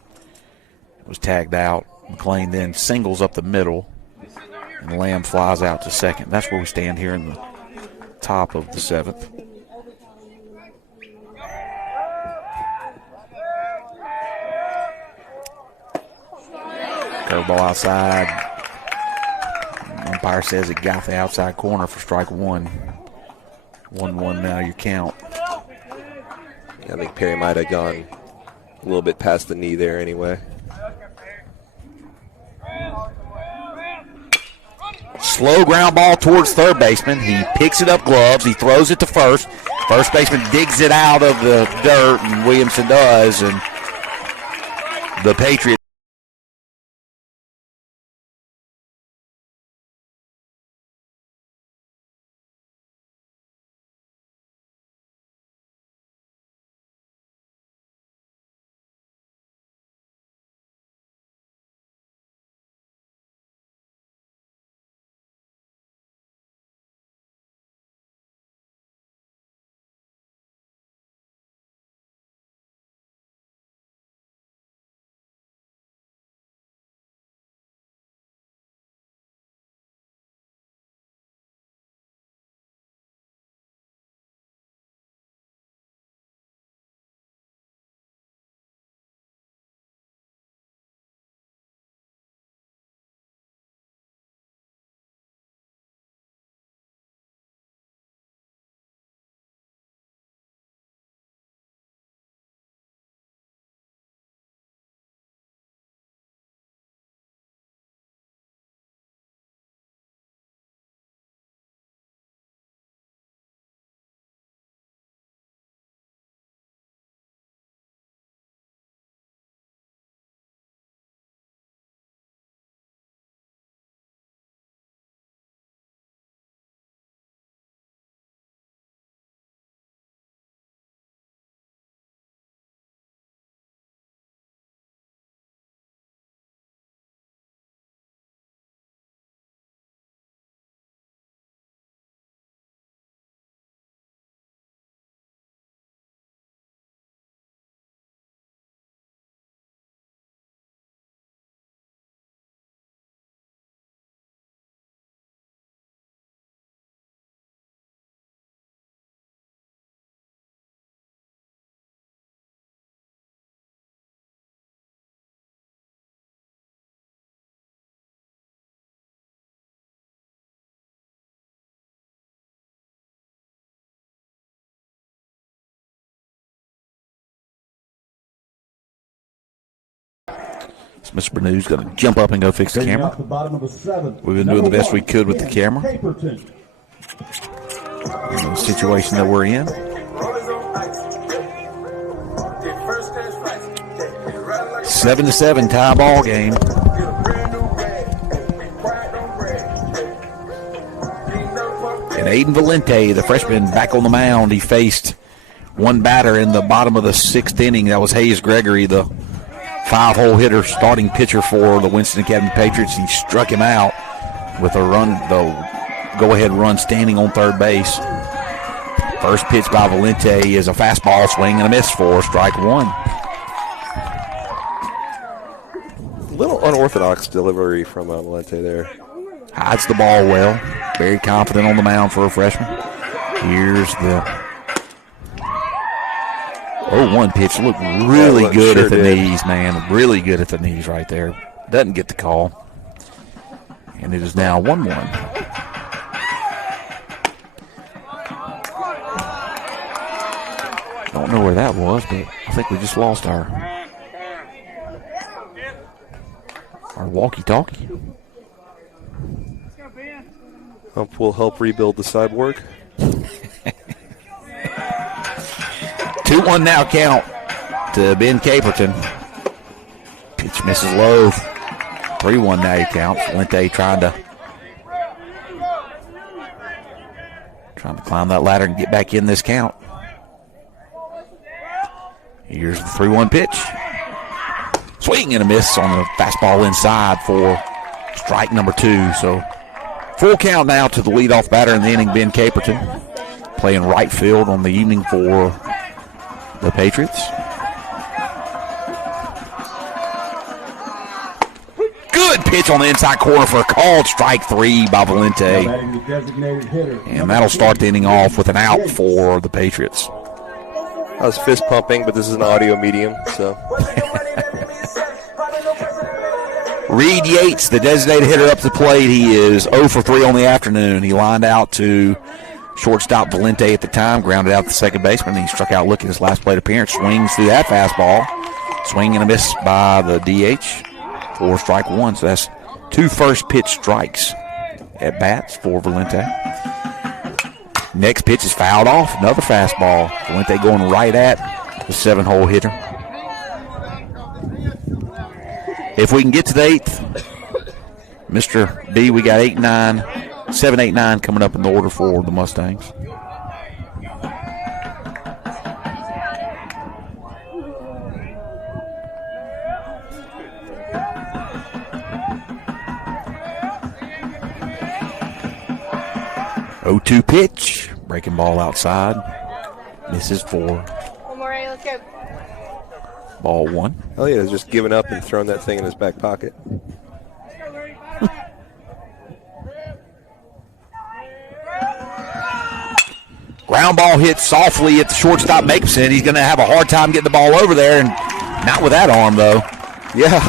Was tagged out. McLean then singles up the middle, and Lamb flies out to second. That's where we stand here in the top of the 7th. Curveball outside. Umpire says it got the outside corner for strike 1. 1-1 now your count. I think Perry might have gone a little bit past the knee there anyway. slow ground ball towards third baseman. He picks it up gloves. He throws it to first. First baseman digs it out of the dirt, and Williamson does. And the Patriots. Mr. Bernou's going to jump up and go fix the camera. We've been doing the best we could with the camera. In the situation that we're in. 7-7 tie ball game. And Aiden Valente, the freshman, back on the mound. He faced one batter in the bottom of the 6th inning. That was Hayes Gregory, the 5-hole hitter, starting pitcher for the Winston Academy Patriots. He struck him out with a run, the go-ahead run standing on third base. First pitch by Valente is a fastball swing and a miss for strike one. A little unorthodox delivery from Valente there. Hides the ball well. Very confident on the mound for a freshman. Here's the 0-1 pitch. Looked really good at the knees, man. Really good at the knees right there. Doesn't get the call. And it is now 1-1. Don't know where that was, but I think we just lost our walkie-talkie. Hope will help rebuild the cyborg. 2-1 now count to Ben Caperton. Pitch misses low. 3-1 now count. Valente trying to climb that ladder and get back in this count. Here's the 3-1 pitch. Swing and a miss on the fastball inside for strike number 2. So full count now to the leadoff batter in the inning, Ben Caperton, playing right field on the evening for the Patriots. Good pitch on the inside corner for a called strike 3 by Valente. And that'll start the inning off with an out for the Patriots. I was fist pumping, but this is an audio medium, so. Reed Yates, the designated hitter up the plate. He is 0 for 3 on the afternoon. He lined out to shortstop Valente at the time, grounded out the second baseman, and he struck out looking his last plate appearance. Swings through that fastball. Swing and a miss by the DH for strike 1. So that's 2 first pitch strikes at bats for Valente. Next pitch is fouled off. Another fastball. Valente going right at the 7-hole hitter. If we can get to the 8th, Mr. B, we got 7, 8, 9 coming up in the order for the Mustangs. O2 pitch, breaking ball outside. Misses for One more, let's go. ball 1. Elliott has just given up and thrown that thing in his back pocket. Ground ball hit softly at the shortstop Makeson. He's going to have a hard time getting the ball over there, and not with that arm, though. Yeah.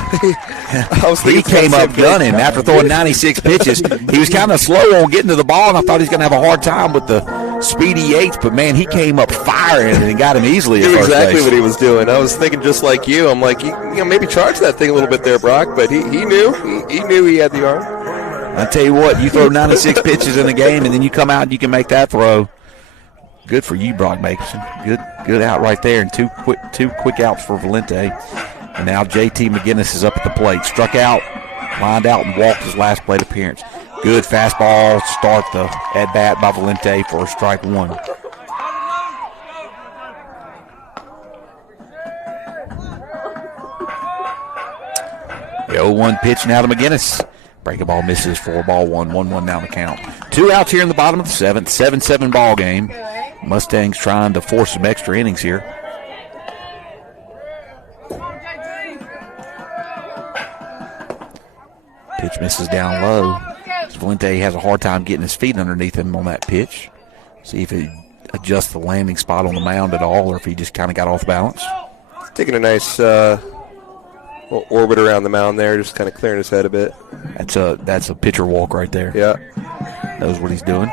He came up gunning after throwing 96 pitches. He was kind of slow on getting to the ball, and I thought he was going to have a hard time with the speedy 8th, but, man, he came up firing and got him easily at He knew first exactly base. what he was doing. I was thinking just like you. I'm like, maybe charge that thing a little bit there, Brock, but he knew. He knew he had the arm. I tell you what, you throw 96 pitches in a game, and then you come out and you can make that throw. Good for you, Brock Makeson. Good out right there, and two quick outs for Valente. And now J.T. McGinnis is up at the plate. Struck out, lined out, and walked his last plate appearance. Good fastball to start the at-bat by Valente for strike 1. The 0-1 pitch now to McGinnis. Breaking ball misses for ball 1. 1-1 now the count. 2 outs here in the bottom of the 7th. 7-7 ball game. Mustangs trying to force some extra innings here. Pitch misses down low. Valente has a hard time getting his feet underneath him on that pitch. See if he adjusts the landing spot on the mound at all, or if he just kind of got off balance. Taking a nice little orbit around the mound there, just kind of clearing his head a bit. That's a pitcher walk right there. Yeah. Knows what he's doing.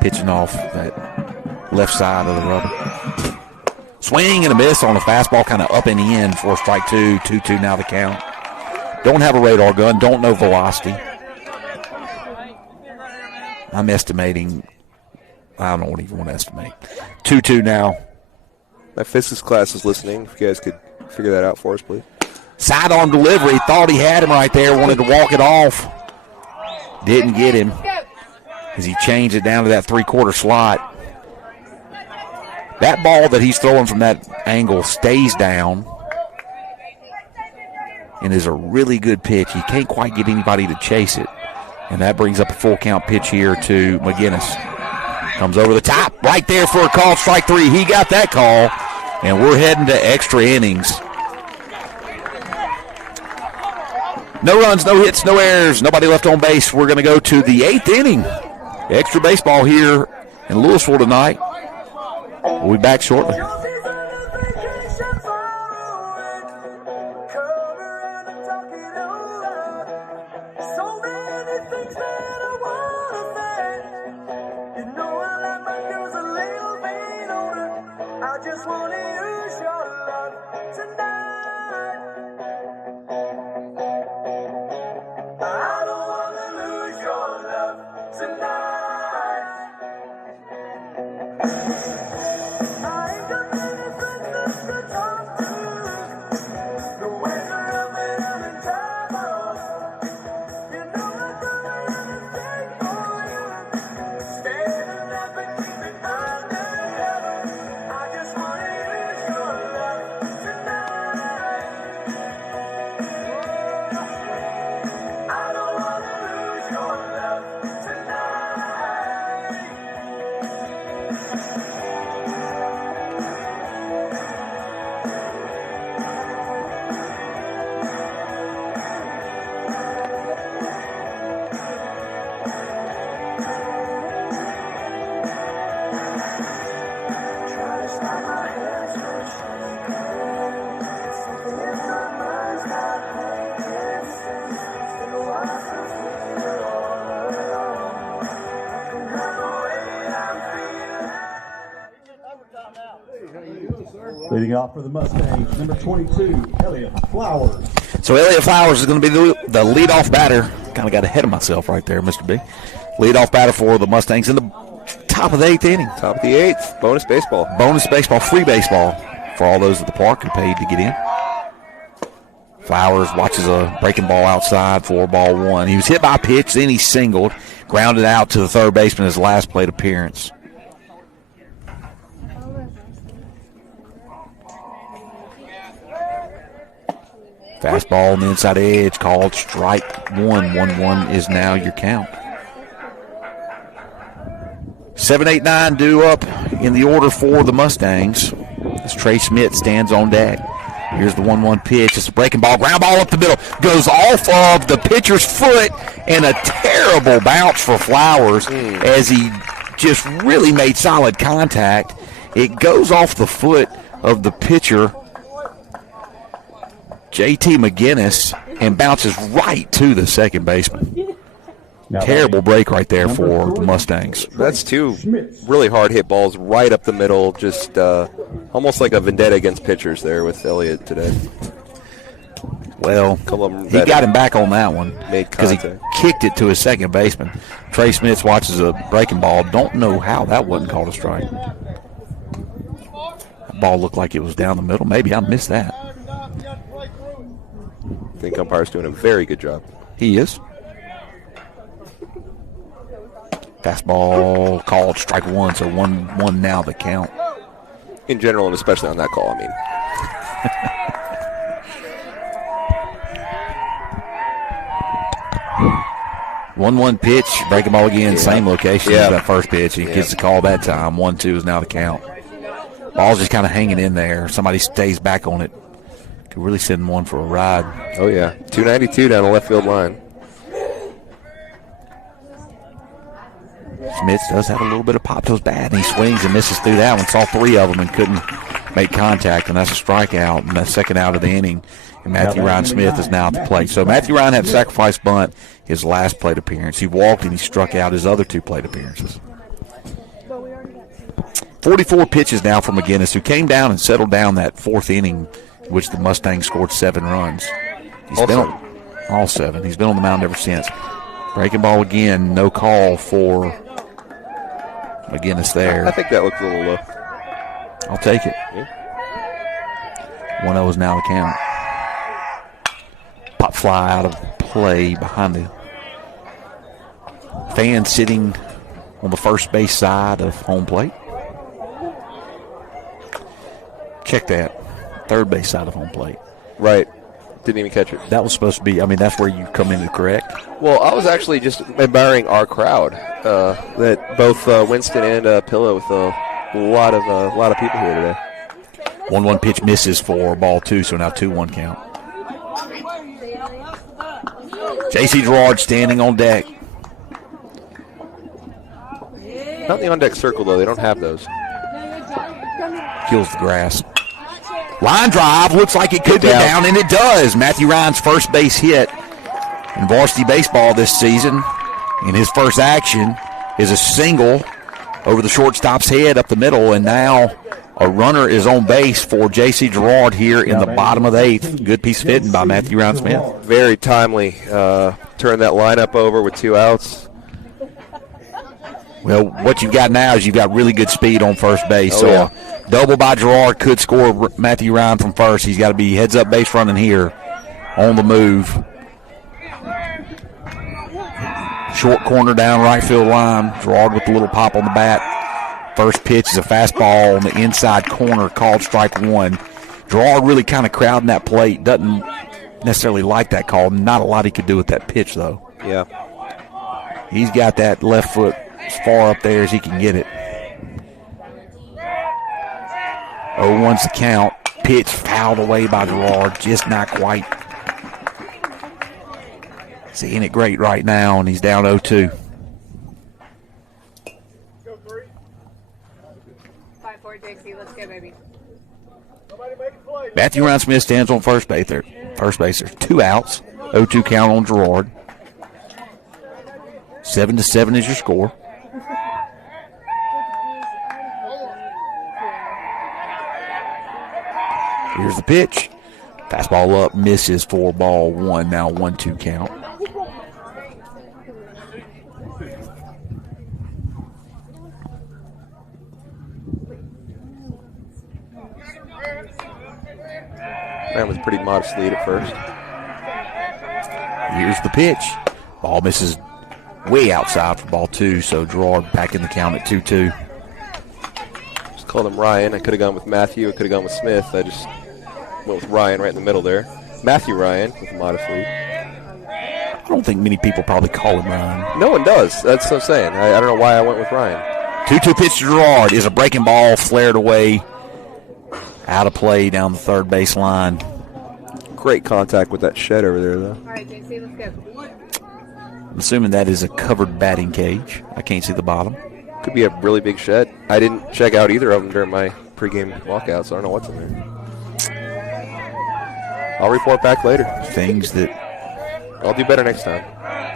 Pitching off that left side of the rubber. Swing and a miss on a fastball, kind of up and in for strike 2. 2-2 now the count. Don't have a radar gun. Don't know velocity. I'm estimating. I don't even want to estimate. 2-2 now. My physics class is listening. If you guys could figure that out for us, please. Sidearm delivery. Thought he had him right there. Wanted to walk it off. Didn't get him as he changed it down to that 3/4 slot. That ball that he's throwing from that angle stays down and is a really good pitch. He can't quite get anybody to chase it. And that brings up a full count pitch here to McGinnis. Comes over the top, right there for a call, strike 3. He got that call, and we're heading to extra innings. No runs, no hits, no errors, nobody left on base. We're going to go to the 8th inning. Extra baseball here in Louisville tonight. We'll be back shortly. Leading off for the Mustangs, number 22, Elliott Flowers. So Elliott Flowers is going to be the leadoff batter kind of got ahead of myself right there, Mr. B. Leadoff batter for the Mustangs in the top of the 8th inning. Top of the 8th. Bonus baseball. Bonus baseball, free baseball for all those at the park who paid to get in. Flowers watches a breaking ball outside for ball 1. He was hit by a pitch, then he singled, grounded out to the third baseman his last plate appearance. Fastball on the inside edge, called strike 1. 1-1 is now your count. 7, 8, 9 due up in the order for the Mustangs as Trey Schmidt stands on deck. Here's the 1-1 pitch. It's a breaking ball. Ground ball up the middle. Goes off of the pitcher's foot, and a terrible bounce for Flowers as he just really made solid contact. It goes off the foot of the pitcher, J.T. McGinnis, and bounces right to the second baseman. Terrible break right there for the Mustangs. That's 2 really hard hit balls right up the middle, just almost like a vendetta against pitchers there with Elliott today. Well, he got him back on that one because he kicked it to his second baseman. Trey Smith watches a breaking ball. Don't know how that wasn't called a strike. That ball looked like it was down the middle. Maybe I missed that. I think umpire's doing a very good job. He is. Fastball called strike 1, so 1-1 now the count. In general, and especially on that call, I mean. 1-1 pitch, breaking ball again, same location as that first pitch. He gets the call that time. 1-2 is now the count. Ball's just kind of hanging in there. Somebody stays back on it. Could really send one for a ride. Oh, yeah. 292 down the left field line. Smith does have a little bit of pop to his bat, and he swings and misses through that one. Saw 3 of them and couldn't make contact, and that's a strikeout, and that's second out of the inning. And Matthew Ryan Smith is now at the plate. So Matthew Ryan had sacrifice bunt his last plate appearance. He walked and he struck out his other 2 plate appearances. 44 pitches now from McGinnis, who came down and settled down that 4th inning, in which the Mustangs scored 7 runs. He's been on all 7. He's been on the mound ever since. Breaking ball again, no call for McGinnis there. I think that looked a little low. I'll take it. 1-0 is now the count. Pop fly out of play behind the fan sitting on the first base side of home plate. Check that. Third base side of home plate. Right. Didn't even catch it. That was supposed to be, that's where you come in to correct. Well, I was actually just admiring our crowd. That both Winston and Pillow with a lot of people here today. 1-1 pitch misses for ball 2, so now 2-1 count. J.C. Gerard standing on deck. Not in the on-deck circle, though. They don't have those. Kills the grass. Line drive looks like it could get down, and it does. Matthew Ryan's first base hit in varsity baseball this season. And his first action is a single over the shortstop's head up the middle, and now a runner is on base for J.C. Gerard here in the bottom of the 8th. Good piece of hitting by Matthew Ryan Smith. Very timely. Turn that lineup over with 2 outs. Well, what you've got now is you've got really good speed on first base. Double by Gerard could score Matthew Ryan from first. He's got to be heads-up base running here on the move. Short corner down right field line. Gerard with a little pop on the bat. First pitch is a fastball on the inside corner, called strike 1. Gerard really kind of crowding that plate. Doesn't necessarily like that call. Not a lot he could do with that pitch, though. Yeah. He's got that left foot as far up there as he can get it. 0-1's the count. Pitch fouled away by Gerard. Just not quite seeing it great right now, and he's down 0-2. 5-4, JC. Let's go, baby. Matthew Ryan Smith stands on first base there. There's 2 outs. 0-2 count on Gerard. 7-7 is your score. Here's the pitch. Fastball up, misses for ball 1. Now 1-2 count. Ran with a pretty modest lead at first. Here's the pitch. Ball misses way outside for ball 2, so Gerard back in the count at 2-2. Just called him Ryan. I could have gone with Matthew. I could have gone with Smith. I just went with Ryan right in the middle there. Matthew Ryan with a modest lead. I don't think many people probably call him Ryan. No one does. That's what I'm saying. I don't know why I went with Ryan. 2-2 pitch to Gerard is a breaking ball, flared away, out of play down the third base line. Great contact with that shed over there, though. All right, JC, let's go. I'm assuming that is a covered batting cage. I can't see the bottom. Could be a really big shed. I didn't check out either of them during my pregame walkout, so I don't know what's in there. I'll report back later. Things that I'll do better next time.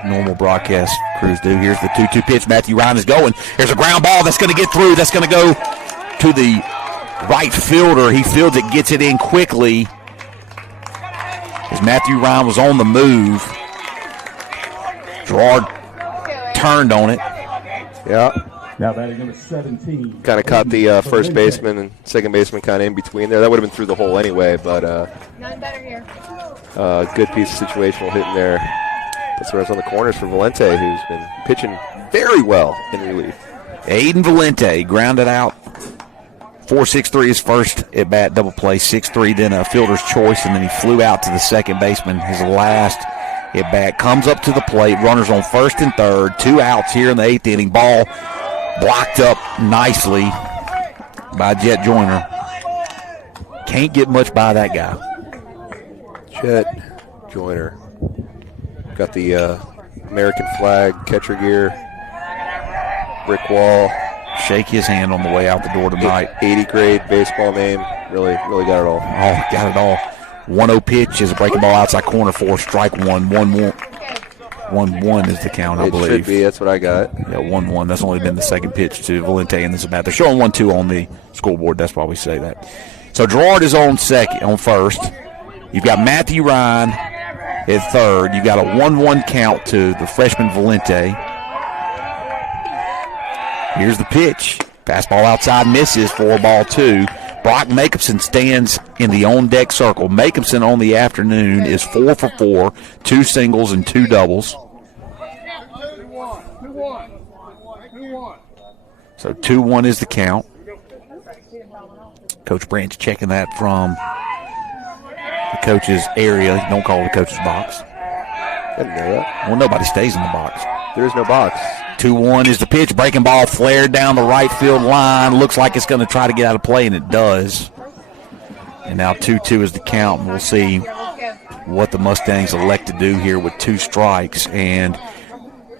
Normal broadcast crews do. Here's the 2-2 pitch. Matthew Ryan is going. Here's a ground ball that's going to get through. That's going to go to the right fielder. He fields it, gets it in quickly. As Matthew Ryan was on the move, Gerard turned on it. Yeah. Now batting number 17. Kind of caught the first baseman and second baseman kind of in between there. That would have been through the hole anyway, but None better here. good piece of situational hitting there. That's where I was on the corners for Valente, who's been pitching very well in relief. Aiden Valente grounded out. 4-6-3 his first at bat, double play. 6-3, then a fielder's choice, and then he flew out to the second baseman. His last at bat comes up to the plate. Runners on first and third. 2 outs here in the 8th inning. Ball blocked up nicely by Jet Joyner. Can't get much by that guy. Jet Joyner. Got the American flag, catcher gear, brick wall. Shake his hand on the way out the door tonight. 80 grade baseball name. Really got it all. Oh, got it all. 1-0 pitch is a breaking ball outside corner for strike 1. 1-1 is the count, I believe. It should be. That's what I got. Yeah, 1-1. That's only been the second pitch to Valente in this at bat. They're showing 1-2 on the scoreboard. That's why we say that. So Gerard is on first. You've got Matthew Ryan at third. You've got a 1-1 count to the freshman Valente. Here's the pitch. Fastball outside misses for ball 2. Brock Makemson stands in the on-deck circle. Makemson on the afternoon is 4 for 4, 2 singles and 2 doubles. So 2-1 is the count. Coach Branch checking that from the coach's area. Don't call it the coach's box. I didn't know that. Well, nobody stays in the box. There is no box. 2-1 is the pitch. Breaking ball flared down the right field line. Looks like it's going to try to get out of play, and it does. And now 2-2 is the count, and we'll see what the Mustangs elect to do here with 2 strikes. And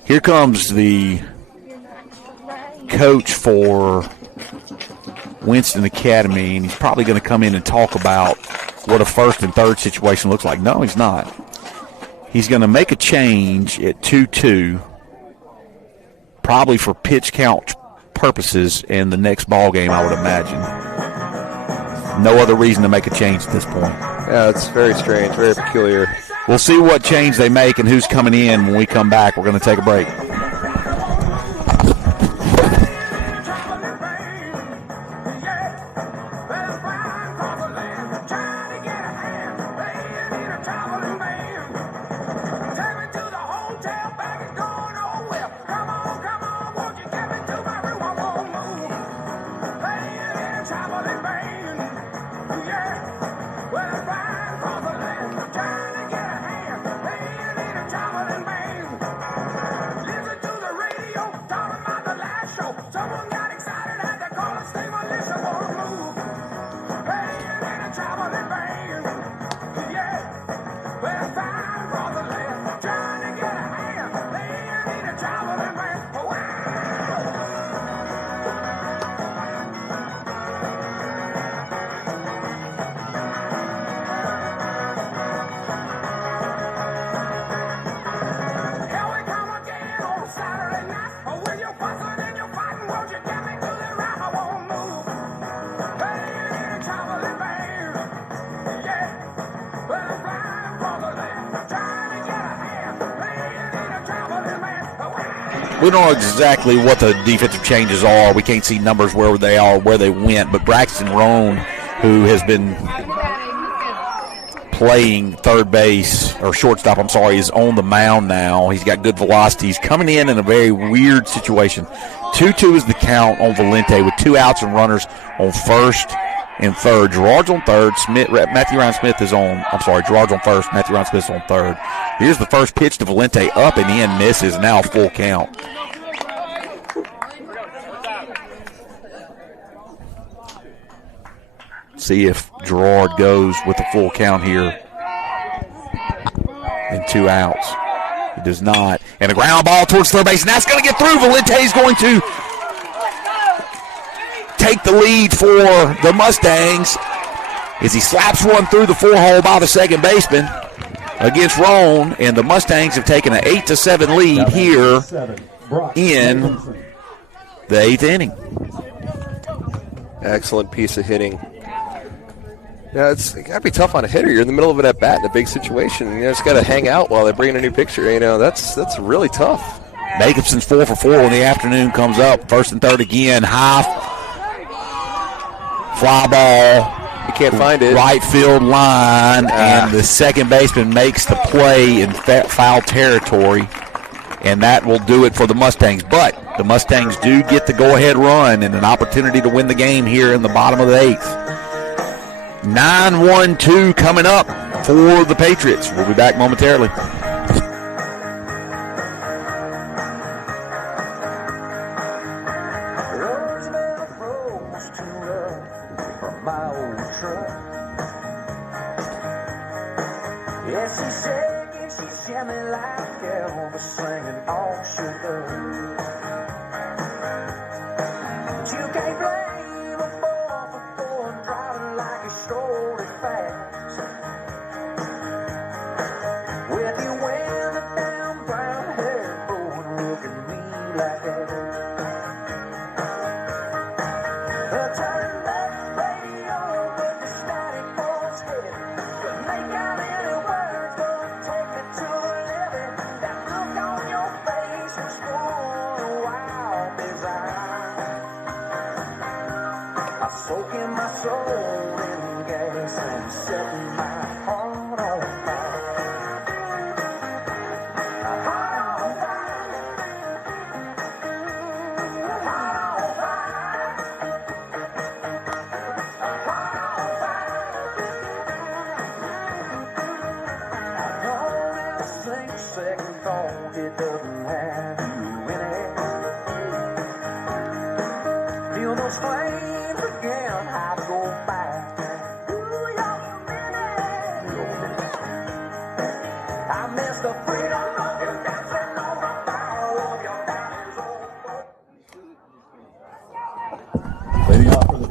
here comes the coach for Winston Academy, and he's probably going to come in and talk about what a first and third situation looks like. No, he's not. He's going to make a change at 2-2. Probably for pitch count purposes in the next ball game, I would imagine. No other reason to make a change at this point. Yeah, it's very strange, very peculiar. We'll see what change they make and who's coming in when we come back. We're going to take a break. We don't know exactly what the defensive changes are. We can't see numbers where they are, where they went. But Braxton Roan, who has been playing third base, or shortstop, I'm sorry, is on the mound now. He's got good velocity. He's coming in a very weird situation. 2-2 is the count on Valente with 2 outs and runners on first and third. Gerard's on third. Matthew Ryan Smith is on, Gerard's on first. Matthew Ryan Smith's on third. Here's the first pitch to Valente, up and in, misses, now full count. See if Gerard goes with the full count here. And 2 outs. He does not. And a ground ball towards third base, and that's going to get through. Valente is going to take the lead for the Mustangs as he slaps one through the 4-hole by the second baseman against Roan, and the Mustangs have taken an 8-7 lead here in the 8th inning. Excellent piece of hitting. Yeah, it's got to be tough on a hitter. You're in the middle of an at-bat in a big situation. You just got to hang out while they bring in a new pitcher. That's really tough. Jacobson's 4 for 4 when the afternoon comes up. First and third again. High fly ball. You can't find it. Right field line, and the second baseman makes the play in foul territory, and that will do it for the Mustangs. But the Mustangs do get the go-ahead run and an opportunity to win the game here in the bottom of the 8th. 9-1-2 coming up for the Patriots. We'll be back momentarily.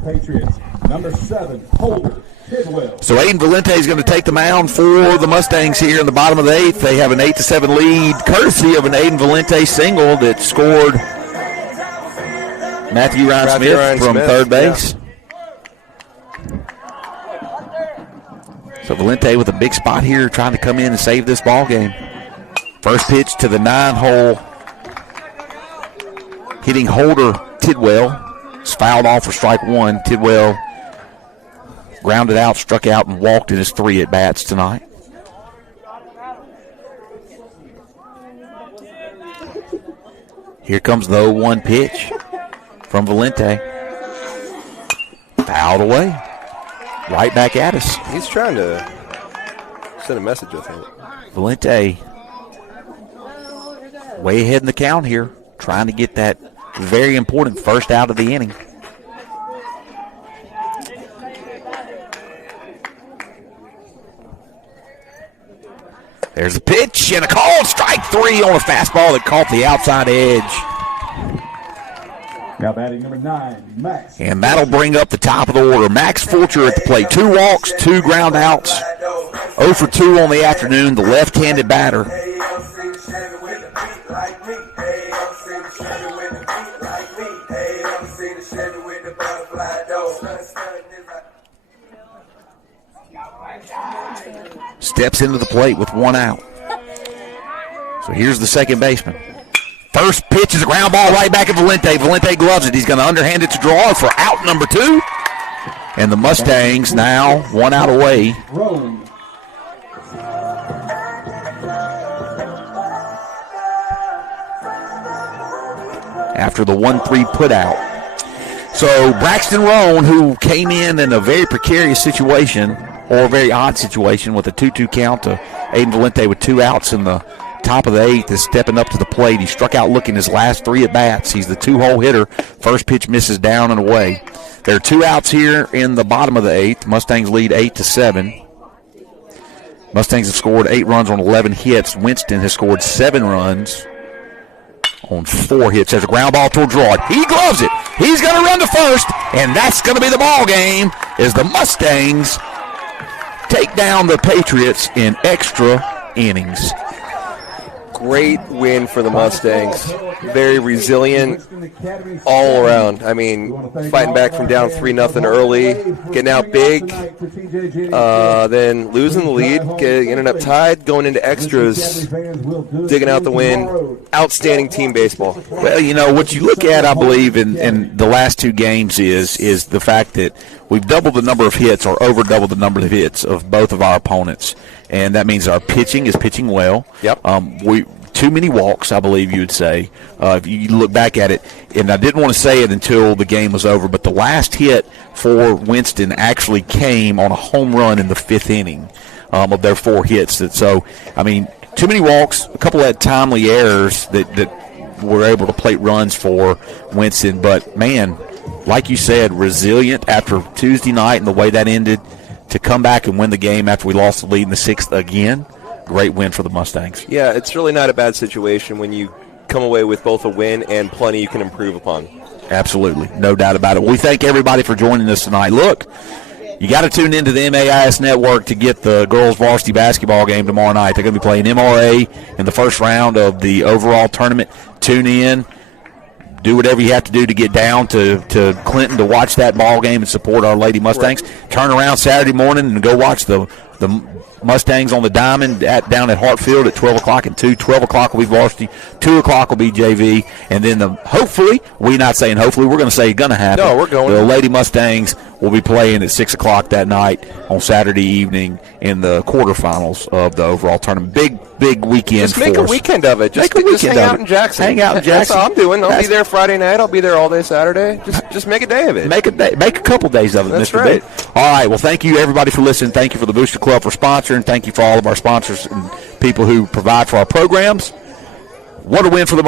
Patriots, number 7, Holder Tidwell. So Aiden Valente is going to take the mound for the Mustangs here in the bottom of the 8th. They have an 8-7 lead, courtesy of an Aiden Valente single that scored Matthew Ryan Smith from third base. Yeah. So Valente with a big spot here, trying to come in and save this ball game. First pitch to the 9-hole, hitting Holder Tidwell. Fouled off for strike 1. Tidwell grounded out, struck out, and walked in his 3 at-bats tonight. Here comes the 0-1 pitch from Valente. Fouled away. Right back at us. He's trying to send a message, I think. Valente way ahead in the count here, trying to get that very important first out of the inning. There's a pitch and a called strike 3 on a fastball that caught the outside edge. Now batting number 9, Max. And that'll bring up the top of the order. Max Fulcher at the plate. 2 walks, 2 ground outs. 0 for 2 on the afternoon, the left-handed batter. Steps into the plate with 1 out. So here's the second baseman. First pitch is a ground ball right back at Valente. Valente gloves it. He's going to underhand it to draw for out number 2. And the Mustangs now 1 out away after the 1-3 put out. So Braxton Roan, who came in a very precarious situation, or a very odd situation, with a 2-2 count to Aiden Valente with 2 outs in the top of the 8th, is stepping up to the plate. He struck out looking his last 3 at-bats. He's the 2-hole hitter. First pitch misses down and away. There are 2 outs here in the bottom of the 8th. Mustangs lead 8-7. Mustangs have scored 8 runs on 11 hits. Winston has scored 7 runs on 4 hits. There's a ground ball to draw. He gloves it. He's going to run to first, and that's going to be the ball game as the Mustangs take down the Patriots in extra innings. Great win for the Mustangs. Very resilient all around. I mean, fighting back from down 3-0 early, getting out big, then losing the lead, ending up tied, going into extras, digging out the win. Outstanding team baseball. Well, you know, what you look at, I believe, in the last 2 games is the fact that we've doubled the number of hits, or over doubled the number of hits of both of our opponents. And that means our pitching is pitching well. Yep. Too many walks, I believe you would say, if you look back at it. And I didn't want to say it until the game was over, but the last hit for Winston actually came on a home run in the 5th inning of their 4 hits. So, I mean, too many walks, a couple of timely errors that were able to plate runs for Winston. But, man, like you said, resilient after Tuesday night and the way that ended, to come back and win the game after we lost the lead in the 6th again. Great win for the Mustangs. Yeah, it's really not a bad situation when you come away with both a win and plenty you can improve upon. Absolutely, no doubt about it. We thank everybody for joining us tonight. Look, you got to tune into the MAIS Network to get the girls varsity basketball game tomorrow night. They're going to be playing MRA in the first round of the overall tournament. Tune in. Do whatever you have to do to get down to Clinton to watch that ball game and support our Lady Mustangs. Right. Turn around Saturday morning and go watch the Mustangs on the diamond down at Hartfield at 12 o'clock and 2. 12 o'clock will be varsity, 2 o'clock will be JV, and then hopefully, we're not saying hopefully, we're going to say it's going to happen. No, we're going. The Lady Mustangs will be playing at 6 o'clock that night on Saturday evening in the quarterfinals of the overall tournament. Big weekend. Just make a weekend of it. Just hang out in Jackson. Hang out in Jackson. That's all I'm doing. I'll be there Friday night. I'll be there all day Saturday. Just make a day of it. Make a couple days of it, That's Mr. right. Bit. All right. Well, thank you, everybody, for listening. Thank you for the Booster Club for sponsoring. Thank you for all of our sponsors and people who provide for our programs. What a win for the